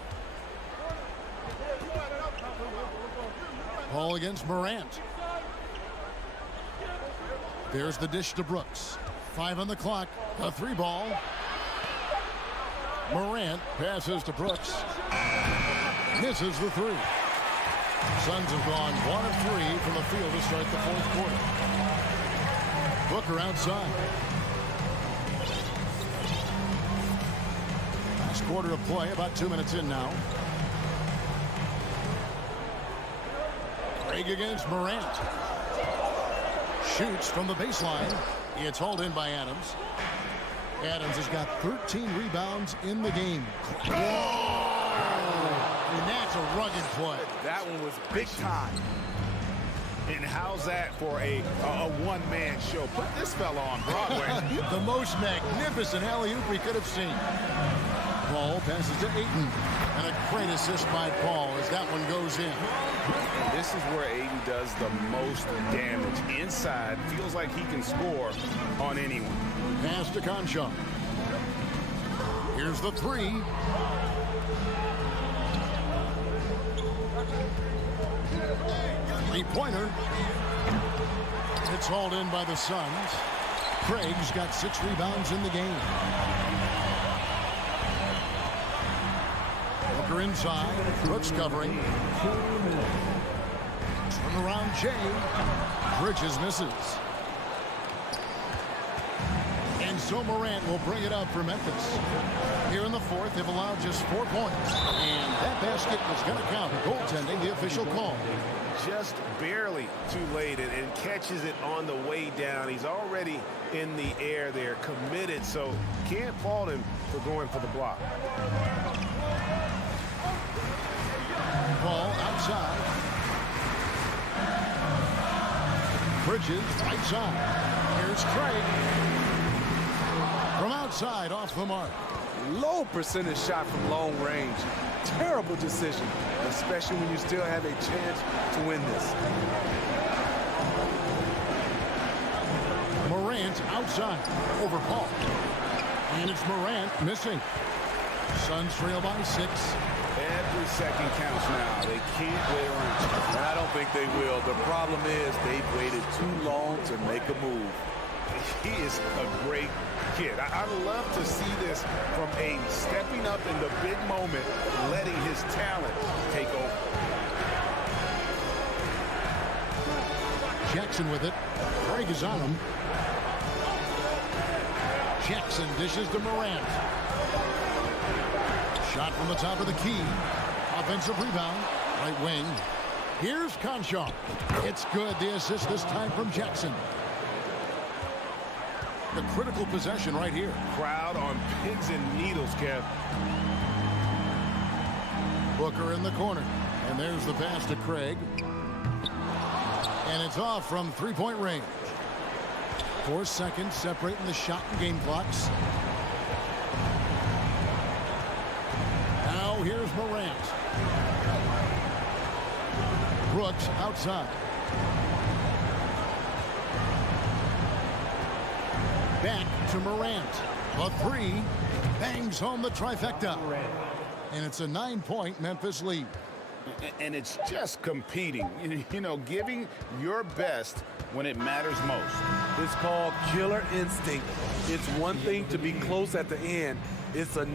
Ball against Morant. There's the dish to Brooks. 5 on the clock. A 3 ball. Morant passes to Brooks. Misses the 3. Suns have gone 1 of 3 from the field to start the fourth quarter. Booker outside. Last quarter of play, about 2 minutes in now. Craig against Morant. Shoots from the baseline. It's hauled in by Adams. Adams has got 13 rebounds in the game. Whoa! And that's a rugged play. That one was big time. And how's that for a one-man show? Put this fella on Broadway. The most magnificent alley-oop we could have seen. Paul passes to Ayton. And a great assist by Paul as that one goes in. And this is where Ayton does the most damage. Inside, feels like he can score on anyone. Pass to Conchon. Here's the 3. Three-pointer. It's hauled in by the Suns. Craig's got 6 rebounds in the game. Booker inside. Brooks covering. Turn around Jay. Bridges misses. And so Morant will bring it up for Memphis. Here in the fourth, they've allowed just 4 points. And that basket was going to count. Goaltending, the official call. Just barely too late and catches it on the way down. He's already in the air there, committed, so can't fault him for going for the block. Ball outside. Bridges right side. Here's Craig. From outside, off the mark. Low percentage shot from long range. Terrible decision, especially when you still have a chance to win this. Morant outside over Paul. And it's Morant missing. Suns trail by 6. Every second counts now. They can't wait around. And I don't think they will. The problem is they've waited too long to make a move. He is a great kid. I love to see this from a stepping up in the big moment, letting his talent take over. Jackson with it. Craig is on him. Jackson dishes to Morant. Shot from the top of the key. Offensive rebound. Right wing. Here's Conchon. It's good. The assist this time from Jackson. The critical possession right here. Crowd on pins and needles, Kev. Booker in the corner. And there's the pass to Craig. And it's off from three-point range. 4 seconds separating the shot and game clocks. Now here's Morant. Brooks outside. Back to Morant. A 3. Bangs home the trifecta. And it's a 9-point Memphis lead. And it's just competing, you know, giving your best when it matters most. It's called killer instinct. It's one thing to be close at the end. It's a...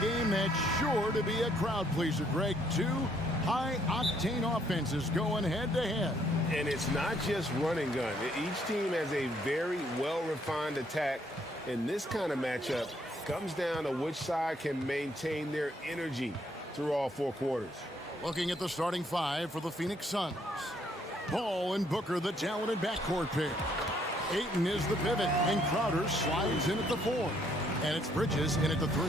game that's sure to be a crowd pleaser, Greg. Two high-octane offenses going head-to-head. And it's not just run and gun. Each team has a very well-refined attack. And this kind of matchup comes down to which side can maintain their energy through all 4 quarters. Looking at the starting 5 for the Phoenix Suns. Paul and Booker, the talented backcourt pair. Ayton is the pivot, and Crowder slides in at the 4. And it's Bridges in at the 3.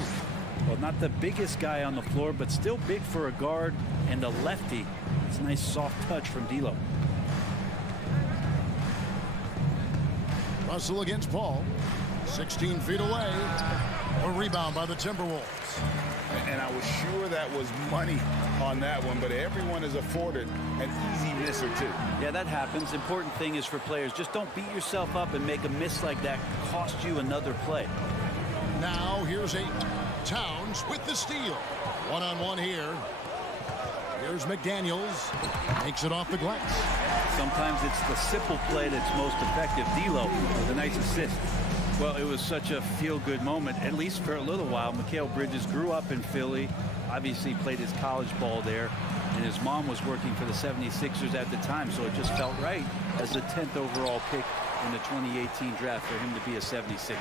Well, not the biggest guy on the floor, but still big for a guard and a lefty. It's a nice soft touch from D'Lo. Russell against Paul. 16 feet away. A rebound by the Timberwolves. And I was sure that was money on that one, but everyone is afforded an easy miss or 2. Yeah, that happens. Important thing is for players, just don't beat yourself up and make a miss like that cost you another play. Now here's Ayton. Towns with the steal. One-on-one here. Here's McDaniels. Makes it off the glass. Sometimes it's the simple play that's most effective. D'Lo with a nice assist. Well, it was such a feel-good moment, at least for a little while. Mikal Bridges grew up in Philly, obviously played his college ball there, and his mom was working for the 76ers at the time, so it just felt right as the 10th overall pick in the 2018 draft for him to be a 76er.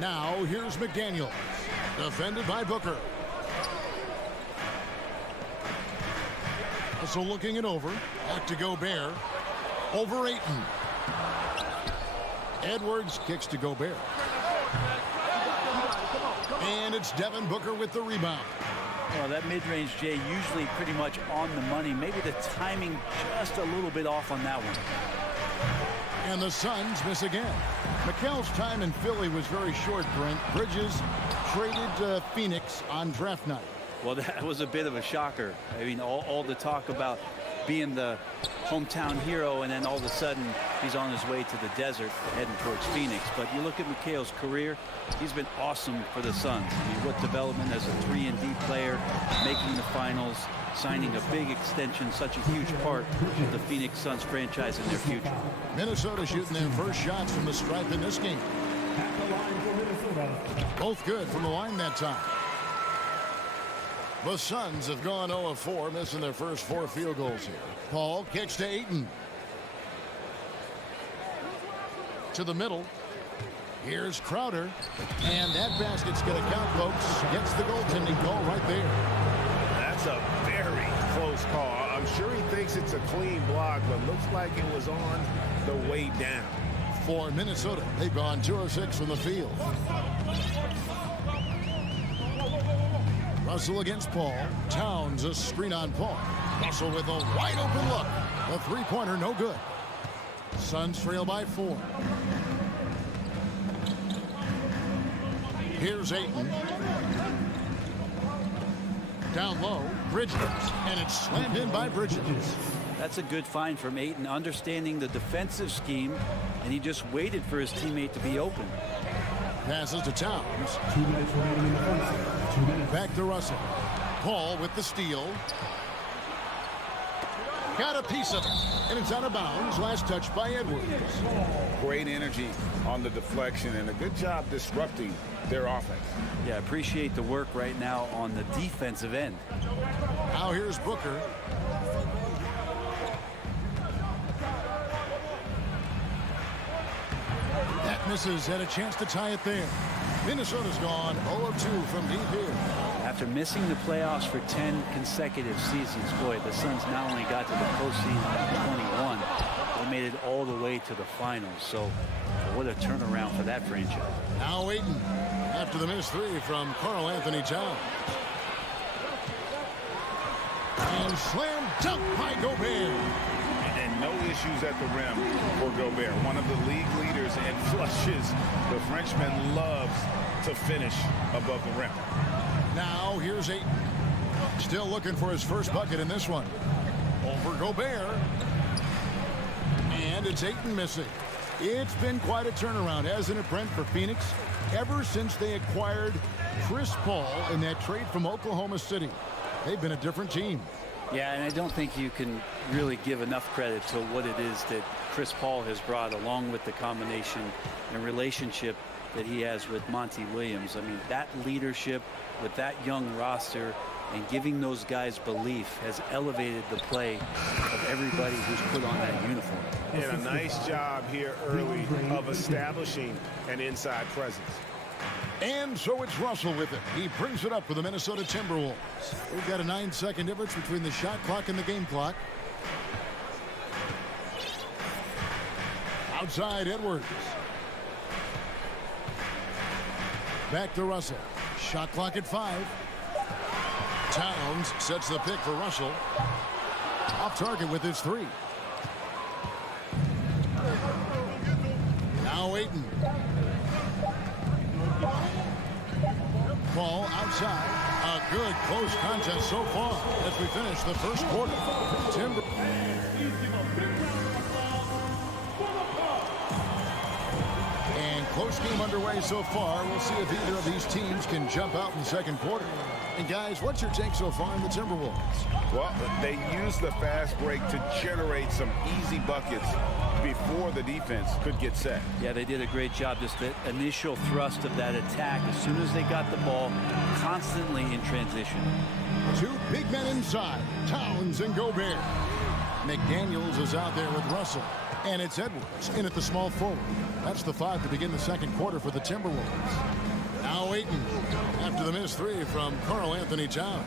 Now here's McDaniels. Defended by Booker. So looking it over. Back to Gobert. Over Ayton. Edwards kicks to Gobert. And it's Devin Booker with the rebound. Well, that mid-range, Jay, usually pretty much on the money. Maybe the timing just a little bit off on that one. And the Suns miss again. Mikal's time in Philly was very short, Brent. Bridges traded Phoenix on draft night. Well, that was a bit of a shocker. I mean, all the talk about being the hometown hero, and then all of a sudden he's on his way to the desert heading towards Phoenix. But you look at Mikal's career, he's been awesome for the Suns. I mean, what development as a 3-and-D player, making the finals, signing a big extension, such a huge part of the Phoenix Suns franchise in their future. Minnesota shooting their first shots from the stripe in this game. At the line for Minnesota. Both good from the line that time. The Suns have gone 0 of 4, missing their first 4 field goals here. Paul kicks to Ayton. To the middle. Here's Crowder. And that basket's going to count, folks. Gets the goaltending call right there. That's a very close call. I'm sure he thinks it's a clean block, but looks like it was on the way down. For Minnesota, they've gone 2 of 6 from the field. Russell against Paul. Towns a screen on Paul. Russell with a wide open look. The three-pointer no good. Suns trail by 4. Here's Ayton. Down low, Bridges. And it's slammed in by Bridges. That's a good find from Ayton, understanding the defensive scheme, and he just waited for his teammate to be open. Passes to Towns. 2 minutes remaining in the first. 2 minutes. Back to Russell. Paul with the steal. Got a piece of it. And it's out of bounds. Last touch by Edwards. Great energy on the deflection and a good job disrupting their offense. Yeah, appreciate the work right now on the defensive end. Now here's Booker. That misses. Had a chance to tie it there. Minnesota's gone 0 of 2 from deep here. After missing the playoffs for 10 consecutive seasons, boy, the Suns not only got to the postseason in 21, they made it all the way to the finals. So what a turnaround for that franchise. Now Ayton after the missed 3 from Karl Anthony Towns. And slam dunk by Gobert. And no issues at the rim for Gobert. One of the league leaders in flushes. The Frenchman loves to finish above the rim. Now here's Ayton. Still looking for his first bucket in this one. Over Gobert. And it's Ayton missing. It's been quite a turnaround, hasn't it, Brent, for Phoenix? Ever since they acquired Chris Paul in that trade from Oklahoma City. They've been a different team. Yeah, and I don't think you can really give enough credit to what it is that Chris Paul has brought, along with the combination and relationship that he has with Monty Williams. I mean, that leadership with that young roster and giving those guys belief has elevated the play of everybody who's put on that uniform. And a nice job here early of establishing an inside presence. And so it's Russell with it. He brings it up for the Minnesota Timberwolves. We've got a 9-second difference between the shot clock and the game clock. Outside, Edwards. Back to Russell. Shot clock at 5. Towns sets the pick for Russell. Off target with his 3. Now Ayton. Ball outside. A good close contest so far as we finish the first quarter. Timber. And close game underway so far. We'll see if either of these teams can jump out in the second quarter. And guys, what's your take so far in the Timberwolves? Well, they use the fast break to generate some easy buckets before the defense could get set. Yeah, they did a great job. Just the initial thrust of that attack, as soon as they got the ball, constantly in transition. 2 big men inside, Towns and Gobert. McDaniels is out there with Russell. And it's Edwards in at the small forward. That's the 5 to begin the second quarter for the Timberwolves. Now Ayton after the missed 3 from Karl Anthony Towns.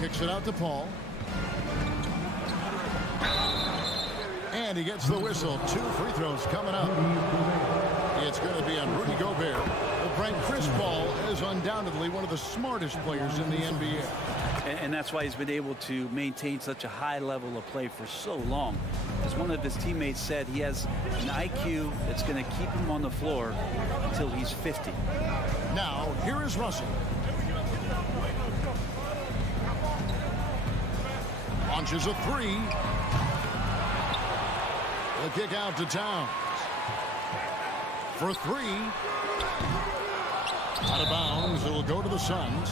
Kicks it out to Paul. And he gets the whistle. 2 free throws coming up. It's going to be on Rudy Gobert. Well, Frank, Chris Paul is undoubtedly one of the smartest players in the NBA. And that's why he's been able to maintain such a high level of play for so long. As one of his teammates said, he has an IQ that's going to keep him on the floor until he's 50. Now, here is Russell. Launches a 3. The kick out to Towns. For 3. Out of bounds. It'll go to the Suns.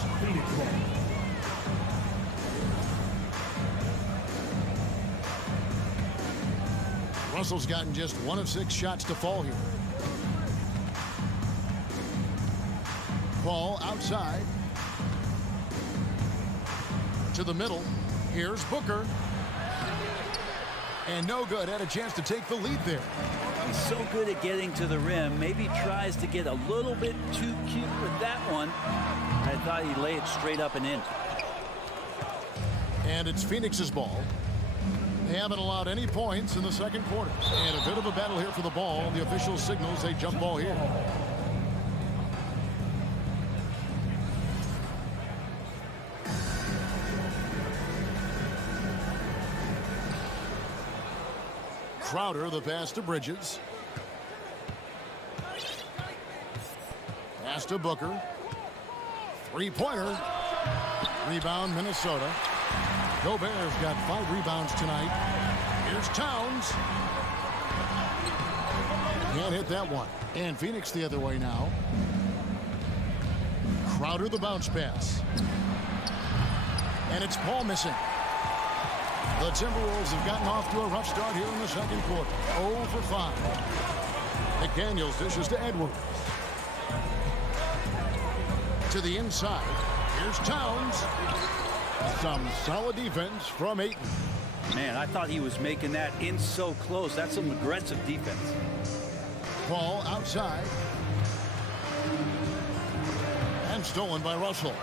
Russell's gotten just 1 of 6 shots to fall here. Ball outside. To the middle. Here's Booker. And no good. Had a chance to take the lead there. He's so good at getting to the rim. Maybe tries to get a little bit too cute with that one. I thought he'd lay it straight up and in. And it's Phoenix's ball. They haven't allowed any points in the second quarter. And a bit of a battle here for the ball. The official signals a jump ball here. Crowder, the pass to Bridges. Pass to Booker. 3-pointer. Rebound, Minnesota. Gobert's got 5 rebounds tonight. Here's Towns. Can't hit that one. And Phoenix the other way now. Crowder the bounce pass. And it's Paul missing. The Timberwolves have gotten off to a rough start here in the second quarter. 0 for 5. McDaniels dishes to Edwards. To the inside. Here's Towns. Some solid defense from Ayton. Man, I thought he was making that in so close. That's some aggressive defense. Ball outside. And stolen by Russell.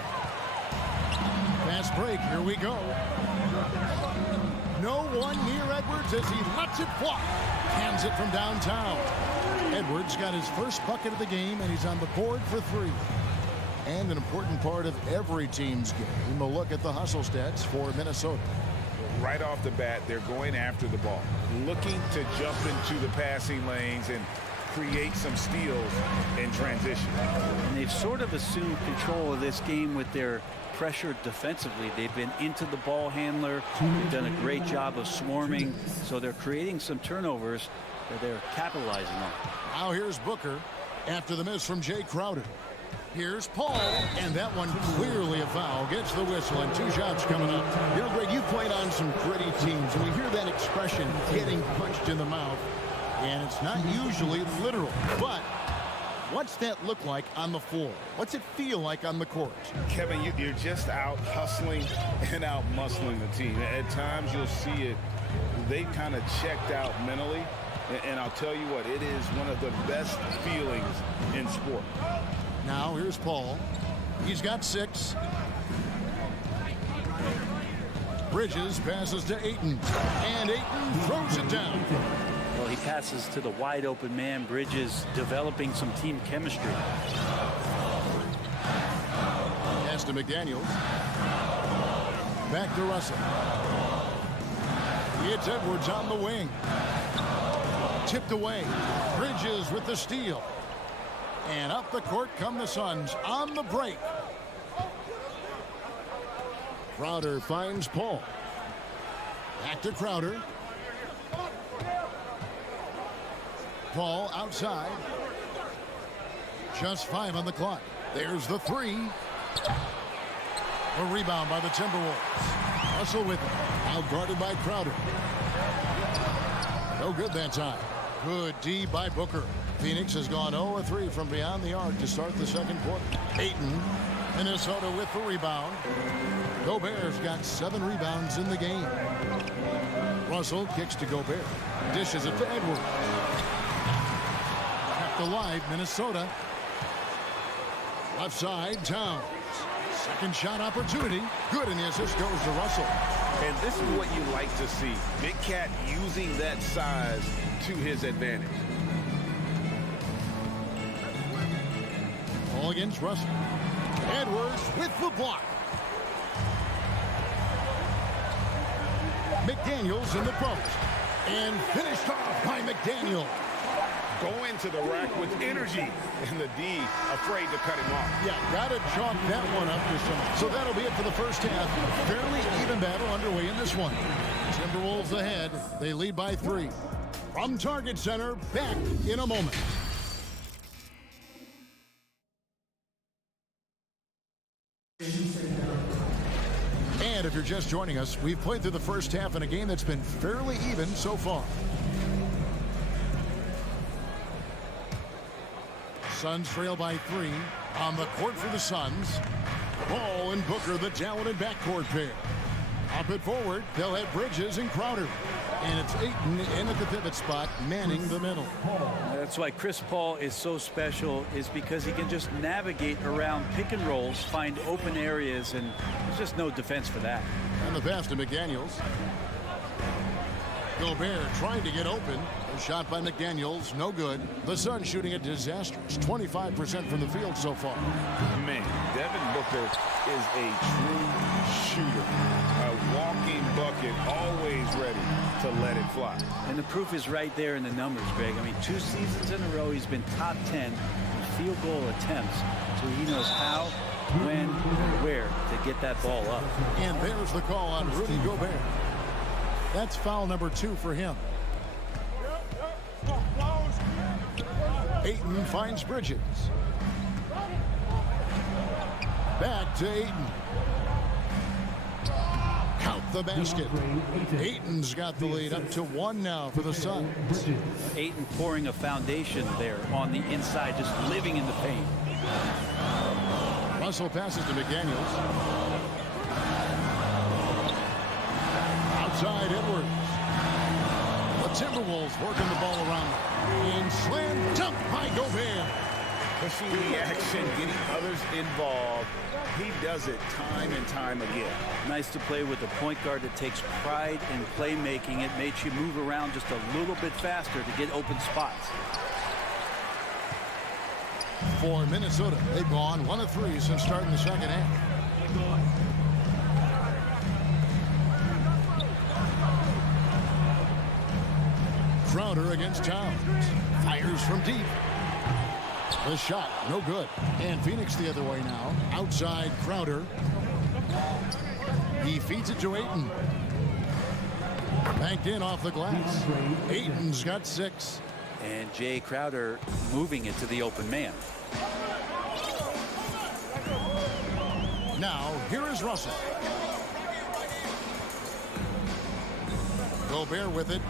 Fast break. Here we go. No one near Edwards as he lets it fly. Hands it from downtown. Edwards got his first bucket of the game, and he's on the board for 3. And an important part of every team's game. We'll look at the hustle stats for Minnesota. Right off the bat, they're going after the ball, looking to jump into the passing lanes and create some steals in transition. And they've sort of assumed control of this game with their pressure defensively. They've been into the ball handler. They've done a great job of swarming. So they're creating some turnovers that they're capitalizing on. Now here's Booker after the miss from Jay Crowder. Here's Paul, and that one clearly a foul. Gets the whistle, and 2 shots coming up. You know, Greg, you played on some gritty teams, and we hear that expression, getting punched in the mouth. And it's not usually literal, but what's that look like on the floor? What's it feel like on the court? Kevin, you're just out hustling and out muscling the team. At times you'll see it, they kind of checked out mentally. And I'll tell you what, it is one of the best feelings in sport. Now here's Paul. He's got 6. Bridges passes to Ayton. And Ayton throws it down. Well, he passes to the wide open man. Bridges developing some team chemistry. Pass to McDaniels. Back to Russell. It's Edwards on the wing. Tipped away. Bridges with the steal. And up the court come the Suns on the break. Crowder finds Paul. Back to Crowder. Paul outside. Just 5 on the clock. There's the 3. A rebound by the Timberwolves. Russell with it. Now guarded by Crowder. No good that time. Good D by Booker. Phoenix has gone 0-3 from beyond the arc to start the second quarter. Ayton, Minnesota with the rebound. Gobert's got 7 rebounds in the game. Russell kicks to Gobert. Dishes it to Edwards. Kept alive, Minnesota. Left side, Towns. Second shot opportunity. Good, and the assist goes to Russell. And this is what you like to see. Big Cat using that size to his advantage. All against Russell. Edwards with the block. McDaniels in the post. And finished off by McDaniel. Going to the rack with energy. And the D afraid to cut him off. Yeah, got to chalk that one up to some. So that'll be it for the first half. Fairly even battle underway in this one. Timberwolves ahead. They lead by 3. From Target Center, back in a moment. And if you're just joining us, we've played through the first half in a game that's been fairly even so far. Suns trail by 3. On the court for the Suns. Ball and Booker, the talented backcourt pair. Up it forward, they'll have Bridges and Crowder. And it's Ayton in at the pivot spot, manning the middle. That's why Chris Paul is so special, is because he can just navigate around pick and rolls, find open areas, and there's just no defense for that. And the pass to McDaniels. Gobert trying to get open. A shot by McDaniels, no good. The Suns shooting a disastrous 25% from the field so far. Man, Devin Booker is a true shooter. A walking bucket, always ready to let it fly. And the proof is right there in the numbers, Greg. I mean, 2 seasons in a row, he's been top 10 in field goal attempts. So he knows how, when, and where to get that ball up. And there's the call on Rudy Gobert. That's foul number 2 for him. Ayton finds Bridges. Back to Ayton. Count the basket. Ayton's got the lead up to 1 now for the Suns. Ayton pouring a foundation there on the inside, just living in the paint. Russell passes to McDaniels. Outside Edwards. The Timberwolves working the ball around. And slam dunk by Gobert. Pushing the action, getting others involved. He does it time and time again. Nice to play with a point guard that takes pride in playmaking. It makes you move around just a little bit faster to get open spots. For Minnesota, they've gone 1 of 3 since starting the second half. Crowder against Towns. Fires from deep. The shot, no good. And Phoenix the other way now. Outside Crowder. He feeds it to Ayton. Banked in off the glass. Ayton's got 6. And Jay Crowder moving it to the open man. Now, here is Russell. Gobert with it.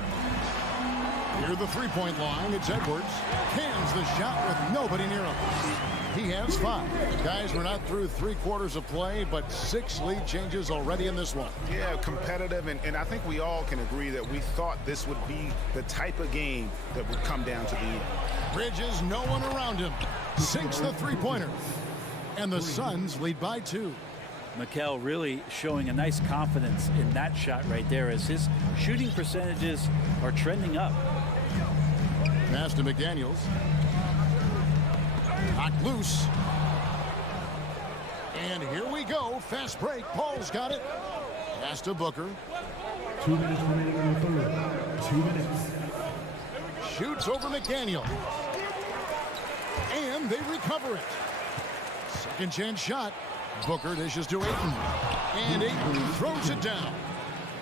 Near the three-point line, it's Edwards. Cans the shot with nobody near him. He has 5. Guys, we're not through 3 quarters of play, but 6 lead changes already in this one. Yeah, competitive, and I think we all can agree that we thought this would be the type of game that would come down to the end. Bridges, no one around him. Sinks the three-pointer. And the Suns lead by 2. Mikel really showing a nice confidence in that shot right there as his shooting percentages are trending up. Pass to McDaniels. Knocked loose. And here we go. Fast break. Paul's got it. Pass to Booker. 2 minutes remaining in the third. 2 minutes. Shoots over McDaniel. And they recover it. Second chance shot. Booker dishes to Ayton. And Ayton throws it down.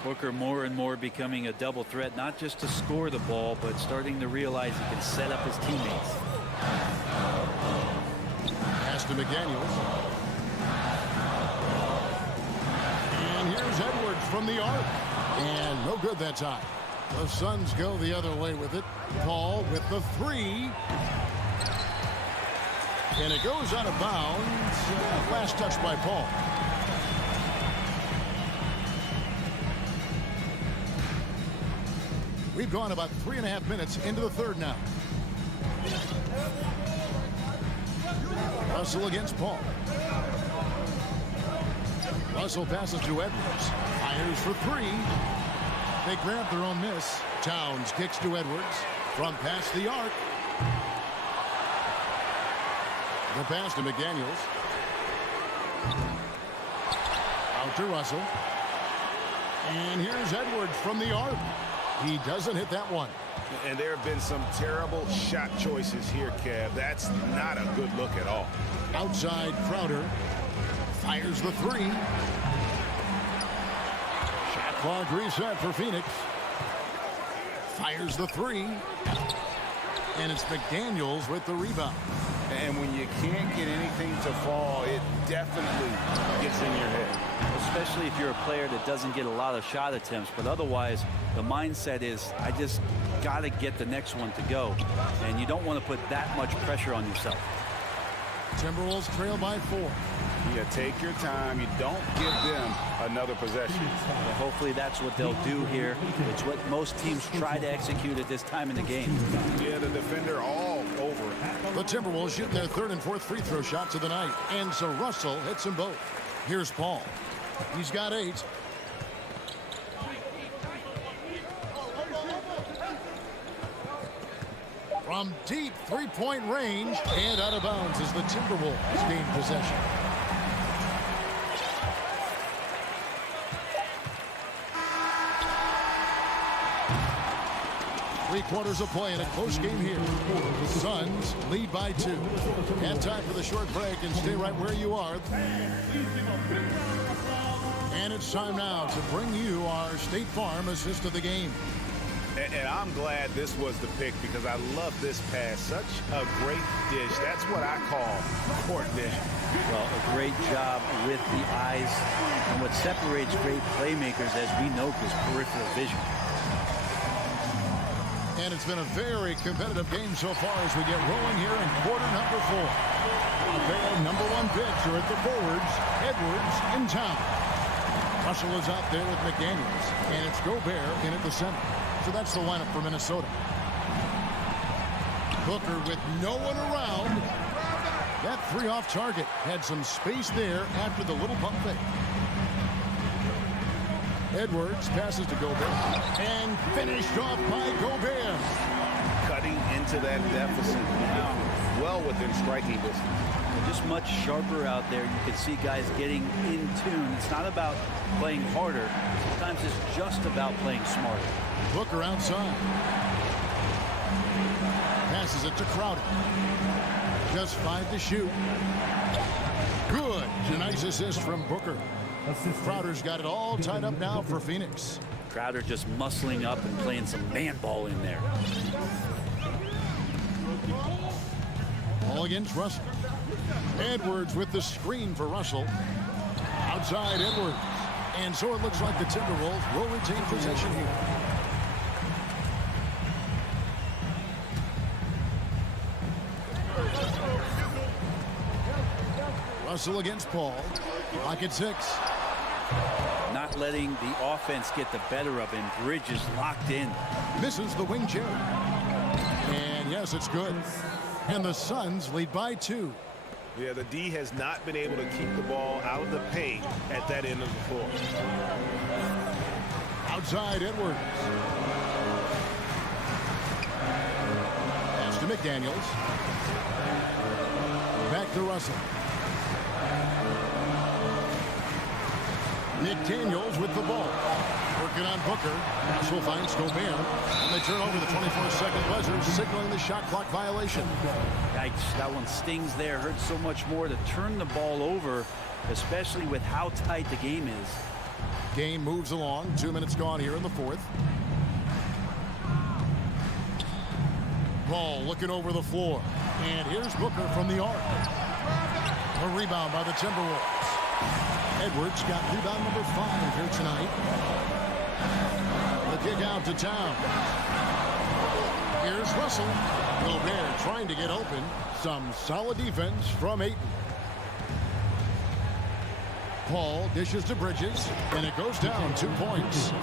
Booker more and more becoming a double threat, not just to score the ball, but starting to realize he can set up his teammates. Pass to McDaniels. And here's Edwards from the arc. And no good that time. The Suns go the other way with it. Paul with the 3. And it goes out of bounds. Last touch by Paul. We've gone about 3.5 minutes into the third now. Russell against Paul. Russell passes to Edwards. Fires for 3. They grab their own miss. Towns kicks to Edwards. From past the arc. The pass to McDaniels. Out to Russell. And here's Edwards from the arc. He doesn't hit that one. And there have been some terrible shot choices here, Kev. That's not a good look at all. Outside Crowder. Fires the 3. Shot clock reset for Phoenix. Fires the 3. And it's McDaniels with the rebound. And when you can't get anything to fall, it definitely gets in your head. Especially if you're a player that doesn't get a lot of shot attempts, but otherwise the mindset is, I just got to get the next one to go. And you don't want to put that much pressure on yourself. Timberwolves trail by 4. You take your time. You don't give them another possession. But hopefully that's what they'll do here. It's what most teams try to execute at this time in the game. Yeah, the defender all over it. The Timberwolves shooting their 3rd and 4th free throw shots of the night. And so Russell hits them both. Here's Paul. He's got 8. From deep three-point range and out of bounds as the Timberwolves gain possession. Three quarters of play in a close game here. The Suns lead by 2. And time for the short break, and stay right where you are. And it's time now to bring you our State Farm assist of the game. And I'm glad this was the pick because I love this pass. Such a great dish. That's what I call court dish. Well, a great job with the eyes. And what separates great playmakers, as we know, is peripheral vision. And it's been a very competitive game so far as we get rolling here in quarter number 4. Their number 1 picks are at the forwards. Edwards in town. Russell is out there with McDaniels. And it's Gobert in at the center. So that's the lineup for Minnesota. Booker with no one around. That 3 off target. Had some space there after the little pump fake. Edwards passes to Gobert. And finished off by Gobert. Cutting into that deficit now. Well within striking distance. Just much sharper out there. You can see guys getting in tune. It's not about playing harder. Sometimes it's just about playing smarter. Booker outside. Passes it to Crowder. Just 5 to shoot. Good. A nice assist from Booker. Crowder's got it all tied up now for Phoenix. Crowder just muscling up and playing some man ball in there. Ball against Russell. Edwards with the screen for Russell. Outside Edwards. And so it looks like the Timberwolves will retain possession here. Russell against Paul. Pocket 6. Not letting the offense get the better of him. Bridges locked in. Misses the wing chair. And yes, it's good. And the Suns lead by 2. Yeah, the D has not been able to keep the ball out of the paint at that end of the floor. Outside Edwards. Pass to McDaniels. Back to Russell. McDaniels with the ball. Working on Booker. Russell finds Gobert. And they turn over the 24-second buzzer, signaling the shot clock violation. Yikes, that one stings there. Hurts so much more to turn the ball over, especially with how tight the game is. Game moves along. 2 minutes gone here in the fourth. Ball looking over the floor. And here's Booker from the arc. A rebound by the Timberwolves. Edwards got rebound number 5 here tonight. The kick out to Town. Here's Russell. Gobert trying to get open. Some solid defense from Ayton. Paul dishes to Bridges, and it goes down 2 points.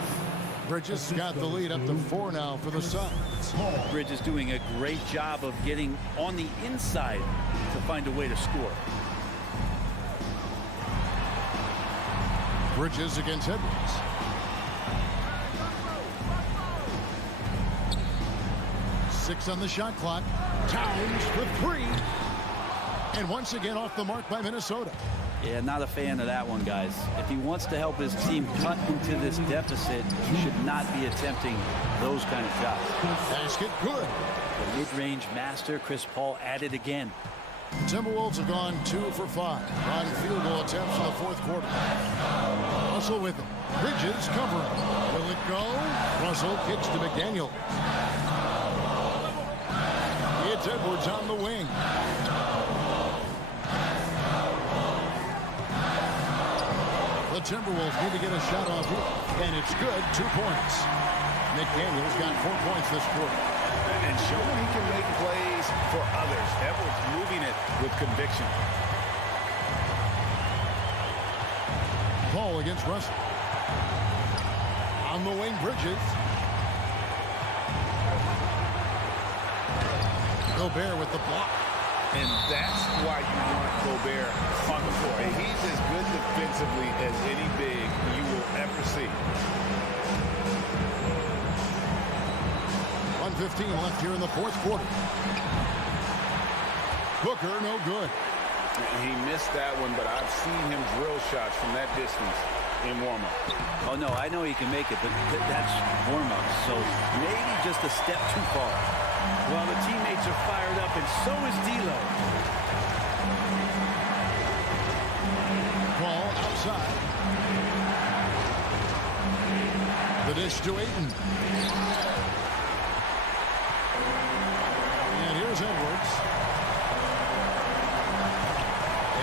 Bridges got the lead up to 4 now for the Suns. Bridges doing a great job of getting on the inside to find a way to score. Bridges against Edwards. Six on the shot clock. Towns for 3. And once again off the mark by Minnesota. Yeah, not a fan of that one, guys. If he wants to help his team cut into this deficit, he should not be attempting those kind of shots. Basket good. The mid-range master, Chris Paul, at it again. Timberwolves have gone 2 for 5 on field goal attempts in the fourth quarter. Russell with him. Bridges covering. Will it go? Russell kicks to McDaniel. It's Edwards on the wing. The Timberwolves need to get a shot off here. And it's good. 2 points. McDaniel's got 4 points this quarter. And showing he can make plays for others. Edwards moving it with conviction. Paul against Russell. On the wing, Bridges. Gobert with the block. And that's why you want Gobert on the floor. And he's as good defensively as any big you will ever see. 1:15 left here in the fourth quarter. Booker, no good. He missed that one, but I've seen him drill shots from that distance in warm-up. Oh, no, I know he can make it, but that's warm-up. So maybe just a step too far. Well, the teammates are fired up, and so is D'Lo. Ball outside. The dish to Ayton. And here's Edwards.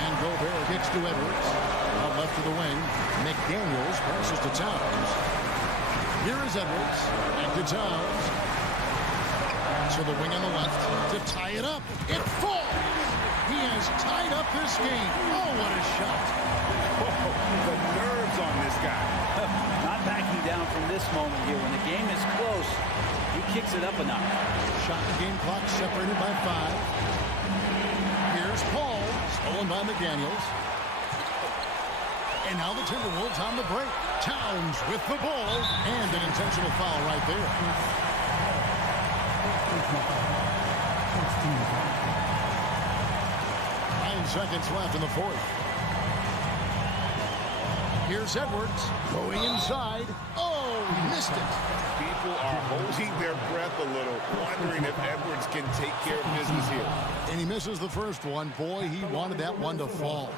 And Gobert kicks to Edwards. Out left to the wing. McDaniels passes to Towns. Here is Edwards. Back to Towns. To the wing on the left to tie it up. It falls. He has tied up this game. Oh, what a shot. Oh, the nerves on this guy. Not backing down from this moment here. When the game is close, he kicks it up a notch. Shot and game clock separated by 5. Here's Paul. Stolen by McDaniels. And now the Timberwolves on the break. Towns with the ball. And an intentional foul right there. 9 seconds left in the fourth. Here's Edwards going inside. Oh, missed it. People are holding their breath a little, wondering if Edwards can take care of business here. And he misses the first one. Boy, he wanted that one to fall.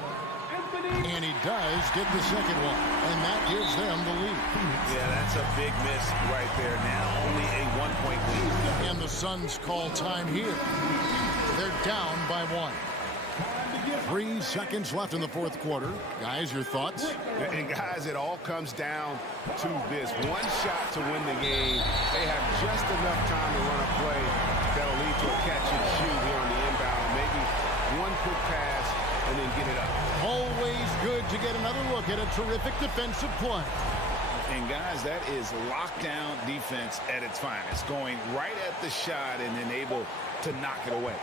And he does get the second one. And that gives them the lead. Yeah, that's a big miss right there. Now only a 1-point lead. And the Suns call time here. They're down by 1. 3 seconds left in the fourth quarter. Guys, your thoughts? And guys, it all comes down to this. One shot to win the game. They have just enough time to run a play that'll lead to a catch and shoot here on the inbound. Maybe one quick pass and then get it up. Always good to get another look at a terrific defensive play. And guys, that is lockdown defense at its finest, going right at the shot and then able to knock it away.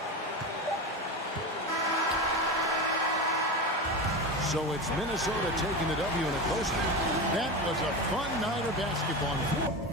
So it's Minnesota taking the W in a close one. That was a fun night of basketball.